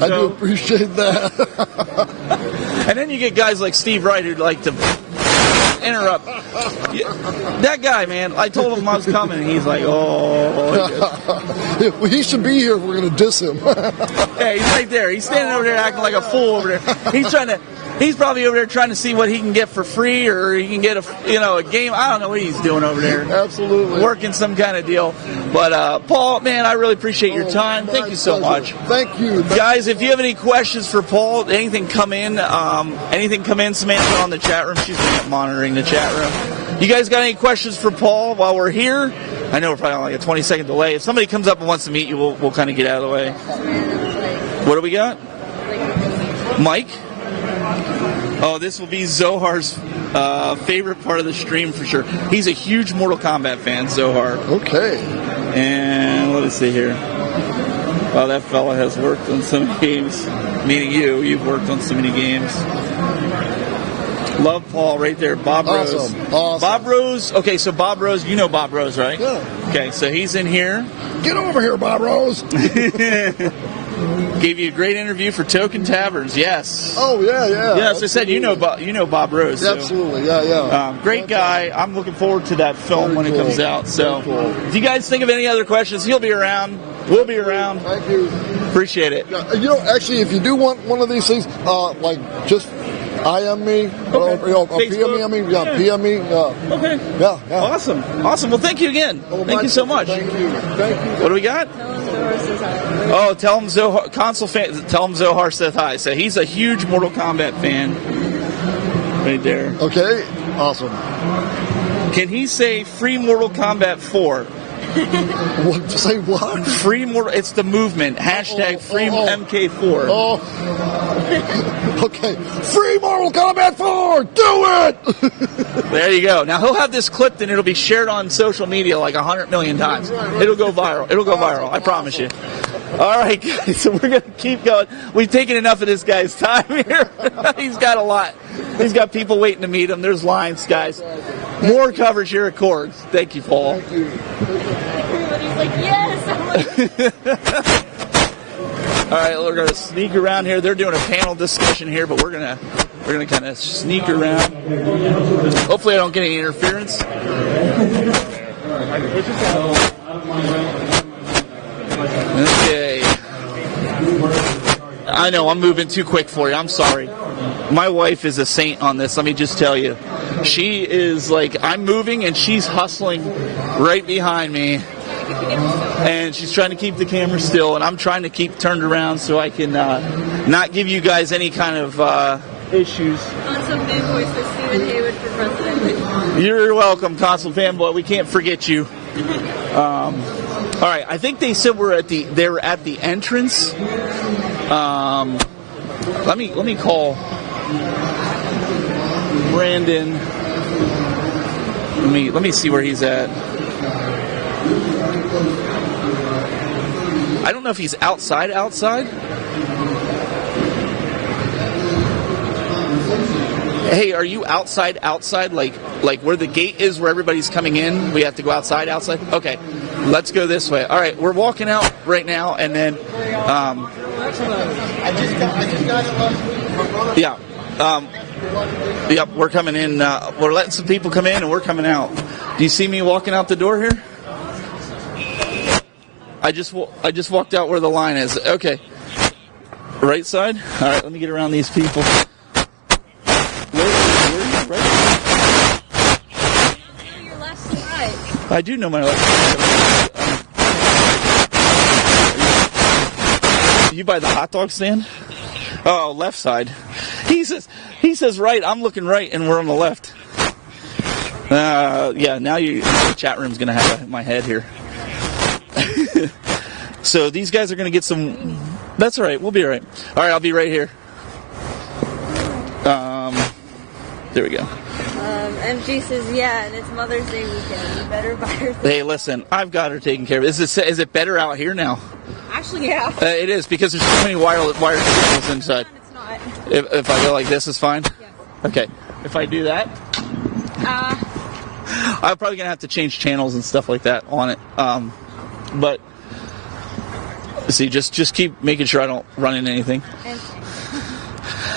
I do appreciate that. And then you get guys like Steve Wright who'd like to interrupt. That guy, man, I told him I was coming, and he's like, well, he should be here if we're going to diss him. Yeah, he's right there. He's standing over there acting like a fool over there. He's probably over there trying to see what he can get for free, or he can get a game. I don't know what he's doing over there. Absolutely. Working some kind of deal. But, Paul, man, I really appreciate your time. Thank you so much. Thank you. Guys, if you have any questions for Paul, anything come in, Samantha on the chat room. She's monitoring the chat room. You guys got any questions for Paul while we're here? I know we're probably on like a 20-second delay. If somebody comes up and wants to meet you, we'll kind of get out of the way. What do we got? Mike? Oh, this will be Zohar's favorite part of the stream for sure. He's a huge Mortal Kombat fan, Zohar. Okay. And let us see here. Well, that fella has worked on some games. Meaning you've worked on so many games. Love Paul right there. Bob Rose. Awesome. Bob Rose. Okay, so Bob Rose, you know Bob Rose, right? Yeah. Okay, so he's in here. Get over here, Bob Rose. Gave you a great interview for Token Taverns. Yes. Oh yeah. Yes, I said you know Bob Rose. So. Absolutely. Yeah. Great guy. I'm looking forward to that film when it comes out. So, if you guys think of any other questions, he'll be around. We'll be around. Thank you. Appreciate it. Actually, if you do want one of these things, just IM me, PM me, PM me. Okay. Yeah. Awesome. Well, thank you again. Thank you so much. Thank you. What do we got? Oh, tell him Zohar, console fan. Tell him Zohar says hi. So he's a huge Mortal Kombat fan. Right there. Okay. Awesome. Can he say free Mortal Kombat 4? What? Say what? Free Mortal. It's the movement. Hashtag free MK4. Oh. Okay. Free Mortal Kombat 4. Do it. There you go. Now he'll have this clipped and it'll be shared on social media like 100 million times. It'll go viral. I promise you. All right, guys. So we're gonna keep going. We've taken enough of this guy's time here. He's got a lot. He's got people waiting to meet him. There's lines, guys. More coverage here at Korgs. Thank you, Paul. Everybody's like, yes. I'm like, All right, we're gonna sneak around here. They're doing a panel discussion here, but we're gonna kind of sneak around. Hopefully, I don't get any interference. Okay. I know I'm moving too quick for you. I'm sorry. My wife is a saint on this. Let me just tell you. She is like, I'm moving and she's hustling right behind me. And she's trying to keep the camera still, and I'm trying to keep turned around so I can not give you guys any kind of issues. Console fanboy for Stephen Haywood for president. You're welcome, Console fanboy. We can't forget you. All right, I think they said they were at the entrance. Let me call Brandon. Let me see where he's at. I don't know if he's outside. Hey, are you outside? Like where the gate is, where everybody's coming in? We have to go outside. Okay, let's go this way. All right, we're walking out right now, and then I just got it last week. Yep, we're coming in. We're letting some people come in, and we're coming out. Do you see me walking out the door here? I just walked out where the line is. Okay. Right side? All right, let me get around these people. Where are you? Right? Your left side. I do know my left side. You by the hot dog stand? Oh, left side. He says right. I'm looking right, and we're on the left. Yeah, now the chat room's going to have my head here. So these guys are going to get some... That's all right. We'll be all right. All right, I'll be right here. There we go. MG says, yeah, and it's Mother's Day weekend. You better buy her things. Hey, listen, I've got her taken care of. Is it better out here now? Actually, yeah. It is, because there's so many wired cables inside. It's not. If I go like this, is fine? Yes. Okay. If I do that... I'm probably going to have to change channels and stuff like that on it. But... See, just keep making sure I don't run into anything.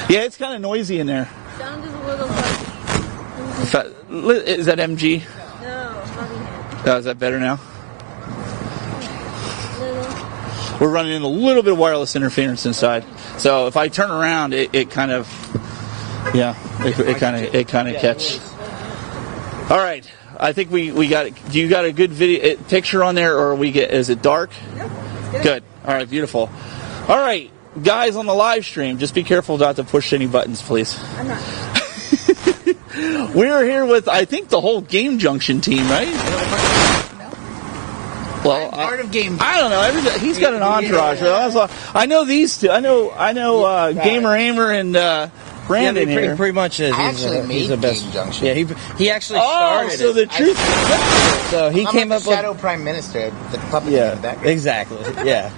Yeah, it's kind of noisy in there. Sound is a little funny. Is that MG? No, Oh, is that better now? little. We're running into a little bit of wireless interference inside. So if I turn around, it kind of, yeah, it kind of catches. All right, I think we got it. Do you got a good video picture on there, or is it dark? No, it's Good. All right, beautiful. All right, guys on the live stream, just be careful not to push any buttons, please. I'm not. We're here with, I think, the whole Game Junction team, right? Well, part of Game. I don't know. He's got an entourage. I know these two. I know Gamer Aimer and Brandon here. Pretty much is. I actually made the best. Game Junction. Yeah, he actually started so it. the truth. So he I'm came like up the Shadow Prime Minister, the puppet in the background. exactly. Yeah.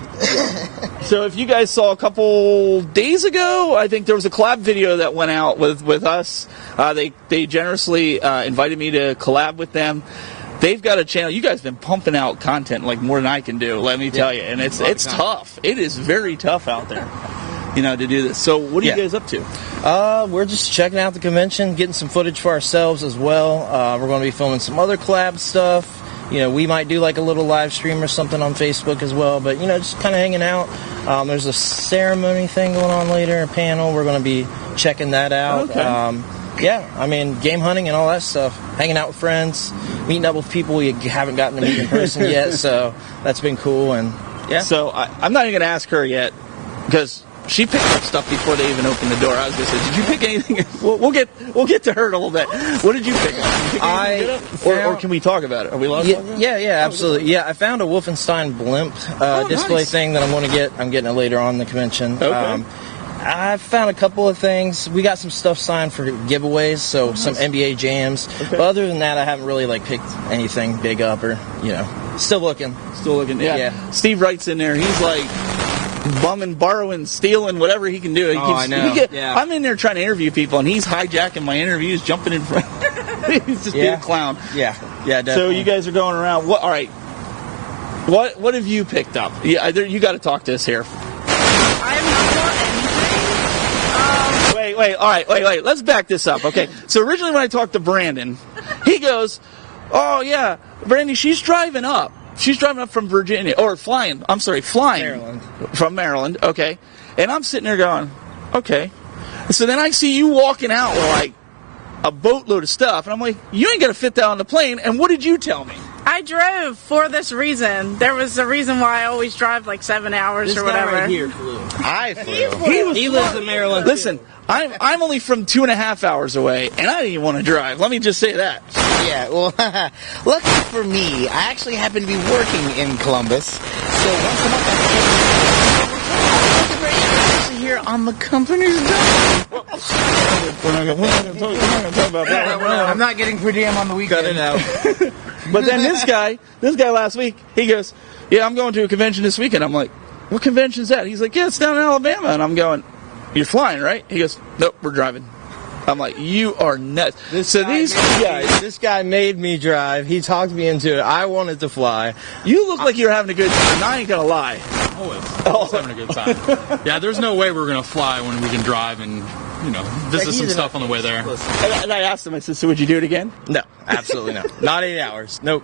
So if you guys saw a couple days ago, I think there was a collab video that went out with us. They generously invited me to collab with them. They've got a channel. You guys have been pumping out content like more than I can do, let me tell you. And it's tough. It is very tough out there, to do this. So what are you guys up to? We're just checking out the convention, getting some footage for ourselves as well. We're going to be filming some other collab stuff. We might do like a little live stream or something on Facebook as well. But, just kind of hanging out. There's a ceremony thing going on later, a panel. We're going to be checking that out. Okay. Game hunting and all that stuff. Hanging out with friends, meeting up with people you haven't gotten to meet in person yet. So that's been cool. And So I'm not even going to ask her yet because she picked up stuff before they even opened the door. I was going to say, did you pick anything? We'll get to her in a little bit. What did you pick up? Or can we talk about it? Are we allowed to talk about it? Yeah, absolutely. Yeah, I found a Wolfenstein blimp display thing that I'm going to get. I'm getting it later on in the convention. Okay. I found a couple of things. We got some stuff signed for giveaways, so some NBA jams. Okay. But other than that, I haven't really picked anything big up or still looking. Yeah. Steve writes in there. He's like bumming, borrowing, stealing, whatever he can do. I know. I'm in there trying to interview people, and he's hijacking my interviews, jumping in front. He's just being a clown. Yeah, definitely. So you guys are going around. All right. What have you picked up? Yeah, you got to talk to us here. I have not bought anything. Wait. All right, wait. Let's back this up, okay? So originally when I talked to Brandon, he goes, "Oh yeah, Brandy, she's driving up. She's driving up from Virginia, or flying. I'm sorry, flying Maryland. From Maryland, okay." And I'm sitting there going, "Okay." So then I see you walking out with like a boatload of stuff, and I'm like, "You ain't gonna fit that on the plane." And what did you tell me? I drove for this reason. There was a reason why I always drive like 7 hours or whatever. This guy right here flew. I flew. He lives in Maryland. Listen, I'm only from 2.5 hours away, and I didn't even want to drive. Let me just say that. Yeah, well, lucky for me, I actually happen to be working in Columbus. So once a month I'm here on the company's dime. We're not going to talk about that. I'm not getting per diem on the weekend. Cut it out. But then this guy last week, he goes, "Yeah, I'm going to a convention this weekend." I'm like, "What convention's that?" He's like, "Yeah, it's down in Alabama." And I'm going, "You're flying, right?" He goes, "Nope, we're driving." I'm like, "You are nuts." This guy made me drive. He talked me into it. I wanted to fly. You look like you're having a good time. I ain't going to lie. Always having a good time. Yeah, there's no way we're going to fly when we can drive and, visit some stuff on the way there. And I asked him, I said, "So would you do it again?" No, absolutely not. Not 8 hours. Nope.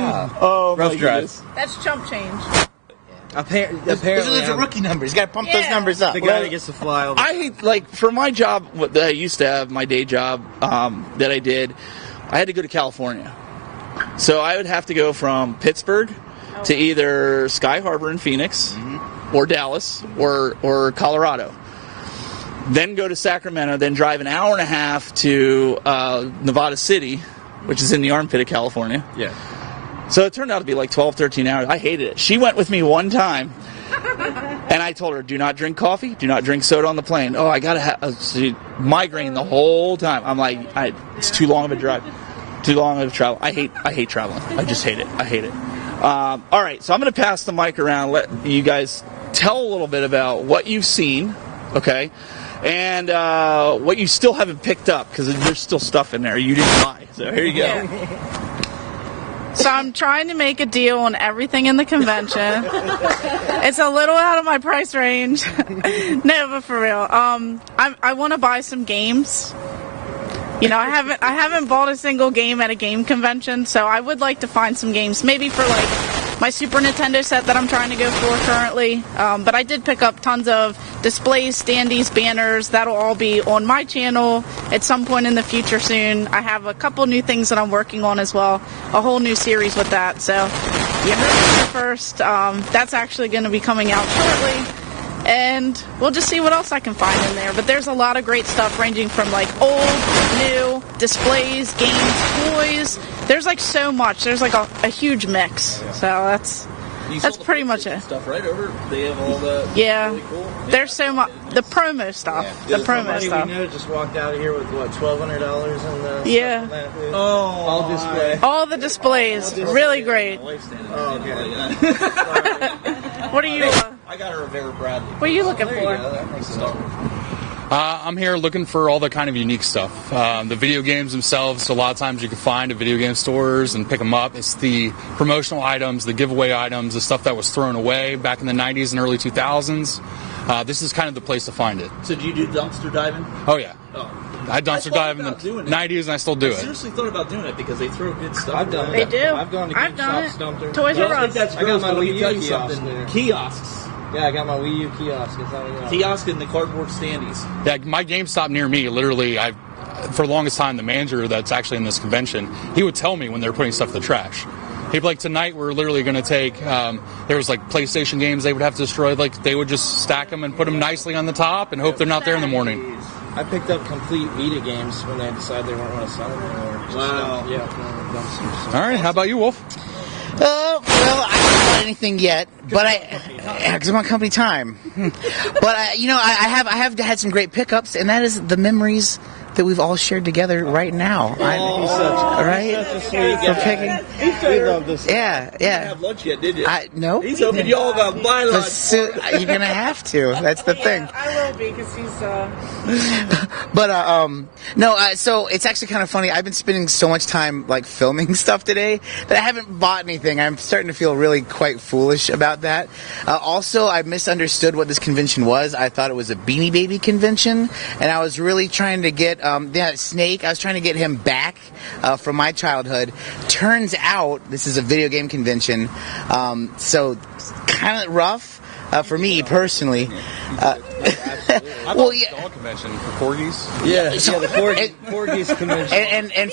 Rough drive. That's chump change. Apparently, those are rookie numbers. You got to pump those numbers up. The guy that gets to fly. I hate, for my job that I used to have, my day job that I did, I had to go to California. So I would have to go from Pittsburgh to either Sky Harbor in Phoenix or Dallas or Colorado. Then go to Sacramento, then drive an hour and a half to Nevada City, which is in the armpit of California. Yeah. So it turned out to be like 12, 13 hours. I hated it. She went with me one time, and I told her, "Do not drink coffee, do not drink soda on the plane." Oh, I got to have migraine the whole time. I'm like, it's too long of a drive, too long of a travel. I hate traveling. I just hate it. I hate it. All right, so I'm going to pass the mic around, let you guys tell a little bit about what you've seen, okay, and what you still haven't picked up, because there's still stuff in there you didn't buy. So here you go. Yeah. So I'm trying to make a deal on everything in the convention. It's a little out of my price range. No, but for real. I want to buy some games. I haven't bought a single game at a game convention, so I would like to find some games, maybe for like my Super Nintendo set that I'm trying to go for currently. But I did pick up tons of displays, standees, banners. That'll all be on my channel at some point in the future soon. I have a couple new things that I'm working on as well. A whole new series with that. So you heard it here first. That's actually going to be coming out shortly. And we'll just see what else I can find in there. But there's a lot of great stuff ranging from like old, new, displays, games, toys. There's like so much. There's like a huge mix. So that's pretty much it. Stuff right over. They have all the really cool. There's so much. The promo stuff. Yeah. The promo stuff. We know just walked out of here with what, $1,200 in the all display. All the displays. Really great. Oh, okay. What are you? I got a Rivera Bradley. What are you looking for? I'm here looking for all the kind of unique stuff. The video games themselves, so a lot of times you can find at video game stores and pick them up. It's the promotional items, the giveaway items, the stuff that was thrown away back in the 90s and early 2000s. This is kind of the place to find it. So do you do dumpster diving? Oh, yeah. Oh. I dumpster dive in the 90s and I still do I it. seriously thought about doing it because they throw good stuff. I've done They it. do. I've gone to I've done GameStop it. dumpster. Toys R I think Us. that's I got gross, my but let Wii me tell U you kiosk something. there. Kiosks. Yeah, I got my Wii U kiosk. That's how we got. Kiosk and the cardboard standees. Yeah, my GameStop near me, literally, for the longest time, the manager that's actually in this convention, he would tell me when they were putting stuff in the trash. He'd be like, tonight we're literally going to take, there was like PlayStation games they would have to destroy, like they would just stack them and put them nicely on the top and hope they're not there in the morning. I picked up complete Vita games when they decided they weren't going to sell them anymore. Wow. Yeah, dumpsters. All right, how about you, Wolf? Well, I haven't bought anything yet, but because I'm on company time. But I have had some great pickups, and that is the memories that we've all shared together right now. He's such a sweet guy. We love this. Yeah. You didn't have lunch yet, did you? No. He's hoping y'all got buy lunch. You're gonna have to. That's the thing. I will be because he's. But no. So it's actually kind of funny. I've been spending so much time like filming stuff today that I haven't bought anything. I'm starting to feel really quite foolish about that. Also, I misunderstood what this convention was. I thought it was a Beanie Baby convention, and I was really trying to get Snake. I was trying to get him back from my childhood. Turns out this is a video game convention, so kind of rough for me personally. Well, yeah. Dog convention for corgis. Yeah, the corgis convention.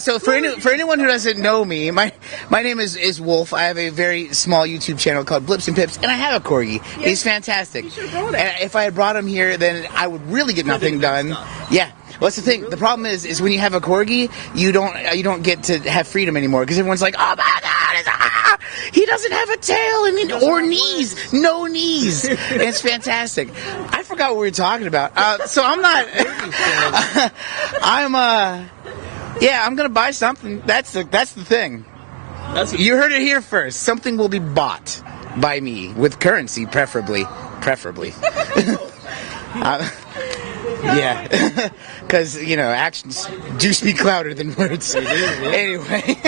So for anyone who doesn't know me, my name is Wolf. I have a very small YouTube channel called Blips and Pips, and I have a corgi. Yes. He's fantastic. And if I had brought him here, then I would really get nothing done. Yeah. Well, that's the thing. The problem is when you have a corgi, you don't get to have freedom anymore because everyone's like, oh my God, he doesn't have a tail or knees, no knees. And it's fantastic. I forgot what we were talking about. So I'm not. I'm gonna buy something. That's the thing. You heard it here first. Something will be bought by me with currency, preferably. Yeah, because actions do speak louder than words. Anyway.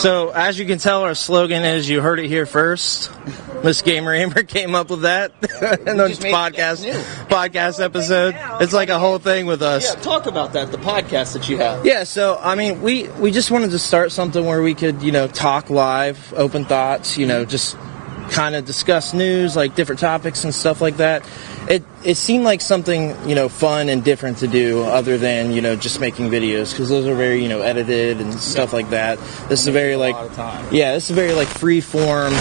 So as you can tell, our slogan is "You heard it here first." Miss Gamer Aimer came up with that in those podcast episode. It's like a whole thing with us. Yeah, talk about that. The podcast that you have. Yeah, so I mean, we just wanted to start something where we could talk live, open thoughts, just kind of discuss news, like different topics and stuff like that. It seemed like something fun and different to do other than just making videos, because those are very edited and stuff like that. This is a very free form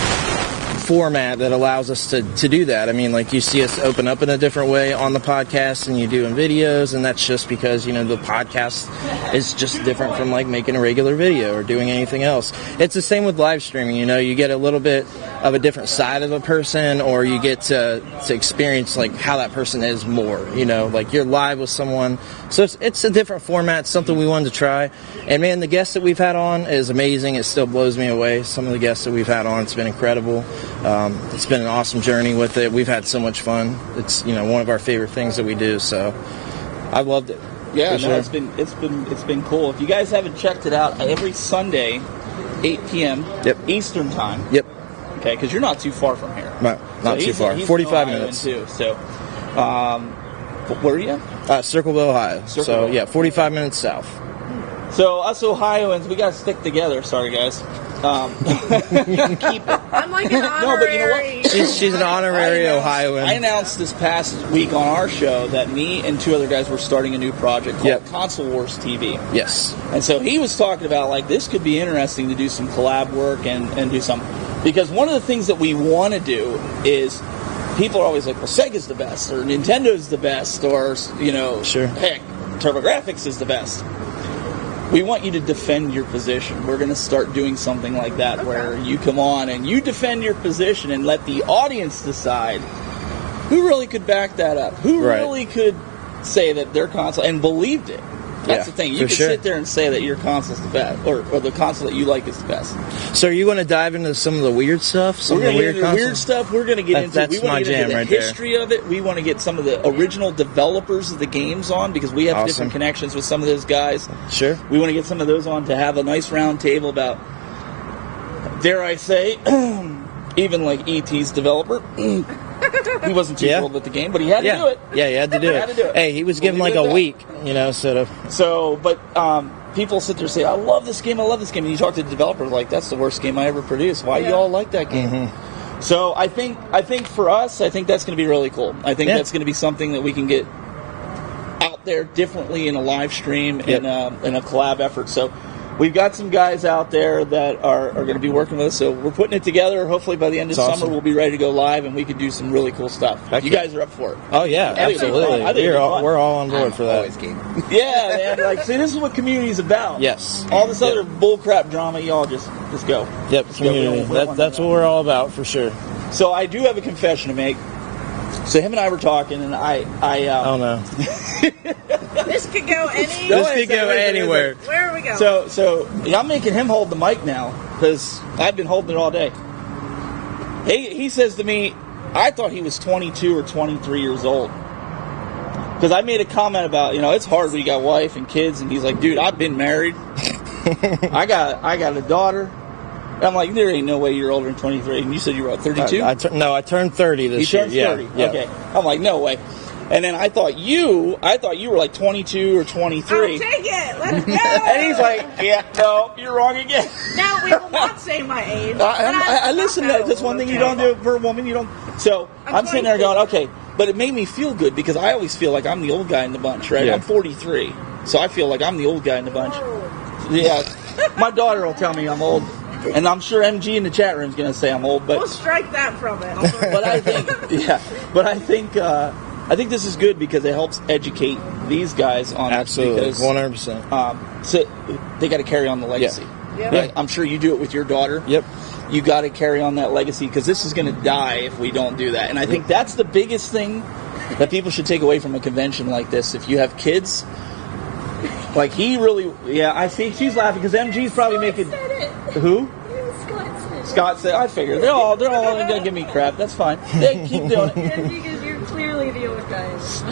format that allows us to do that. I mean, like, you see us open up in a different way on the podcast than you do in videos, and that's just because the podcast is just different from like making a regular video or doing anything else. It's the same with live streaming. You get a little bit of a different side of a person, or you get to experience like how that person is more. Like you're live with someone, so it's a different format. Something we wanted to try, and man, the guests that we've had on is amazing. It still blows me away. Some of the guests that we've had on, it's been incredible. It's been an awesome journey with it. We've had so much fun. It's one of our favorite things that we do. So I've loved it. Yeah, sure. It's been cool. If you guys haven't checked it out, every Sunday, 8 p.m. Eastern time. Yep. Okay, because you're not too far from here. Not too far. He's 45 in Ohio minutes. too. So, where are you? Circleville, Ohio. Circleville. 45 minutes south. So us Ohioans, we got to stick together. Sorry, guys. Keep it. I'm like an honorary. No, but you know what? She's an honorary Ohioan. I announced this past week on our show that me and two other guys were starting a new project called Console Wars TV. Yes. And so he was talking about, like, this could be interesting to do some collab work and do some... Because one of the things that we want to do is... People are always like, well, Sega's the best, or Nintendo's the best, or, heck, TurboGrafx is the best. We want you to defend your position. We're going to start doing something like that where you come on and you defend your position and let the audience decide who really could back that up, who really could say that their console, and believed it. That's the thing. You can sit there and say that your console's the best, or the console that you like is the best. So are you going to dive into some of the weird stuff? We're going to get into the weird stuff. We're going to get into. That's We want my to get jam into the right there. history of it. We want to get some of the original developers of the games on because we have different connections with some of those guys. Sure. We want to get some of those on to have a nice round table about, dare I say, even like E.T.'s developer. He wasn't too thrilled with the game, but he had to do it. Yeah, he had to do it. Hey, he was given like a week, but people sit there and say, I love this game, and you talk to the developer, like, that's the worst game I ever produced. Why do you all like that game? Mm-hmm. So I think for us, I think that's going to be really cool. I think that's going to be something that we can get out there differently in a live stream and a collab effort. So we've got some guys out there that are going to be working with us, so we're putting it together. Hopefully by the end of summer we'll be ready to go live, and we can do some really cool stuff. You guys are up for it. Oh, yeah, absolutely. We're all on board for that. Yeah, man. Like, see, this is what community is about. Yes. All this other bullcrap drama, y'all just go. Yep, community. That's what we're all about, for sure. So I do have a confession to make. So him and I were talking, and I oh, no. This could go anywhere. Where are we going? So I'm making him hold the mic now because I've been holding it all day. He says to me, I thought he was 22 or 23 years old. Because I made a comment about, it's hard when you got wife and kids, and he's like, dude, I've been married. I got a daughter. And I'm like, there ain't no way you're older than 23. And you said you were, 32? I turned 30 this year. You turned 30? Yeah. Okay. I'm like, no way. And then I thought you were like 22 or 23. I'll take it. Let's go. And he's like, yeah, no, you're wrong again. No, we will not say my age. I listen. That's one thing you don't do for a woman. You don't. So I'm sitting there going, okay. But it made me feel good because I always feel like I'm the old guy in the bunch, right? Yeah. I'm 43, so I feel like I'm the old guy in the bunch. Yeah. My daughter will tell me I'm old. And I'm sure MG in the chat room is going to say I'm old, but we'll strike that from it. But I think this is good because it helps educate these guys on absolutely it. Because, 100%. So they got to carry on the legacy. Yeah. Right? I'm sure you do it with your daughter. Yep. You got to carry on that legacy because this is going to die if we don't do that. And I think that's the biggest thing that people should take away from a convention like this. If you have kids. Like, he really... Yeah, I see. She's laughing because MG's probably making... Who? Scott said, I figured. They're all going to give me crap. That's fine. They keep doing it. Yeah, because you're clearly the old guys.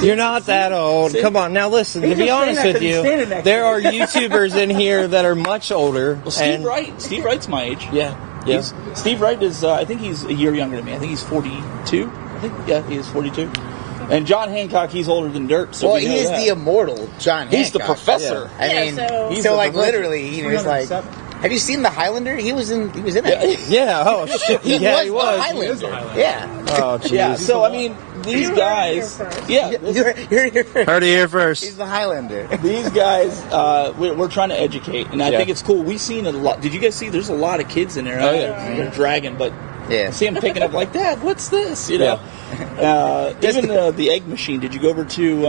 You're not that old. See? Come on. Now, listen, to be honest with you, there are YouTubers in here that are much older. Well, Steve Wright. Steve Wright's my age. Yeah. Steve Wright is, I think he's a year younger than me. I think he's 42. He is 42. And John Hancock, he's older than dirt. So he is the immortal John Hancock. He's the professor. Yeah. I mean, so like literally, he was like. Have you seen The Highlander? He was in it. Yeah. Oh shit. He was the Highlander. Yeah. Oh jeez. Yeah. So I mean, these guys. Yeah. You're here first. Heard it here first. He's the Highlander. These guys, we're trying to educate, and I think it's cool. We've seen a lot. Did you guys see? There's a lot of kids in there. Oh yeah. They're dragging, but. Yeah. I see them picking up like, Dad, what's this? You know, even the egg machine. Did you go over to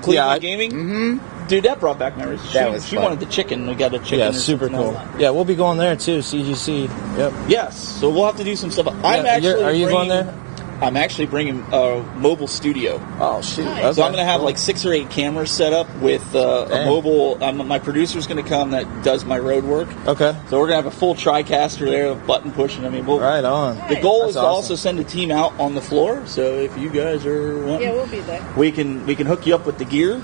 Cleveland Gaming? Mm-hmm. Dude, that brought back memories. She fun. wanted the chicken. We got a chicken. Yeah, super cool. Yeah, we'll be going there too. CGC. Yep. Yes. So we'll have to do some stuff. Are you going there? I'm actually bringing a mobile studio. Oh shoot! Okay. So I'm going to have like 6 or 8 cameras set up with a mobile. My producer's going to come that does my road work. Okay. So we're going to have a full TriCaster there, button pushing. I mean, right on. The goal is to also send a team out on the floor. So if you guys are wanting, we'll be there. We can hook you up with the gear.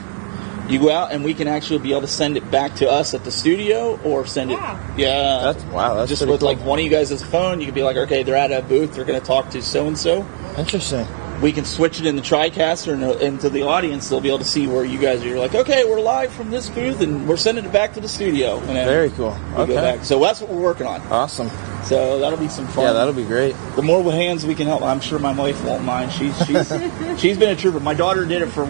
You go out and we can actually be able to send it back to us at the studio or send it. Yeah. That's just with like one of you guys' phone. You could be like, okay, they're at a booth. They're going to talk to so and so. Interesting. We can switch it in the TriCaster and into the audience. They'll be able to see where you guys are. You're like, okay, we're live from this booth and we're sending it back to the studio. And very cool. Okay. Go back. So that's what we're working on. Awesome. So that'll be some fun. Yeah, that'll be great. The more hands we can help, I'm sure my wife won't mind. She's been a trooper. My daughter did it for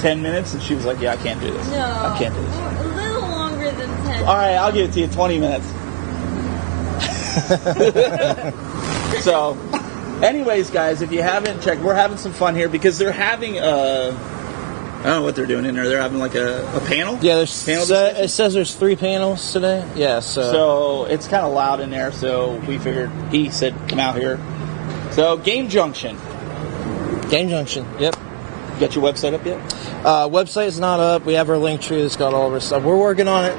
10 minutes, and she was like, yeah, I can't do this. No. I can't do this. A little longer than 10. All right, I'll give it to you 20 minutes. So, anyways, guys, if you haven't checked, we're having some fun here because they're having I don't know what they're doing in there. They're having like a panel. Yeah, it says there's 3 panels today. Yeah, so it's kind of loud in there, so we figured, he said, come out here. So, Game Junction. Yep. You got your website up yet? Website is not up. We have our link tree that's got all of our stuff. We're working on it.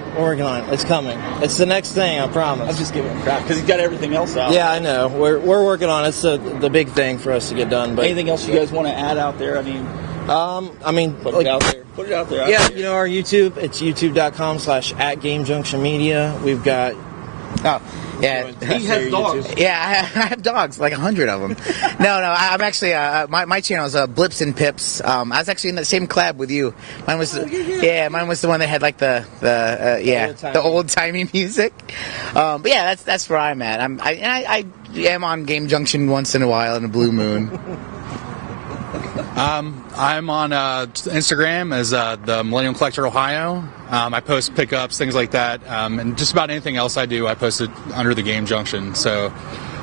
It's coming. It's the next thing, I promise. I'm just giving him crap because he's got everything else out. Yeah, I know. We're working on it. It's the big thing for us to get done. But anything else you guys want to add out there? put it out there. Put it out there. Yeah, you know, our YouTube, it's youtube.com/@GameJunctionMedia. We've got... Oh, yeah. He has dogs. Yeah, I have dogs, like 100 of them. No, I'm actually, my channel is Blips and Pips. I was actually in the same collab with you. Mine was, mine was the one that had like the old-timey music. But yeah, that's where I'm at. I am on Game Junction once in a while in a blue moon. I'm on Instagram as the Millennium Collector Ohio. I post pickups, things like that, and just about anything else I do, I post it under the Game Junction. So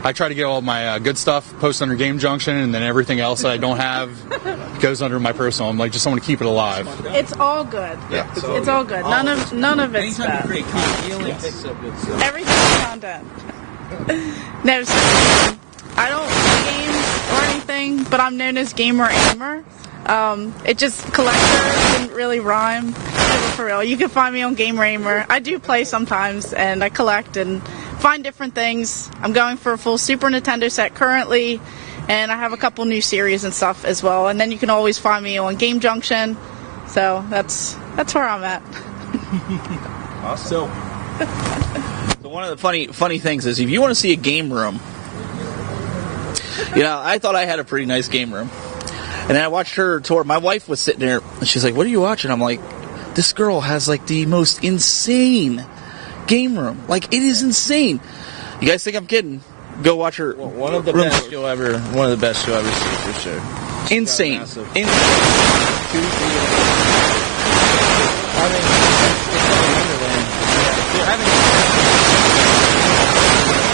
I try to get all my good stuff posted under Game Junction, and then everything else that I don't have goes under my personal. I'm like, just want to keep it alive. It's all good. Yeah, it's all good. None of it's bad. Everything's content. No, I don't game or anything, but I'm known as Gamer Aimer. It just collector didn't really rhyme. For real, you can find me on Gamer Aimer. I do play sometimes, and I collect and find different things. I'm going for a full Super Nintendo set currently, and I have a couple new series and stuff as well. And then you can always find me on Game Junction. So that's where I'm at. Awesome. So one of the funny things is, if you want to see a game room, you know, I thought I had a pretty nice game room. And then I watched her tour. My wife was sitting there, and she's like, "What are you watching?" I'm like, "This girl has, like, the most insane game room. Like, it is insane." You guys think I'm kidding? Go watch her. Well, one of the best you'll ever see, for sure. Insane. I mean,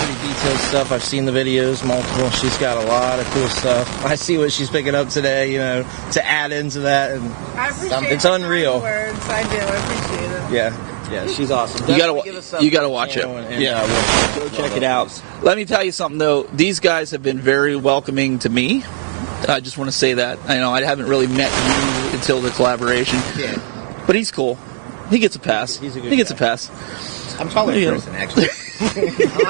pretty detailed stuff. I've seen the videos, multiple. She's got a lot of cool stuff. I see what she's picking up today, you know, to add into that, and it's unreal. Words. I do. I appreciate it. Yeah, she's awesome. You gotta watch it. Go check it out. Let me tell you something though. These guys have been very welcoming to me. I just want to say that. I know I haven't really met you until the collaboration. Yeah. But he's cool. He gets a pass. He gets a pass. I'm taller in person, actually.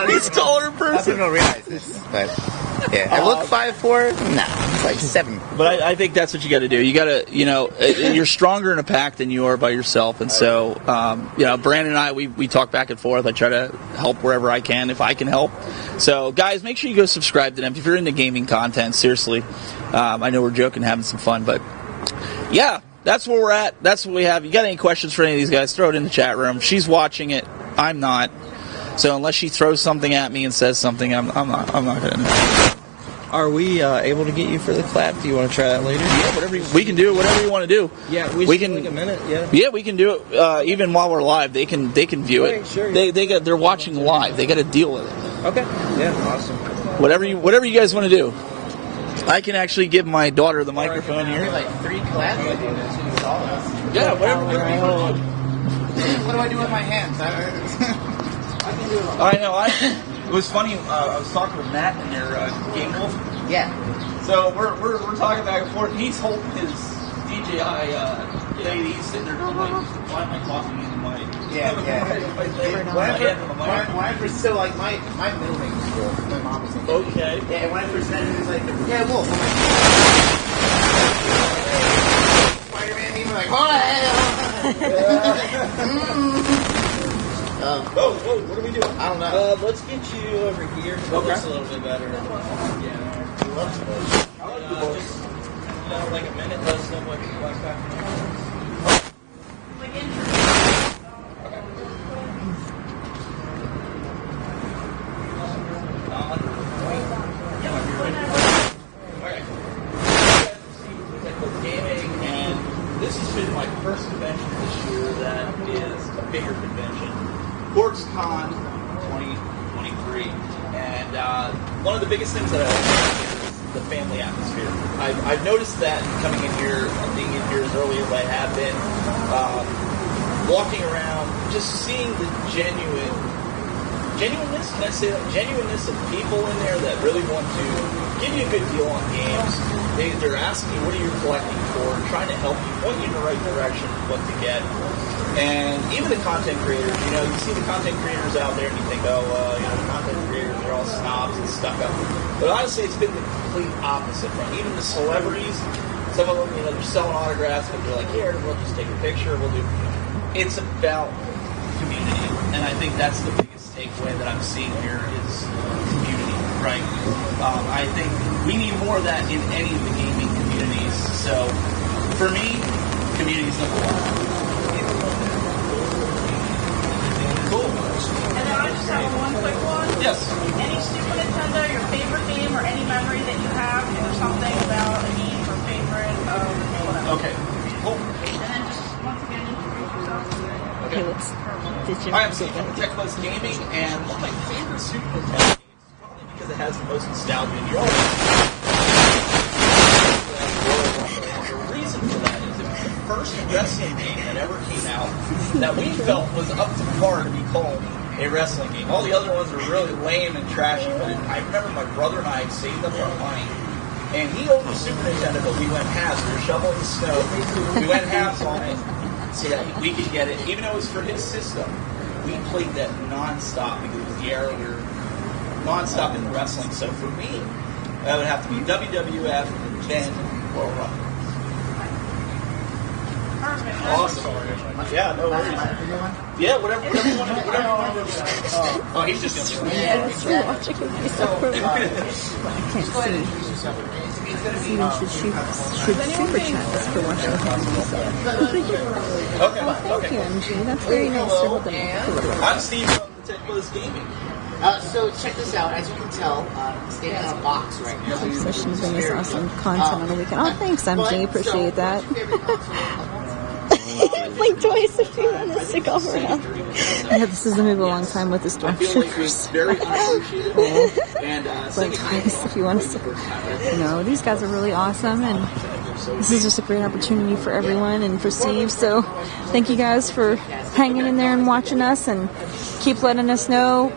He's taller in person. I don't realize this, but yeah. I look 5'4". Nah, it's like 7. But I think that's what you got to do. You got to, you know, you're stronger in a pack than you are by yourself. And so, you know, Brandon and I, we talk back and forth. I try to help wherever I can, if I can help. So, guys, make sure you go subscribe to them. If you're into gaming content, seriously. I know we're joking, having some fun, but yeah, that's where we're at. That's what we have. You got any questions for any of these guys, throw it in the chat room. She's watching it. I'm not. So unless she throws something at me and says something, I'm not going to. Are we able to get you for the collab? Do you want to try that later? Yeah, whatever. We can do whatever you want to do. Yeah, we can. Like a minute. Yeah. Yeah, we can do it. Even while we're live, they can view it. Sure. They're watching live. They got to deal with it. Okay. Yeah. Awesome. Whatever you guys want to do. I can actually give my daughter the microphone here. Like 3 collabs. Yeah, whatever. What do I do with my hands? I know. It was funny. I was talking with Matt in their Game Wolf. Yeah. So we're talking back and forth. He's holding his DJI. He's sitting there going, "Why am I talking into my?" Yeah. When I first, so like my middle name is Wolf. My mom was like, okay. Yeah. And when I first met him, he was like, "Yeah, Wolf." I'm like, Spider-Man meme. I'm like, hold on. Whoa, what are we doing? I don't know. Let's get you over here. It looks a little bit better. Yeah. Just, like a minute, let us know what you like back. This has been my first convention this year that is a bigger convention. CORGSCON 2023. And one of the biggest things that I like is the family atmosphere. I've noticed that coming in here, being in here as early as I have been, walking around, just seeing the genuine genuineness. Can I say that? Genuineness of people in there that really want to give you a good deal on games. They're asking you, what are you collecting for? Trying to help you, point you in the right direction, what to get. And even the content creators, you see the content creators out there and you think, content creators are all snobs and stuck up. But honestly, it's been the complete opposite. Even the celebrities, some of them, they're selling autographs, but they're like, here, we'll just take a picture, we'll do. It's about community. And I think that's the biggest takeaway that I'm seeing here is community, right? I think we need more of that in any of the gaming communities. So, for me, community is number one. Cool. And then I just have one quick one. Yes. Any Super Nintendo, your favorite game, or any memory that you have, or something about a game or favorite, whatever. Okay. Cool. And then just once again, introduce yourself. Okay, let's. Hi, I'm TechBuzz Gaming, and one of my favorite Super Nintendo games, probably because it has the most nostalgia in your life. The reason for that is it was the first wrestling game that ever came out that we felt was up to par to be called a wrestling game. All the other ones were really lame and trashy, but I remember my brother and I had saved up our money, and he owned the Super Nintendo, but we went halves. We were shoveling the snow. We went halves on it so that we could get it. Even though it was for his system, we played that non-stop because it was the era we were non-stop in wrestling. So for me, that would have to be WWF, then Royal Rumble. Awesome. Yeah, no worries. Yeah, whatever you want to do. Oh, he's just going to do it. Should super chats for watching the Thank you, MG. That's very nice to hold them up. I'm Steve from TechBuzz Gaming. So check this out. As you can tell, staying in a box right now. Session is doing this awesome content on the weekend. Oh, thanks, MG. Appreciate that. Like twice if you want to stick over now. Yeah, this is the move a long time with the stormtroopers. Like twice if you want to stick. These guys are really awesome, and this is just a great opportunity for everyone and for Steve. So thank you guys for hanging in there and watching us, and keep letting us know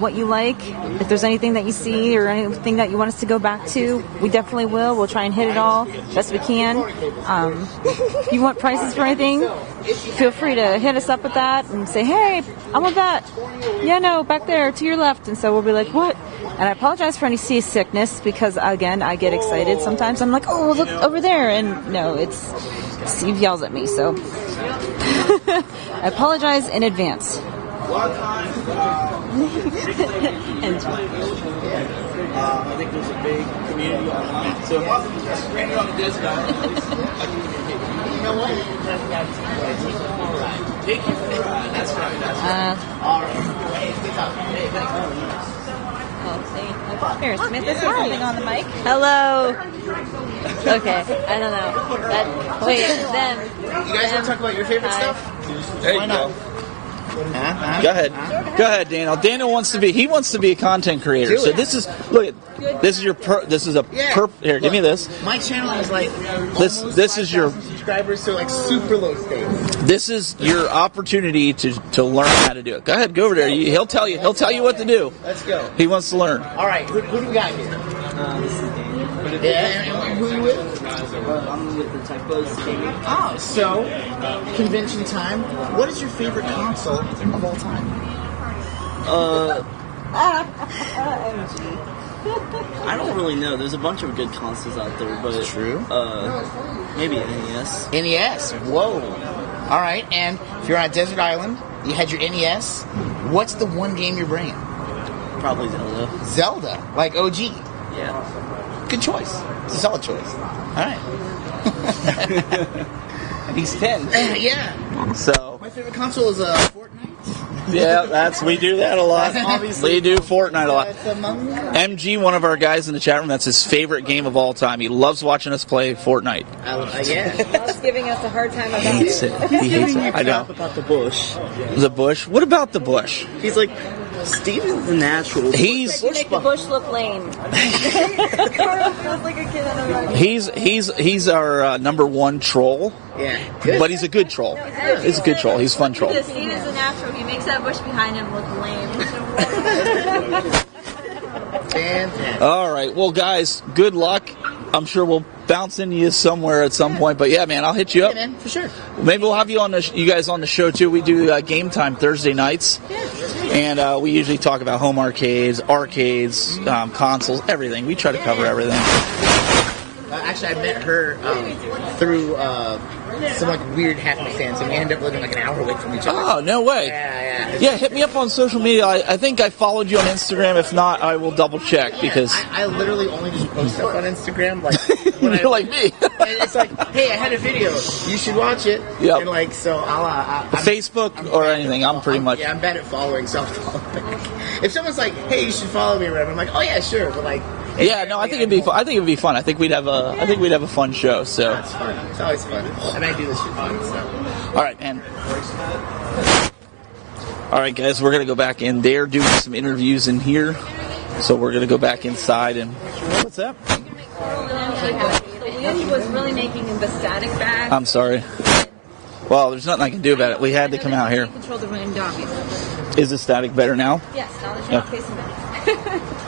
what you like. If there's anything that you see or anything that you want us to go back to, we definitely will. We'll try and hit it all best we can. If you want prices for anything, feel free to hit us up with that and say, hey, I want that. Yeah, no, back there to your left. And so we'll be like, what? And I apologize for any seasickness because, again, I get excited sometimes. I'm like, oh, look over there. And no, it's Steve yells at me. So I apologize in advance. A lot of times, I think there's a big community online. So if I'm just stranded on the desert island, at least I can communicate. You know what? Take you for a ride. That's right. That's right. All right. Hey, thanks. Here, Smith is something on the mic. Hello. Okay, I don't know. Wait, them. You guys want to talk about your favorite stuff? There you go. Go ahead. Go ahead, Daniel. Daniel wants to be a content creator. So this is here, give me this. My channel is like this is your subscribers, so like super low stakes. This is your opportunity to learn how to do it. Go ahead, go over there. He'll tell you what to do. Let's go. He wants to learn. All right, who do we got here? This is Daniel. Yeah, and who are you with? I'm with the TechBuzz Gaming. Oh, so convention time. What is your favorite console of all time? I don't really know. There's a bunch of good consoles out there, but true. Maybe NES. NES. Whoa. All right, and if you're on a desert island, you had your NES. What's the one game you're bringing? Probably Zelda. Zelda, like OG. Yeah. Good choice. It's a solid choice. All right. He's 10. Yeah. So my favorite console is Fortnite. Yeah, we do that a lot. We do Fortnite a lot. MG, one of our guys in the chat room, that's his favorite game of all time. He loves watching us play Fortnite. Yeah. He loves giving us a hard time about He hates it. He hates it. I know. About the bush. The bush? What about the bush? He's like, Steven's a natural. You make the bush look lame. Carl feels like a kid on a rug. He's our number one troll. Yeah. But he's a good troll. He's a good troll. He's a fun troll. Steven's a natural. He makes that bush behind him look lame. Fantastic. All right. Well, guys, good luck. I'm sure we'll bounce into you somewhere at some point. But yeah, man, I'll hit you up. Yeah, man, for sure. Maybe we'll have you you guys on the show too. We do Game Time Thursday nights, and we usually talk about home arcades, consoles, everything. We try to cover everything. Actually, I met her through some like weird happenstance, and we ended up living like an hour away from each other. Oh, no way. Yeah, hit me up on social media. I think I followed you on Instagram. If not, I will double check because I literally only just post stuff on Instagram. Like when you're like me. It's like, hey, I had a video. You should watch it. Yep. And like, so I'm Facebook or anything. I'm pretty much. Yeah, I'm bad at following, so I'll follow back. If someone's like, hey, you should follow me or whatever, I'm like, oh yeah, sure. But like. Yeah, no, I think it'd be fun. I think it'd be fun. I think we'd have a fun show. So it's fun. It's always fun, and I do this for fun. So. All right, man. All right, guys, we're gonna go back in there doing some interviews in here. So we're gonna go back inside and what's that? The wind was really making the static bad. I'm sorry. Well, there's nothing I can do about it. We had to come out here. Control the wind, obviously. Is the static better now? Yes, now that you're not facing back.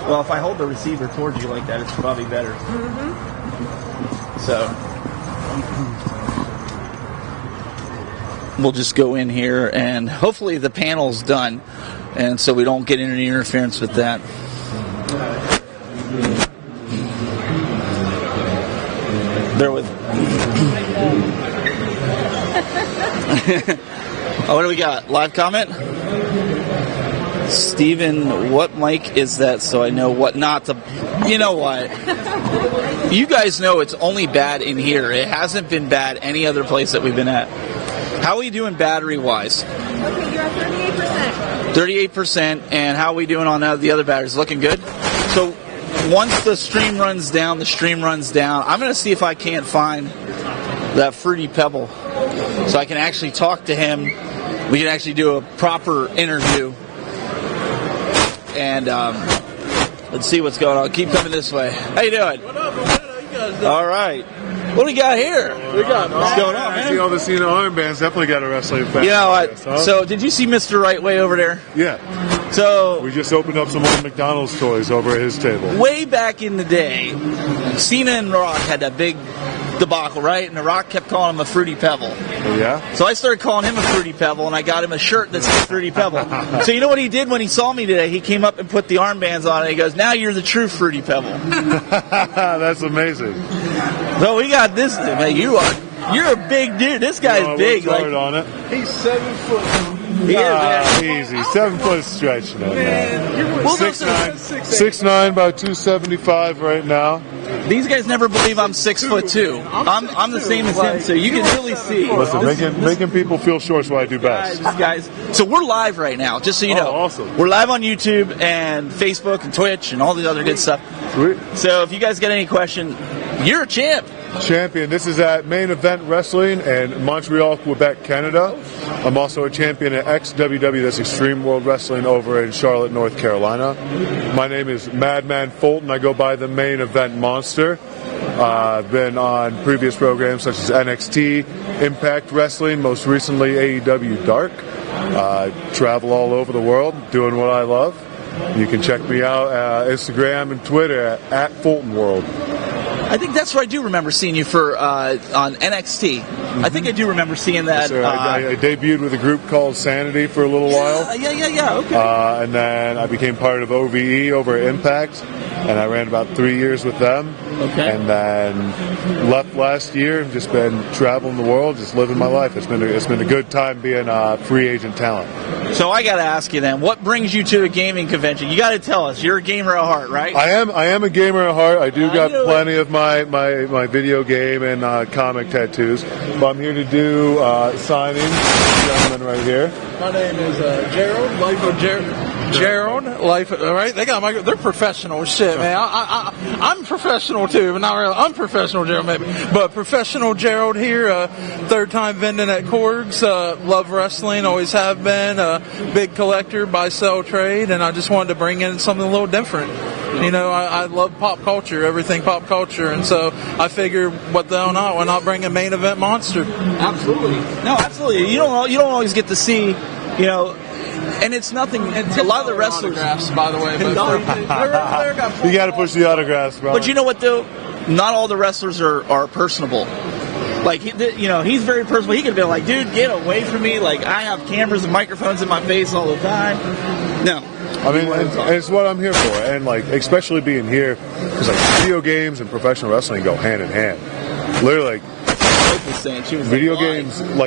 Well, if I hold the receiver towards you like that, it's probably better. Mm-hmm. So we'll just go in here, and hopefully the panel's done, and so we don't get any interference with that. Bear with. Oh, what do we got? Live comment? Steven, what mic is that so I know what not to... You know what? You guys know it's only bad in here. It hasn't been bad any other place that we've been at. How are we doing battery-wise? Okay, you're at 38%. 38%, and how are we doing on the other batteries? Looking good? So once the stream runs down, I'm going to see if I can't find that Fruity Pebble so I can actually talk to him. We can actually do a proper interview. And let's see what's going on. Keep coming this way. How you doing? What up, man? How you guys doing? All right. What do we got here? What's going on, man? See all the Cena armbands. Definitely got a wrestling fan. You know what? So did you see Mr. Right Way over there? Yeah. So we just opened up some old McDonald's toys over at his table. Way back in the day, Cena and Rock had that big debacle, right? And The Rock kept calling him a Fruity Pebble. Yeah? So I started calling him a Fruity Pebble, and I got him a shirt that said Fruity Pebble. So you know what he did when he saw me today? He came up and put the armbands on, and he goes, now you're the true Fruity Pebble. That's amazing. So we got this thing. Man, you're a big dude. This guy's big. Like, on it. He's 7 foot. He is, easy. 7 foot stretch, man. Well, 6'9", about 275 right now. These guys never believe I'm 6'2". I'm the same as him, so you can really see. Listen, making people feel short is what I do best. Guys, so we're live right now, just so you know. Awesome. We're live on YouTube and Facebook and Twitch and all the other good stuff. Sweet. So if you guys got any question, you're a champ. Champion. This is at Main Event Wrestling in Montreal, Quebec, Canada. I'm also a champion at XWW, that's Extreme World Wrestling, over in Charlotte, North Carolina. My name is Madman Fulton. I go by the Main Event Monster. I've been on previous programs such as NXT, Impact Wrestling, most recently AEW Dark. Travel all over the world, doing what I love. You can check me out Instagram and Twitter at Fulton World. I think that's where I do remember seeing you for on NXT. I think I do remember seeing that. Yes, I debuted with a group called Sanity for a little while. Yeah, okay. And then I became part of OVE over at Impact, and I ran about 3 years with them. Okay. And then left last year and just been traveling the world, just living my life. It's been a good time being a free agent talent. So I got to ask you then, what brings you to a gaming convention? You got to tell us. You're a gamer at heart, right? I am a gamer at heart. I do got plenty of my video game and comic tattoos. But I'm here to do signings. Gentleman right here. My name is Gerald, Michael Gerald, Life, all right? They got they're professional shit, man. I'm professional too, but not really unprofessional Gerald maybe. But professional Gerald here, third time vending at Corgs. Love wrestling, always have been. Big collector, buy, sell, trade, and I just wanted to bring in something a little different. You know, I love pop culture, everything pop culture, and so I figured, what the hell not? Why not bring a main event monster? Absolutely. No, absolutely. You don't always get to see, you know, and it's nothing. A lot of the wrestlers, by the way, You got to push the autographs, bro. But you know what though? Not all the wrestlers are personable. Like, you know, he's very personable. He could be like, dude, get away from me. Like, I have cameras and microphones in my face all the time. No. I mean, and it's what I'm here for. And, like, especially being here, because, like, video games and professional wrestling go hand in hand. Literally,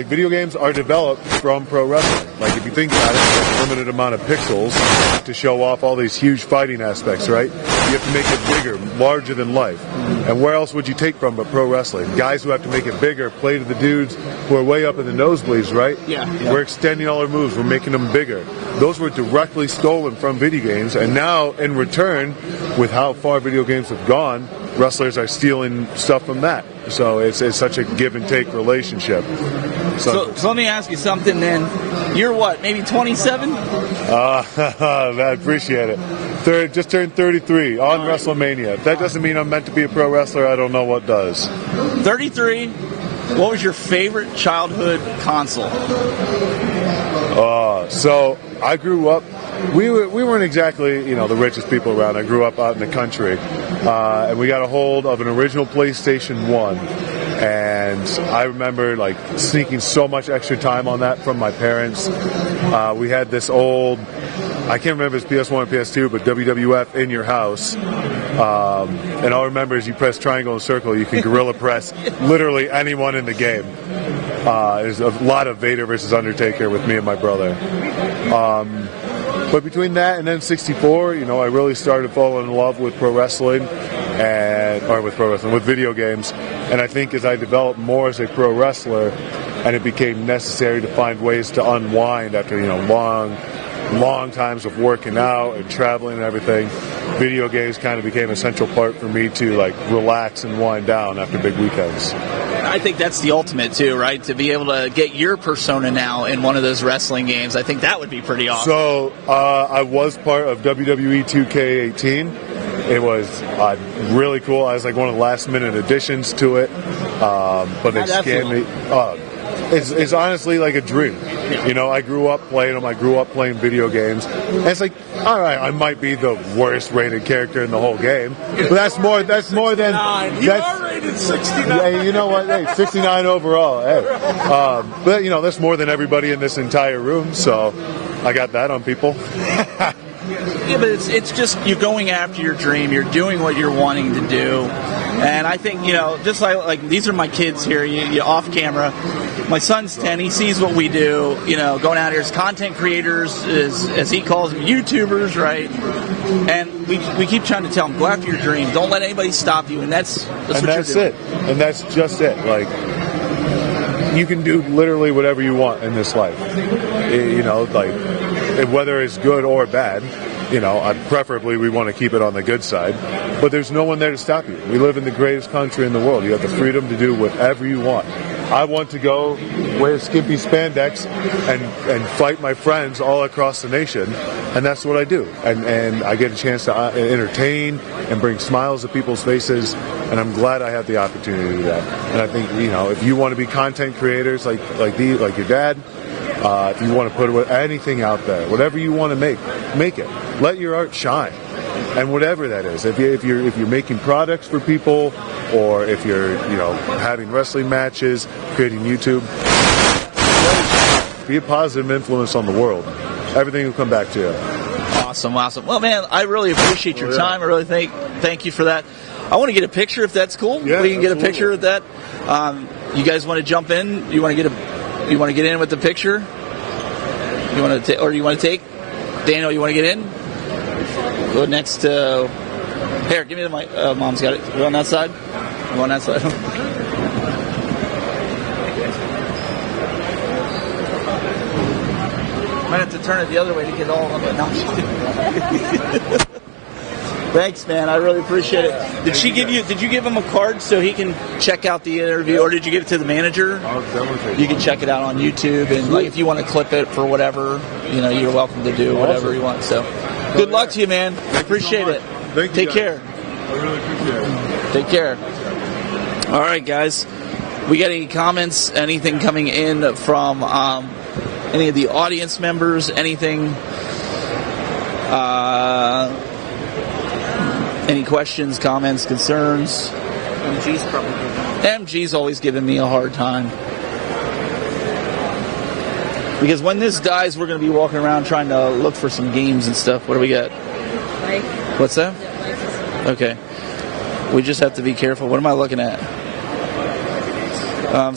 video games are developed from pro wrestling. Like, if you think about it, there's a limited amount of pixels to show off all these huge fighting aspects, right? You have to make it bigger, larger than life. And where else would you take from but pro wrestling? Guys who have to make it bigger play to the dudes who are way up in the nosebleeds, right? Yeah. We're extending all our moves. We're making them bigger. Those were directly stolen from video games, and now, in return, with how far video games have gone, wrestlers are stealing stuff from that. So it's such a give and take relationship. So let me ask you something then. You're what, maybe 27? I appreciate it. Just turned 33 on WrestleMania. If that doesn't mean I'm meant to be a pro wrestler, I don't know what does. 33. What was your favorite childhood console? So I grew up. We weren't exactly, you know, the richest people around. I grew up out in the country, and we got a hold of an original PlayStation 1. And I remember, like, sneaking so much extra time on that from my parents. We had this old, I can't remember if it's PS1 or PS2, but WWF In Your House. And all I remember is you press triangle and circle, you can gorilla press literally anyone in the game. There's a lot of Vader versus Undertaker with me and my brother. But between that and then 64, you know, I really started falling in love with pro wrestling, with video games. And I think as I developed more as a pro wrestler, and it became necessary to find ways to unwind after, you know, long times of working out and traveling and everything, video games kind of became a central part for me to, like, relax and wind down after big weekends. I think that's the ultimate too, right? To be able to get your persona now in one of those wrestling games, I think that would be pretty awesome. So I was part of WWE 2K18. It was really cool. I was like one of the last minute additions to it, but they scanned me. It's honestly like a dream. You know, I grew up playing them. I grew up playing video games. And it's like, all right, I might be the worst rated character in the whole game, but that's more than you are rated 69. Yeah, you know what? Hey, 69 overall. Hey, but you know, that's more than everybody in this entire room. So I got that on people. Yeah, but it's just you're going after your dream. You're doing what you're wanting to do. And I think, you know, just like these are my kids here, you off camera. My son's 10. He sees what we do, you know, going out here as content creators, as he calls them, YouTubers, right? And we keep trying to tell him, go after your dream. Don't let anybody stop you. And that's what you're doing. And that's just it. Like, you can do literally whatever you want in this life. You know, like, whether it's good or bad. You know, preferably we want to keep it on the good side, but there's no one there to stop you. We live in the greatest country in the world. You have the freedom to do whatever you want. I want to go wear skimpy spandex and fight my friends all across the nation, and that's what I do. And I get a chance to entertain and bring smiles to people's faces, and I'm glad I have the opportunity to do that. And I think, you know, if you want to be content creators like your dad, if you want to put anything out there, whatever you want to make it. Let your art shine, and whatever that is. If you're making products for people, or if you're, you know, having wrestling matches, creating YouTube, be a positive influence on the world. Everything will come back to you. Awesome. Well, man, I really appreciate your time. I really thank you for that. I want to get a picture if that's cool. Yeah, we can get a picture of that. You guys want to jump in? You want to get in with the picture? You want to take? Daniel, you want to get in? Go next to... Here, give me the mic. Mom's got it. Go on that side. Go on that side. Might have to turn it the other way to get all of it. No, I'm just kidding. Thanks, man. I really appreciate it. Did you give him a card so he can check out the interview, or did you give it to the manager? You can check it out on YouTube, and like, if you want to clip it for whatever, you're welcome to do whatever you want. So, good luck to you, man. I appreciate it. Take care. I really appreciate it. Take care. All right, guys. We got any comments? Anything coming in from any of the audience members? Anything? Any questions, comments, concerns? MG's always giving me a hard time. Because when this dies, we're going to be walking around trying to look for some games and stuff. What do we got? What's that? Okay. We just have to be careful. What am I looking at?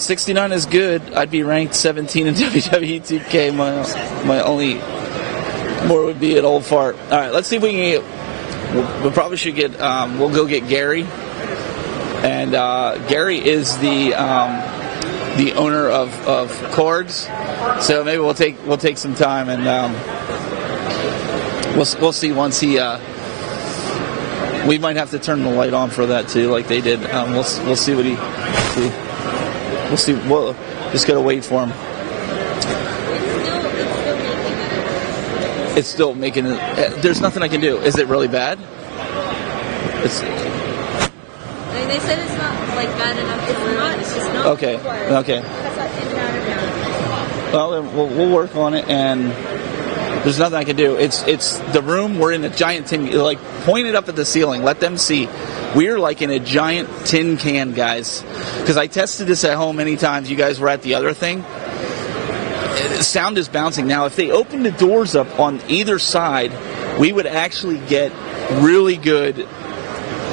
69 is good. I'd be ranked 17 in WWE 2K. My only more would be an old fart. All right, let's see if we can get... We probably should get... we'll go get Gary. And Gary is the owner of Corgs. So maybe we'll take some time and we'll see once he... we might have to turn the light on for that too, like they did. We'll see what he... We'll see. We'll just gotta wait for him. It's still making it. There's nothing I can do. Is it really bad? It's. They said it's not like bad enough to ruin. It's just not. Okay. Okay. Well, then we'll work on it, and there's nothing I can do. It's the room. We're in a giant tin. Like, point it up at the ceiling. Let them see. We're like in a giant tin can, guys. Because I tested this at home many times. You guys were at the other thing. The sound is bouncing. Now, if they open the doors up on either side, we would actually get really good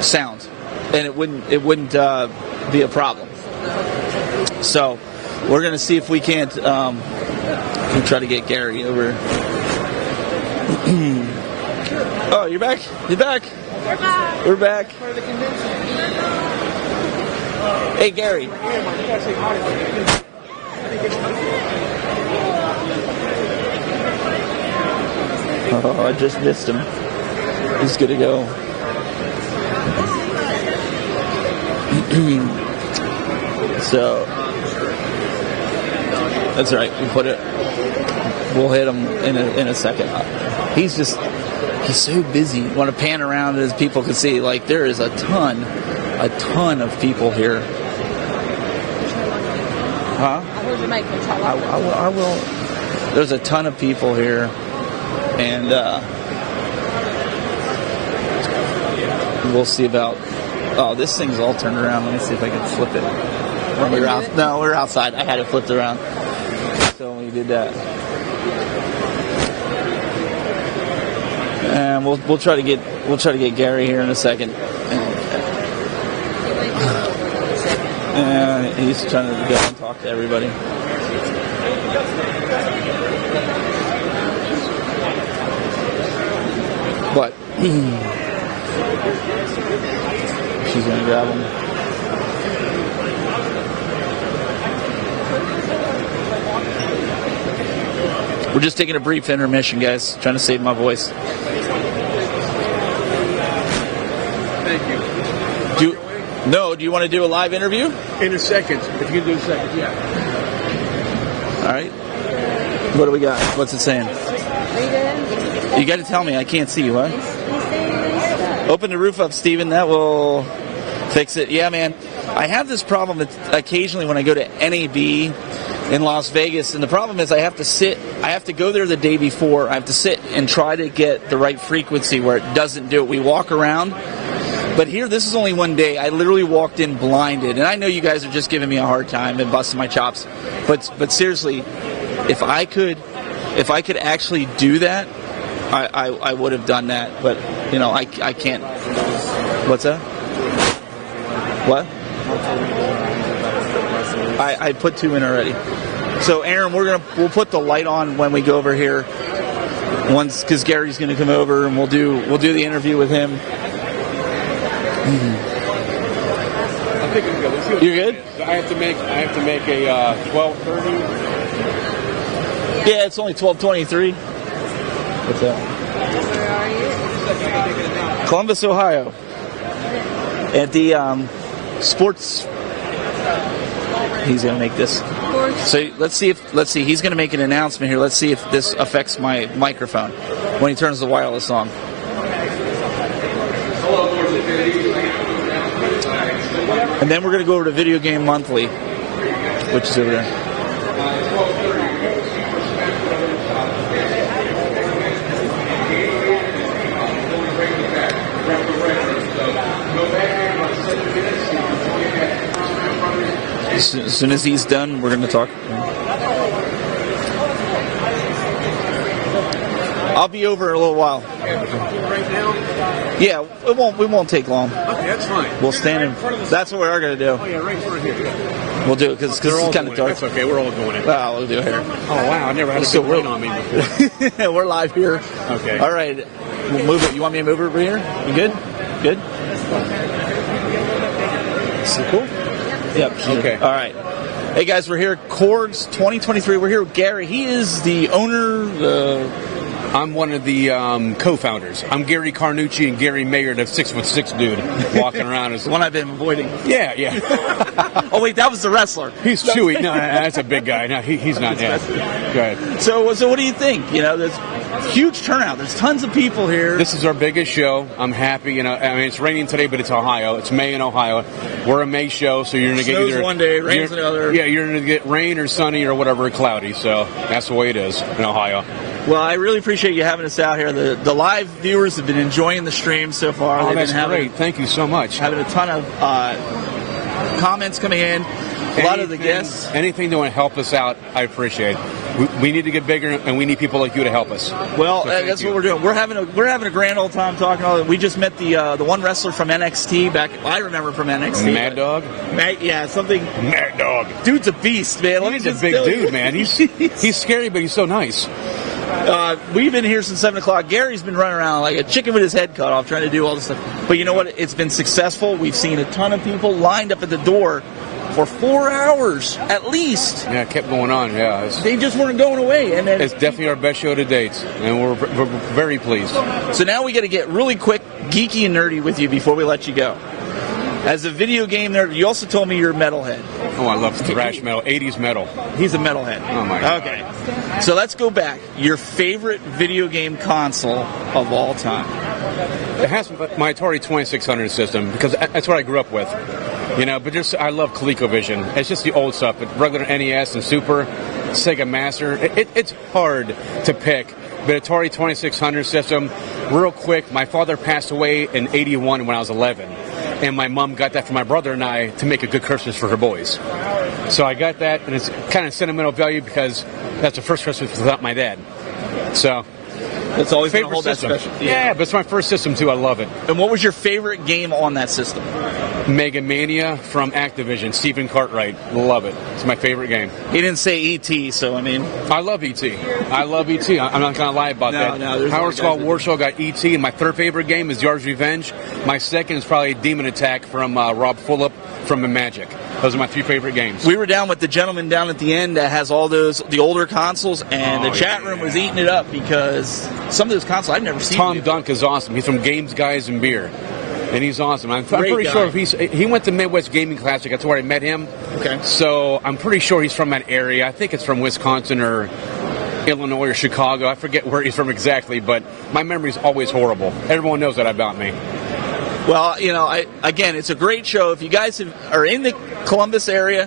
sound, and it wouldn't be a problem. So we're gonna see if we can't. We'll try to get Gary over. Oh, you're back. You're back. We're back. We're back. Hey, Gary. Oh, I just missed him. He's good to go. So that's right. We'll hit him in a second. He's so busy. Want to pan around as people can see. Like, there is a ton of people here. Huh? I'll hold your mic. I will. There's a ton of people here, and we'll see about. Oh, this thing's all turned around. Let me see if I can flip it. When we were out. No, we're outside. I had it flipped around. So we did that. And we'll try to get Gary here in a second. And he's trying to go and talk to everybody. What? She's gonna grab him. We're just taking a brief intermission, guys. Trying to save my voice. Thank you. Do you want to do a live interview? In a second. If you can do a second, yeah. All right. What do we got? What's it saying? You got to tell me. I can't see you. What? Open the roof up, Steven. That will fix it. Yeah, man. I have this problem occasionally when I go to NAB in Las Vegas, and the problem is I have to go there the day before. I have to sit and try to get the right frequency where it doesn't do it. We walk around. But here, this is only one day. I literally walked in blinded, and I know you guys are just giving me a hard time and busting my chops. But seriously, if I could actually do that, I would have done that. But I can't. What's that? What? I put 2 in already. So Aaron, we'll put the light on when we go over here. Once, because Gary's going to come over and we'll do the interview with him. I think we can go. You're good? I have to make a 12:30. Yeah, it's only 12:23. What's that? Columbus, Ohio. At the sports. He's gonna make this. So let's see. He's gonna make an announcement here. Let's see if this affects my microphone when he turns the wireless on. And then we're gonna go over to Video Game Monthly, which is over there. As soon as he's done, we're going to talk. I'll be over in a little while. Right now? Yeah, it won't take long. Okay, that's fine. We'll stand in. That's what we are going to do. Oh yeah, right here. We'll do it because it's kind of dark. That's okay. We're all doing it. Well, we'll do it here. Oh wow, I never had a good rain on me before. We're live here. Okay. All right. We'll move it. You want me to move it over here? You good? Good. Is it cool? Yep. Okay. All right. Hey guys, we're here at Corgs 2023. We're here with Gary. He is the owner. I'm one of the co-founders. I'm Gary Carnucci and Gary Mayer, the 6'6" dude walking around. As the one I've been avoiding. Yeah. Oh wait, that was the wrestler. He's Chewy. No, that's a big guy. No, he's not. Yeah. Go ahead. So what do you think? You know, there's huge turnout. There's tons of people here. This is our biggest show. I'm happy. You know, I mean, it's raining today, but it's Ohio. It's May in Ohio. We're a May show, so you're going to get Snows either one day, rains another. Yeah, you're going to get rain or sunny or whatever, cloudy. So that's the way it is in Ohio. Well, I really appreciate you having us out here. The live viewers have been enjoying the stream so far. Oh, that's great. Thank you so much. Having a ton of comments coming in. A lot of the guests. Anything that will help us out, I appreciate. We need to get bigger, and we need people like you to help us. Well, so that's what we're doing. We're having a grand old time talking. All that. We just met the one wrestler from NXT back. I remember from NXT. Mad Dog. Something. Mad Dog. Dude's a beast, man. He's a big dude, man. He's scary, but he's so nice. We've been here since 7 o'clock. Gary's been running around like a chicken with his head cut off, trying to do all this stuff. But you know what? It's been successful. We've seen a ton of people lined up at the door for 4 hours at least. Yeah, it kept going on. Yeah, they just weren't going away, and then it's definitely our best show to date, and we're very pleased. So now we got to get really quick, geeky and nerdy with you before we let you go. As a video game nerd, you also told me you're a metalhead. Oh, I love thrash metal, 80s metal. He's a metalhead. Oh my God. Okay, so let's go back. Your favorite video game console of all time? It has my Atari 2600 system because that's what I grew up with. You know, but I love ColecoVision. It's just the old stuff, but regular NES and Super, Sega Master. It's hard to pick. But Atari 2600 system, real quick, my father passed away in 81 when I was 11. And my mom got that for my brother and I to make a good Christmas for her boys. So I got that, and it's kind of sentimental value because that's the first Christmas without my dad. So it's always favorite hold that system. special. Yeah, but it's my first system too. I love it. And what was your favorite game on that system? Mega Mania from Activision. Stephen Cartwright. Love it. It's my favorite game. He didn't say E.T., so I mean... I love E.T. I'm not going to lie about that. Power Skull Warsaw got E.T., and my third favorite game is Yard's Revenge. My second is probably Demon Attack from Rob Fulop from Magic. Those are my 3 favorite games. We were down with the gentleman down at the end that has all the older consoles, and the chat room was eating it up because some of those consoles I've never seen. Tom Dunk is awesome. He's from Games, Guys, and Beer. And he's awesome. I'm pretty guy. sure he went to Midwest Gaming Classic. That's where I met him. Okay. So I'm pretty sure he's from that area. I think it's from Wisconsin or Illinois or Chicago. I forget where he's from exactly, but my memory's always horrible. Everyone knows that about me. Well, you know, again, it's a great show. If you guys are in the Columbus area,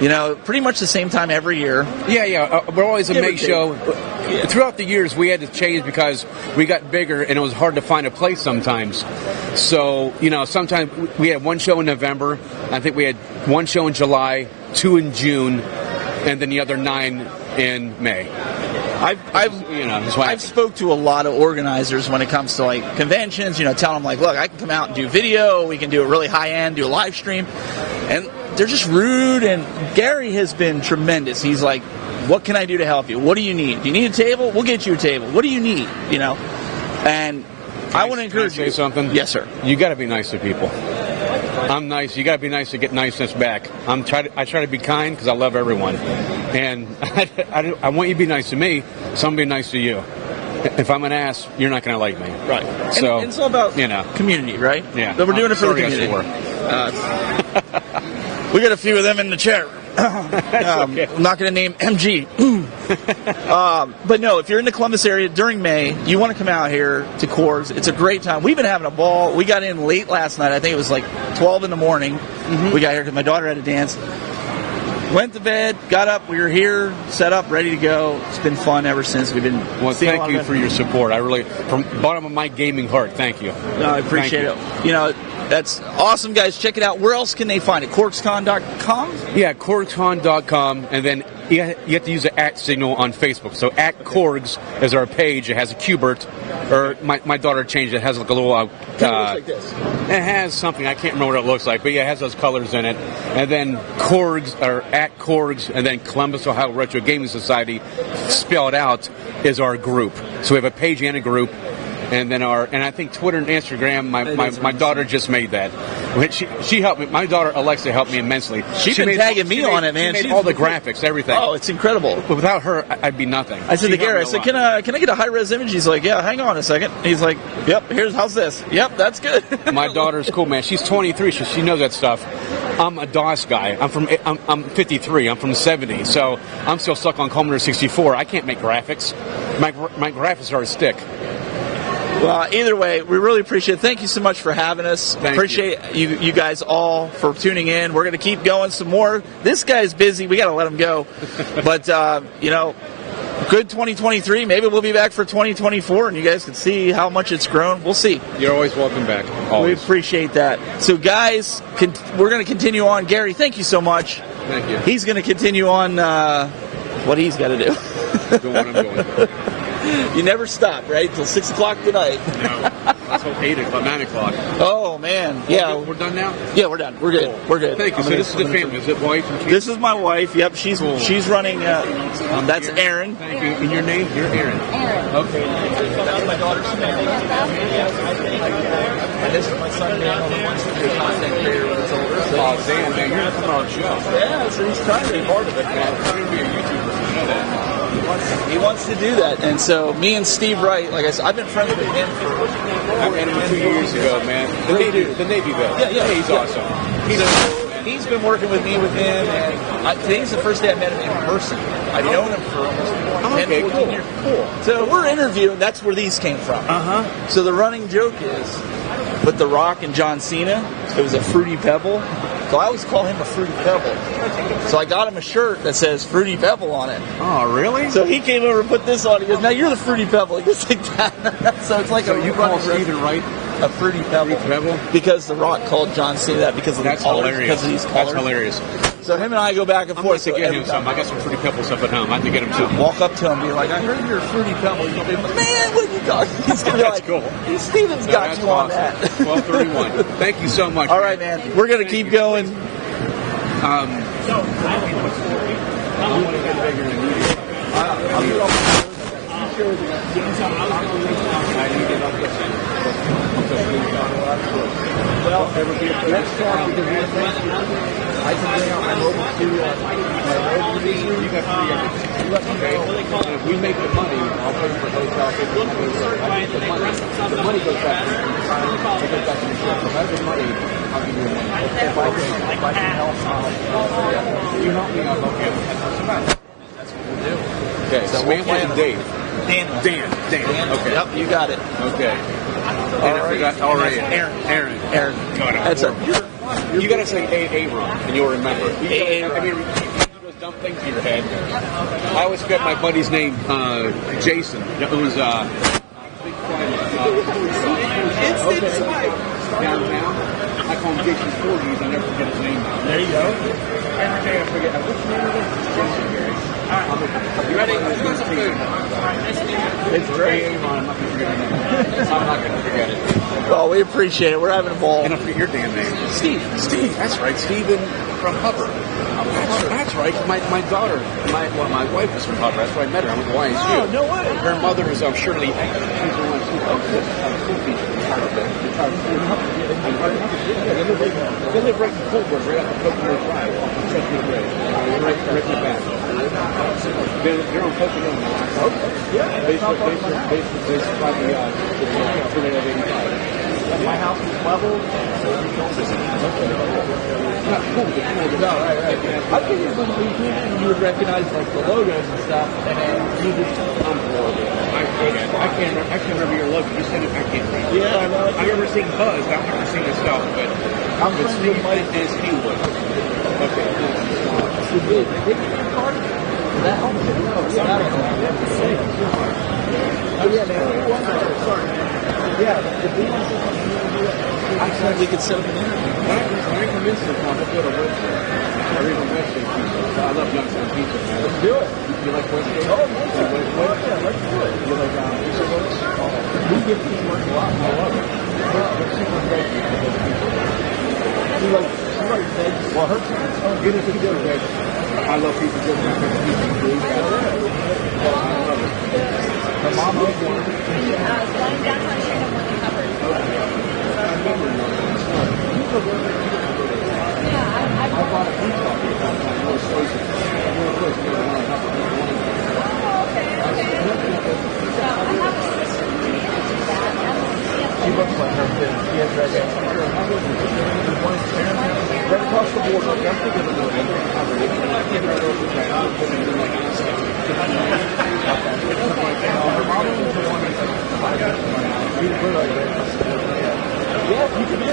you know, pretty much the same time every year. Yeah. We're always a May show. Yeah. Throughout the years, we had to change because we got bigger and it was hard to find a place sometimes. So, you know, sometimes we had one show in November. I think we had one show in July, 2 in June, and then the other 9 in May. I've spoke to a lot of organizers when it comes to like conventions, you know, telling them like, look, I can come out and do video, we can do it really high end, do a live stream, and they're just rude. And Gary has been tremendous. He's like, what can I do to help you? What do you need? Do you need a table? We'll get you a table. What do you need? You know, and I want to encourage you. Say something? Yes, sir. You got to be nice to people. I'm nice. You got to be nice to get niceness back. I try to be kind because I love everyone, and I want you to be nice to me, so I'm gonna be nice to you. If I'm an ass, you're not gonna like me. Right. So and it's all about community, right? Yeah. But we're doing it for the community. We got a few of them in the chat. Okay. I'm not going to name MG. But no, if you're in the Columbus area during May, you want to come out here to Corgs. It's a great time. We've been having a ball. We got in late last night. I think it was like 12 in the morning. We got here because my daughter had a dance. Went to bed, got up, we were here, set up, ready to go. It's been fun ever since. We've been thank you for your support. I really, from the bottom of my gaming heart, thank you. No, I appreciate it. You know, that's awesome, guys. Check it out. Where else can they find it? CORGSCON.com? Yeah, CORGSCON.com, and then you have to use the @ signal on Facebook. So @Corgs is our page. It has a Qbert, or my daughter changed it. It has like a little... Kind of looks like this. It has something. I can't remember what it looks like, but yeah, it has those colors in it. And then Corgs, or @Corgs, and then Columbus, Ohio Retro Gaming Society, spelled out, is our group. So we have a page and a group. And then and I think Twitter and Instagram, my daughter just made that. She helped me. My daughter Alexa helped me immensely. She's been tagging me on it, man. She made all the graphics, everything. Oh, it's incredible. But without her, I'd be nothing. I said to Gary, I said, can I get a high-res image? He's like, yeah, hang on a second. He's like, yep, how's this? Yep, that's good. My daughter's cool, man. She's 23, so she knows that stuff. I'm a DOS guy. I'm 53. I'm from the 70s, so I'm still stuck on Commodore 64. I can't make graphics. My graphics are a stick. Well, either way, we really appreciate it. Thank you so much for having us. Appreciate you guys all for tuning in. We're going to keep going some more. This guy's busy. We got to let him go. But, you know, good 2023. Maybe we'll be back for 2024, and you guys can see how much it's grown. We'll see. You're always welcome back. Always. We appreciate that. So, guys, we're going to continue on. Gary, thank you so much. Thank you. He's going to continue on what he's got to do. Doing what I'm doing. You never stop, right? Till 6 o'clock tonight. No. Let's hope 8 o'clock, 9 o'clock. Oh, man. Yeah. We're done now? Yeah, we're done. We're good. We're good. Thank you. So this is the family. Is it wife and kids? This is my wife. Yep. She's running. That's Erin. Thank you. And your name? You're Erin. Erin. Okay. That's my daughter, Samantha. And this is my son, Daniel, who wants to be a content creator when it's older. So oh, Dan, man, you're coming on the show. Yeah, so he's trying to be part of it, man. He's trying to be a YouTuber. You know that. He wants to do that, and so me and Steve Wright, like I said, I've been friends with him for. I met him 2 years ago, man. The Navy vet. Yeah, he's awesome. He's been working with me with him, and today's the first day I met him in person. I've known him for almost 10, 14 years. Cool. So we're interviewing. That's where these came from. So the running joke is, with The Rock and John Cena, it was a Fruity Pebble. So I always call him a Fruity Pebble. So I got him a shirt that says Fruity Pebble on it. Oh, really? So he came over and put this on. He goes, now you're the Fruity Pebble. He goes like that. So it's like so you call Stephen Wright a Fruity Pebble. Because The Rock called John Cena that because of the colors. Because of these colors. That's hilarious. So him and I go back and forth. To get him something. I got some Fruity Pebble stuff at home. I have to get him something. Walk up to him and be like, I heard you're a Fruity Pebble. He's going to be like, man, what are you talking? He's going to be like, cool. Steven's got you on that. 12:31. Thank you so much. All right, man. We're going to keep going. Well, let's talk because I can bring out my mobile studio. You got free. If we make the money, I'll pay for hotels. The money goes back. It goes back to the show. So if I have the money, I'll give you the money. If I can help, you help me, I'll help you. That's what we'll do. Okay, so Samantha and Dave. Dan. Okay. Yep, you got it. Okay. And I forgot already. Aaron. That's you got to say Aaron, and you'll remember. I mean, you those dumb things in your head. I always forget my buddy's name, Jason. It was big downtown. I call him Jason 40s. I never forget his name. There you go. Every day I forget. What's the name of it? Jason Gary. You ready? Let's go some food. It's great. I'm not going to forget your name. I'm not going to forget it. Well, we appreciate it. We're having a ball. And I forget your damn name. Steve. That's right. Steven from Hubbard. That's right. My daughter, my wife is from Hubbard. That's where I met her. I went to YSU. Oh, no way. Her mother is Shirley. She's the one who's school teacher. live right in Colbert, right off the Pocono Drive. Right in the back. They're on Pocono now. Okay. Yeah. Basically, probably tornado of 85. My house is level, so not cool, but cool. No, right. I figured when you came in, you would recognize like the logos and stuff, and then you just unbelievable. I can't remember your logo. You said it. I can't remember. Yeah, I know. I remember seeing Buzz. I don't remember seeing his stuff, but I'm friends with Mike as he would. Okay. So did they give you a card? That helps you. Oh yeah, man. Sorry. Yeah, if we want to we could set up an interview. When I come into the club, I'll go to Westgate. I read on Westgate pizza. I love Youngstown pizza, man. Let's do it. You like Westgate? Oh, yeah, let's do it. You like pizza rolls? We get pizza rolls a lot. I love it. They're super great. She likes veggies. Well, her parents don't get it to good veggies. I love pizza good. I love pizza good. I love it. Her mom owns one. Flying downtown street on one covered. I bought a pizza off here one time. It was spicy. She looks like her too. She has red hair. Right across the border. That's the good one. Yeah, you can go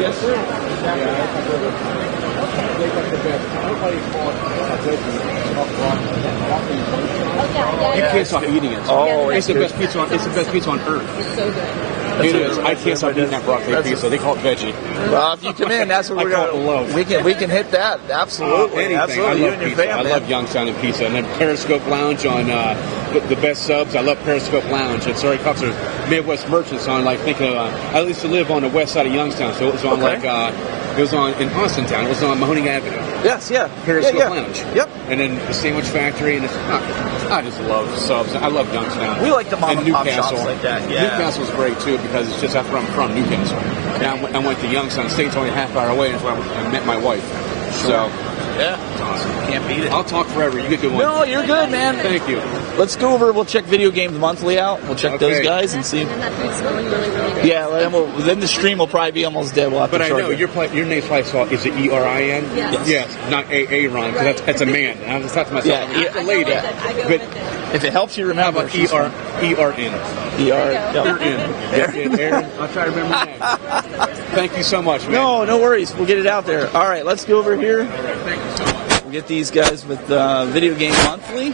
Yes, sir. You can't stop eating it. Oh, it's the best pizza on. It's the best pizza on earth. It's so good. It is. I can't stop eating that broccoli pizza. They call it veggie. Well, if you come in, that's what we're going to. We can hit that. Absolutely. Absolutely. You and your family. I love Youngstown and pizza. And then Periscope Lounge on the best subs. I love Periscope Lounge. It's already comes to Midwest Merchants on I used to live on the west side of Youngstown, so it was on it was on in Austintown. It was on Mahoning Avenue. Yes, yeah. Periscope Lounge. Yep. And then the Sandwich Factory, and I just love subs. I love Youngstown. We like the mom and pop Newcastle. shops like that. Yeah. Newcastle's great too because it's just after I'm from Newcastle. And I went to Youngstown. The state's only a half hour away, and that's where I met my wife. So. Yeah. It's awesome. Can't beat it. I'll talk forever. You get good one. No, you're good, man. Thank you. Let's go over. We'll check Video Games Monthly out. We'll check those guys and see. And that food's smelling really, really good. Yeah, then the stream will probably be almost dead. We'll have But to I know your name's probably spelled. Is it E-R-I-N? Yes. Yes, not A-Ron, because that's a man. I was thought to myself, it's a lady. But if it helps you remember, E-R-N. Aaron. I'll try to remember that. Thank you so much, man. No worries. We'll get it out there. All right, let's go over here. All right, thank you so much. We'll get these guys with Video Game Monthly.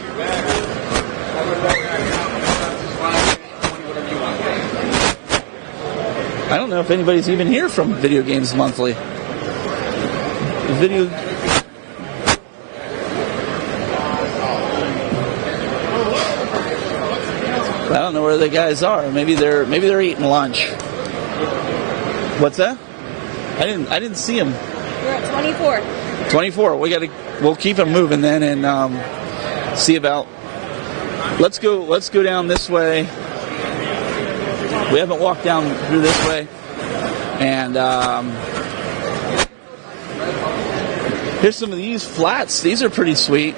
I don't know if anybody's even here from Video Games Monthly. I don't know where the guys are. Maybe they're eating lunch. What's that? I didn't see them. We're at 24. 24. We'll keep them moving then and see about. Let's go down this way. We haven't walked down through this way, and here's some of these flats. These are pretty sweet.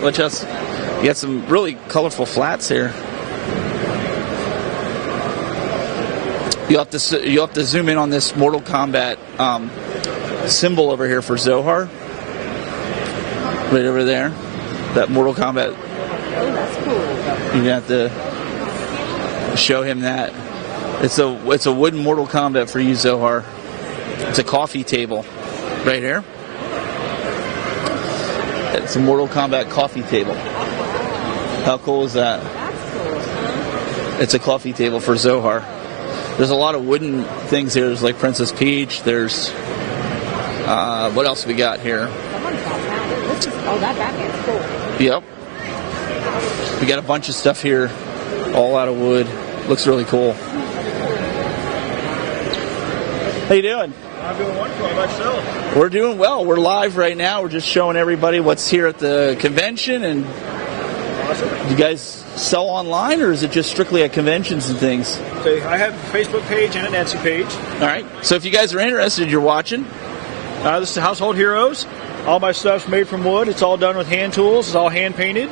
What else? You got some really colorful flats here. You have to zoom in on this Mortal Kombat symbol over here for Zohar. Right over there. That Mortal Kombat. Oh, that's cool. You have to show him that. It's a wooden Mortal Kombat for you, Zohar. It's a coffee table. Right here. It's a Mortal Kombat coffee table. How cool is that? That's cool. It's a coffee table for Zohar. There's a lot of wooden things here. There's like Princess Peach. There's what else we got here? Oh, that Batman's cool. Yep. We got a bunch of stuff here, all out of wood. Looks really cool. How you doing? I'm doing wonderful. How about yourself? We're doing well. We're live right now. We're just showing everybody what's here at the convention. And awesome. Do you guys sell online, or is it just strictly at conventions and things? Okay, I have a Facebook page and an Etsy page. All right. So if you guys are interested, you're watching. This is Household Heroes. All my stuff's made from wood. It's all done with hand tools. It's all hand painted.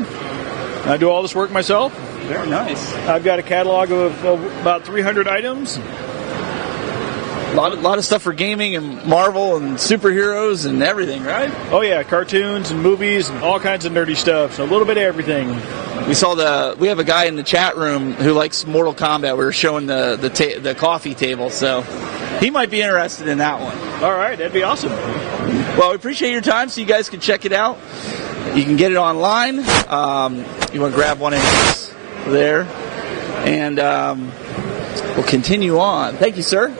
I do all this work myself. Very nice. I've got a catalog of about 300 items. A lot of stuff for gaming and Marvel and superheroes and everything, right? Oh yeah, cartoons and movies and all kinds of nerdy stuff. So a little bit of everything. We have a guy in the chat room who likes Mortal Kombat. We were showing the coffee table, so he might be interested in that one. All right, that'd be awesome. Well, we appreciate your time, so you guys can check it out. You can get it online. You want to grab one of these there, and we'll continue on. Thank you, sir.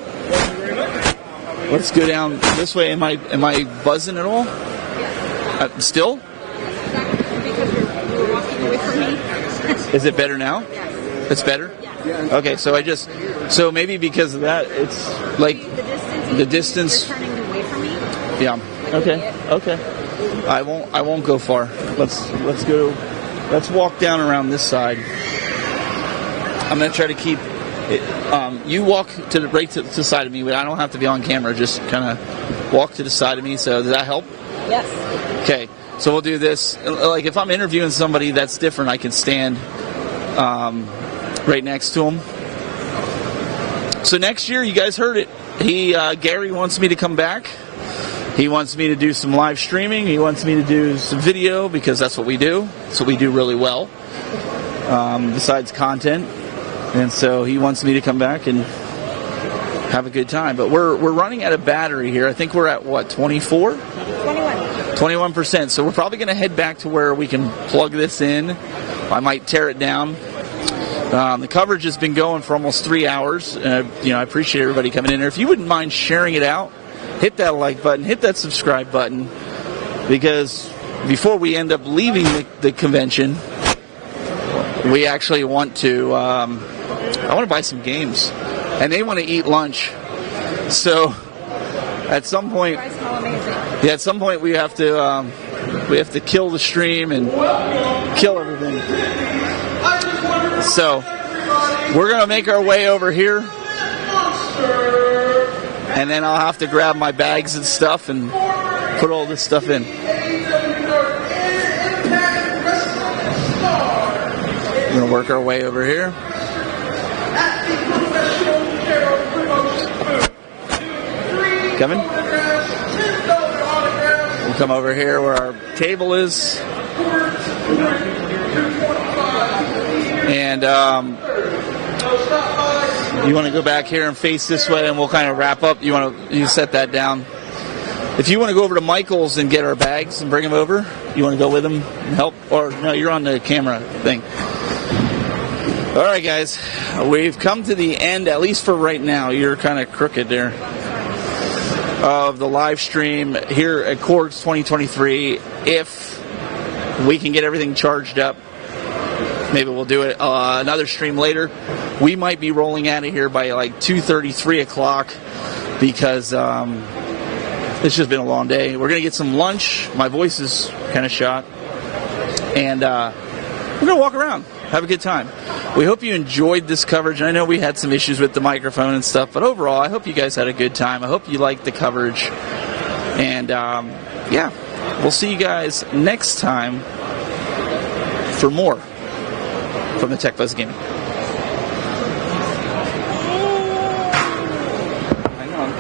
Let's go down this way. Am I buzzing at all? Still? Because you were walking away from me. Is it better now? Yes. It's better? Yeah. Okay, so maybe because of that, it's like the distance. You're turning away from me. Yeah. Okay. I won't go far. Let's go. Let's walk down around this side. I'm gonna try to keep. You walk to the side of me, but I don't have to be on camera. Just kind of walk to the side of me. So does that help? Yes. Okay. So we'll do this. Like if I'm interviewing somebody that's different, I can stand right next to them. So next year, you guys heard it. Gary wants me to come back. He wants me to do some live streaming. He wants me to do some video because that's what we do. That's what we do really well. Besides content. And so he wants me to come back and have a good time. But we're running out of battery here. I think we're at, what, 24? 21%. So we're probably going to head back to where we can plug this in. I might tear it down. The coverage has been going for almost 3 hours. I appreciate everybody coming in there. If you wouldn't mind sharing it out, hit that like button, hit that subscribe button. Because before we end up leaving the convention, we actually want to... I want to buy some games, and they want to eat lunch. So, at some point, we have to kill the stream and kill everything. So, we're gonna make our way over here, and then I'll have to grab my bags and stuff and put all this stuff in. We're gonna work our way over here. Kevin? We'll come over here where our table is. And you want to go back here and face this way, and we'll kind of wrap up. You set that down. If you want to go over to Michael's and get our bags and bring them over, you want to go with them and help? Or no, you're on the camera thing. All right, guys, we've come to the end, at least for right now. You're kind of crooked there. Of the live stream here at CORGS 2023. If we can get everything charged up, maybe we'll do it another stream later. We might be rolling out of here by like 2:30, 3 o'clock because it's just been a long day. We're going to get some lunch. My voice is kind of shot. And we're going to walk around, have a good time. We hope you enjoyed this coverage. I know we had some issues with the microphone and stuff, but overall, I hope you guys had a good time. I hope you liked the coverage. And, yeah, we'll see you guys next time for more from the Tech Buzz Gaming. Hang on.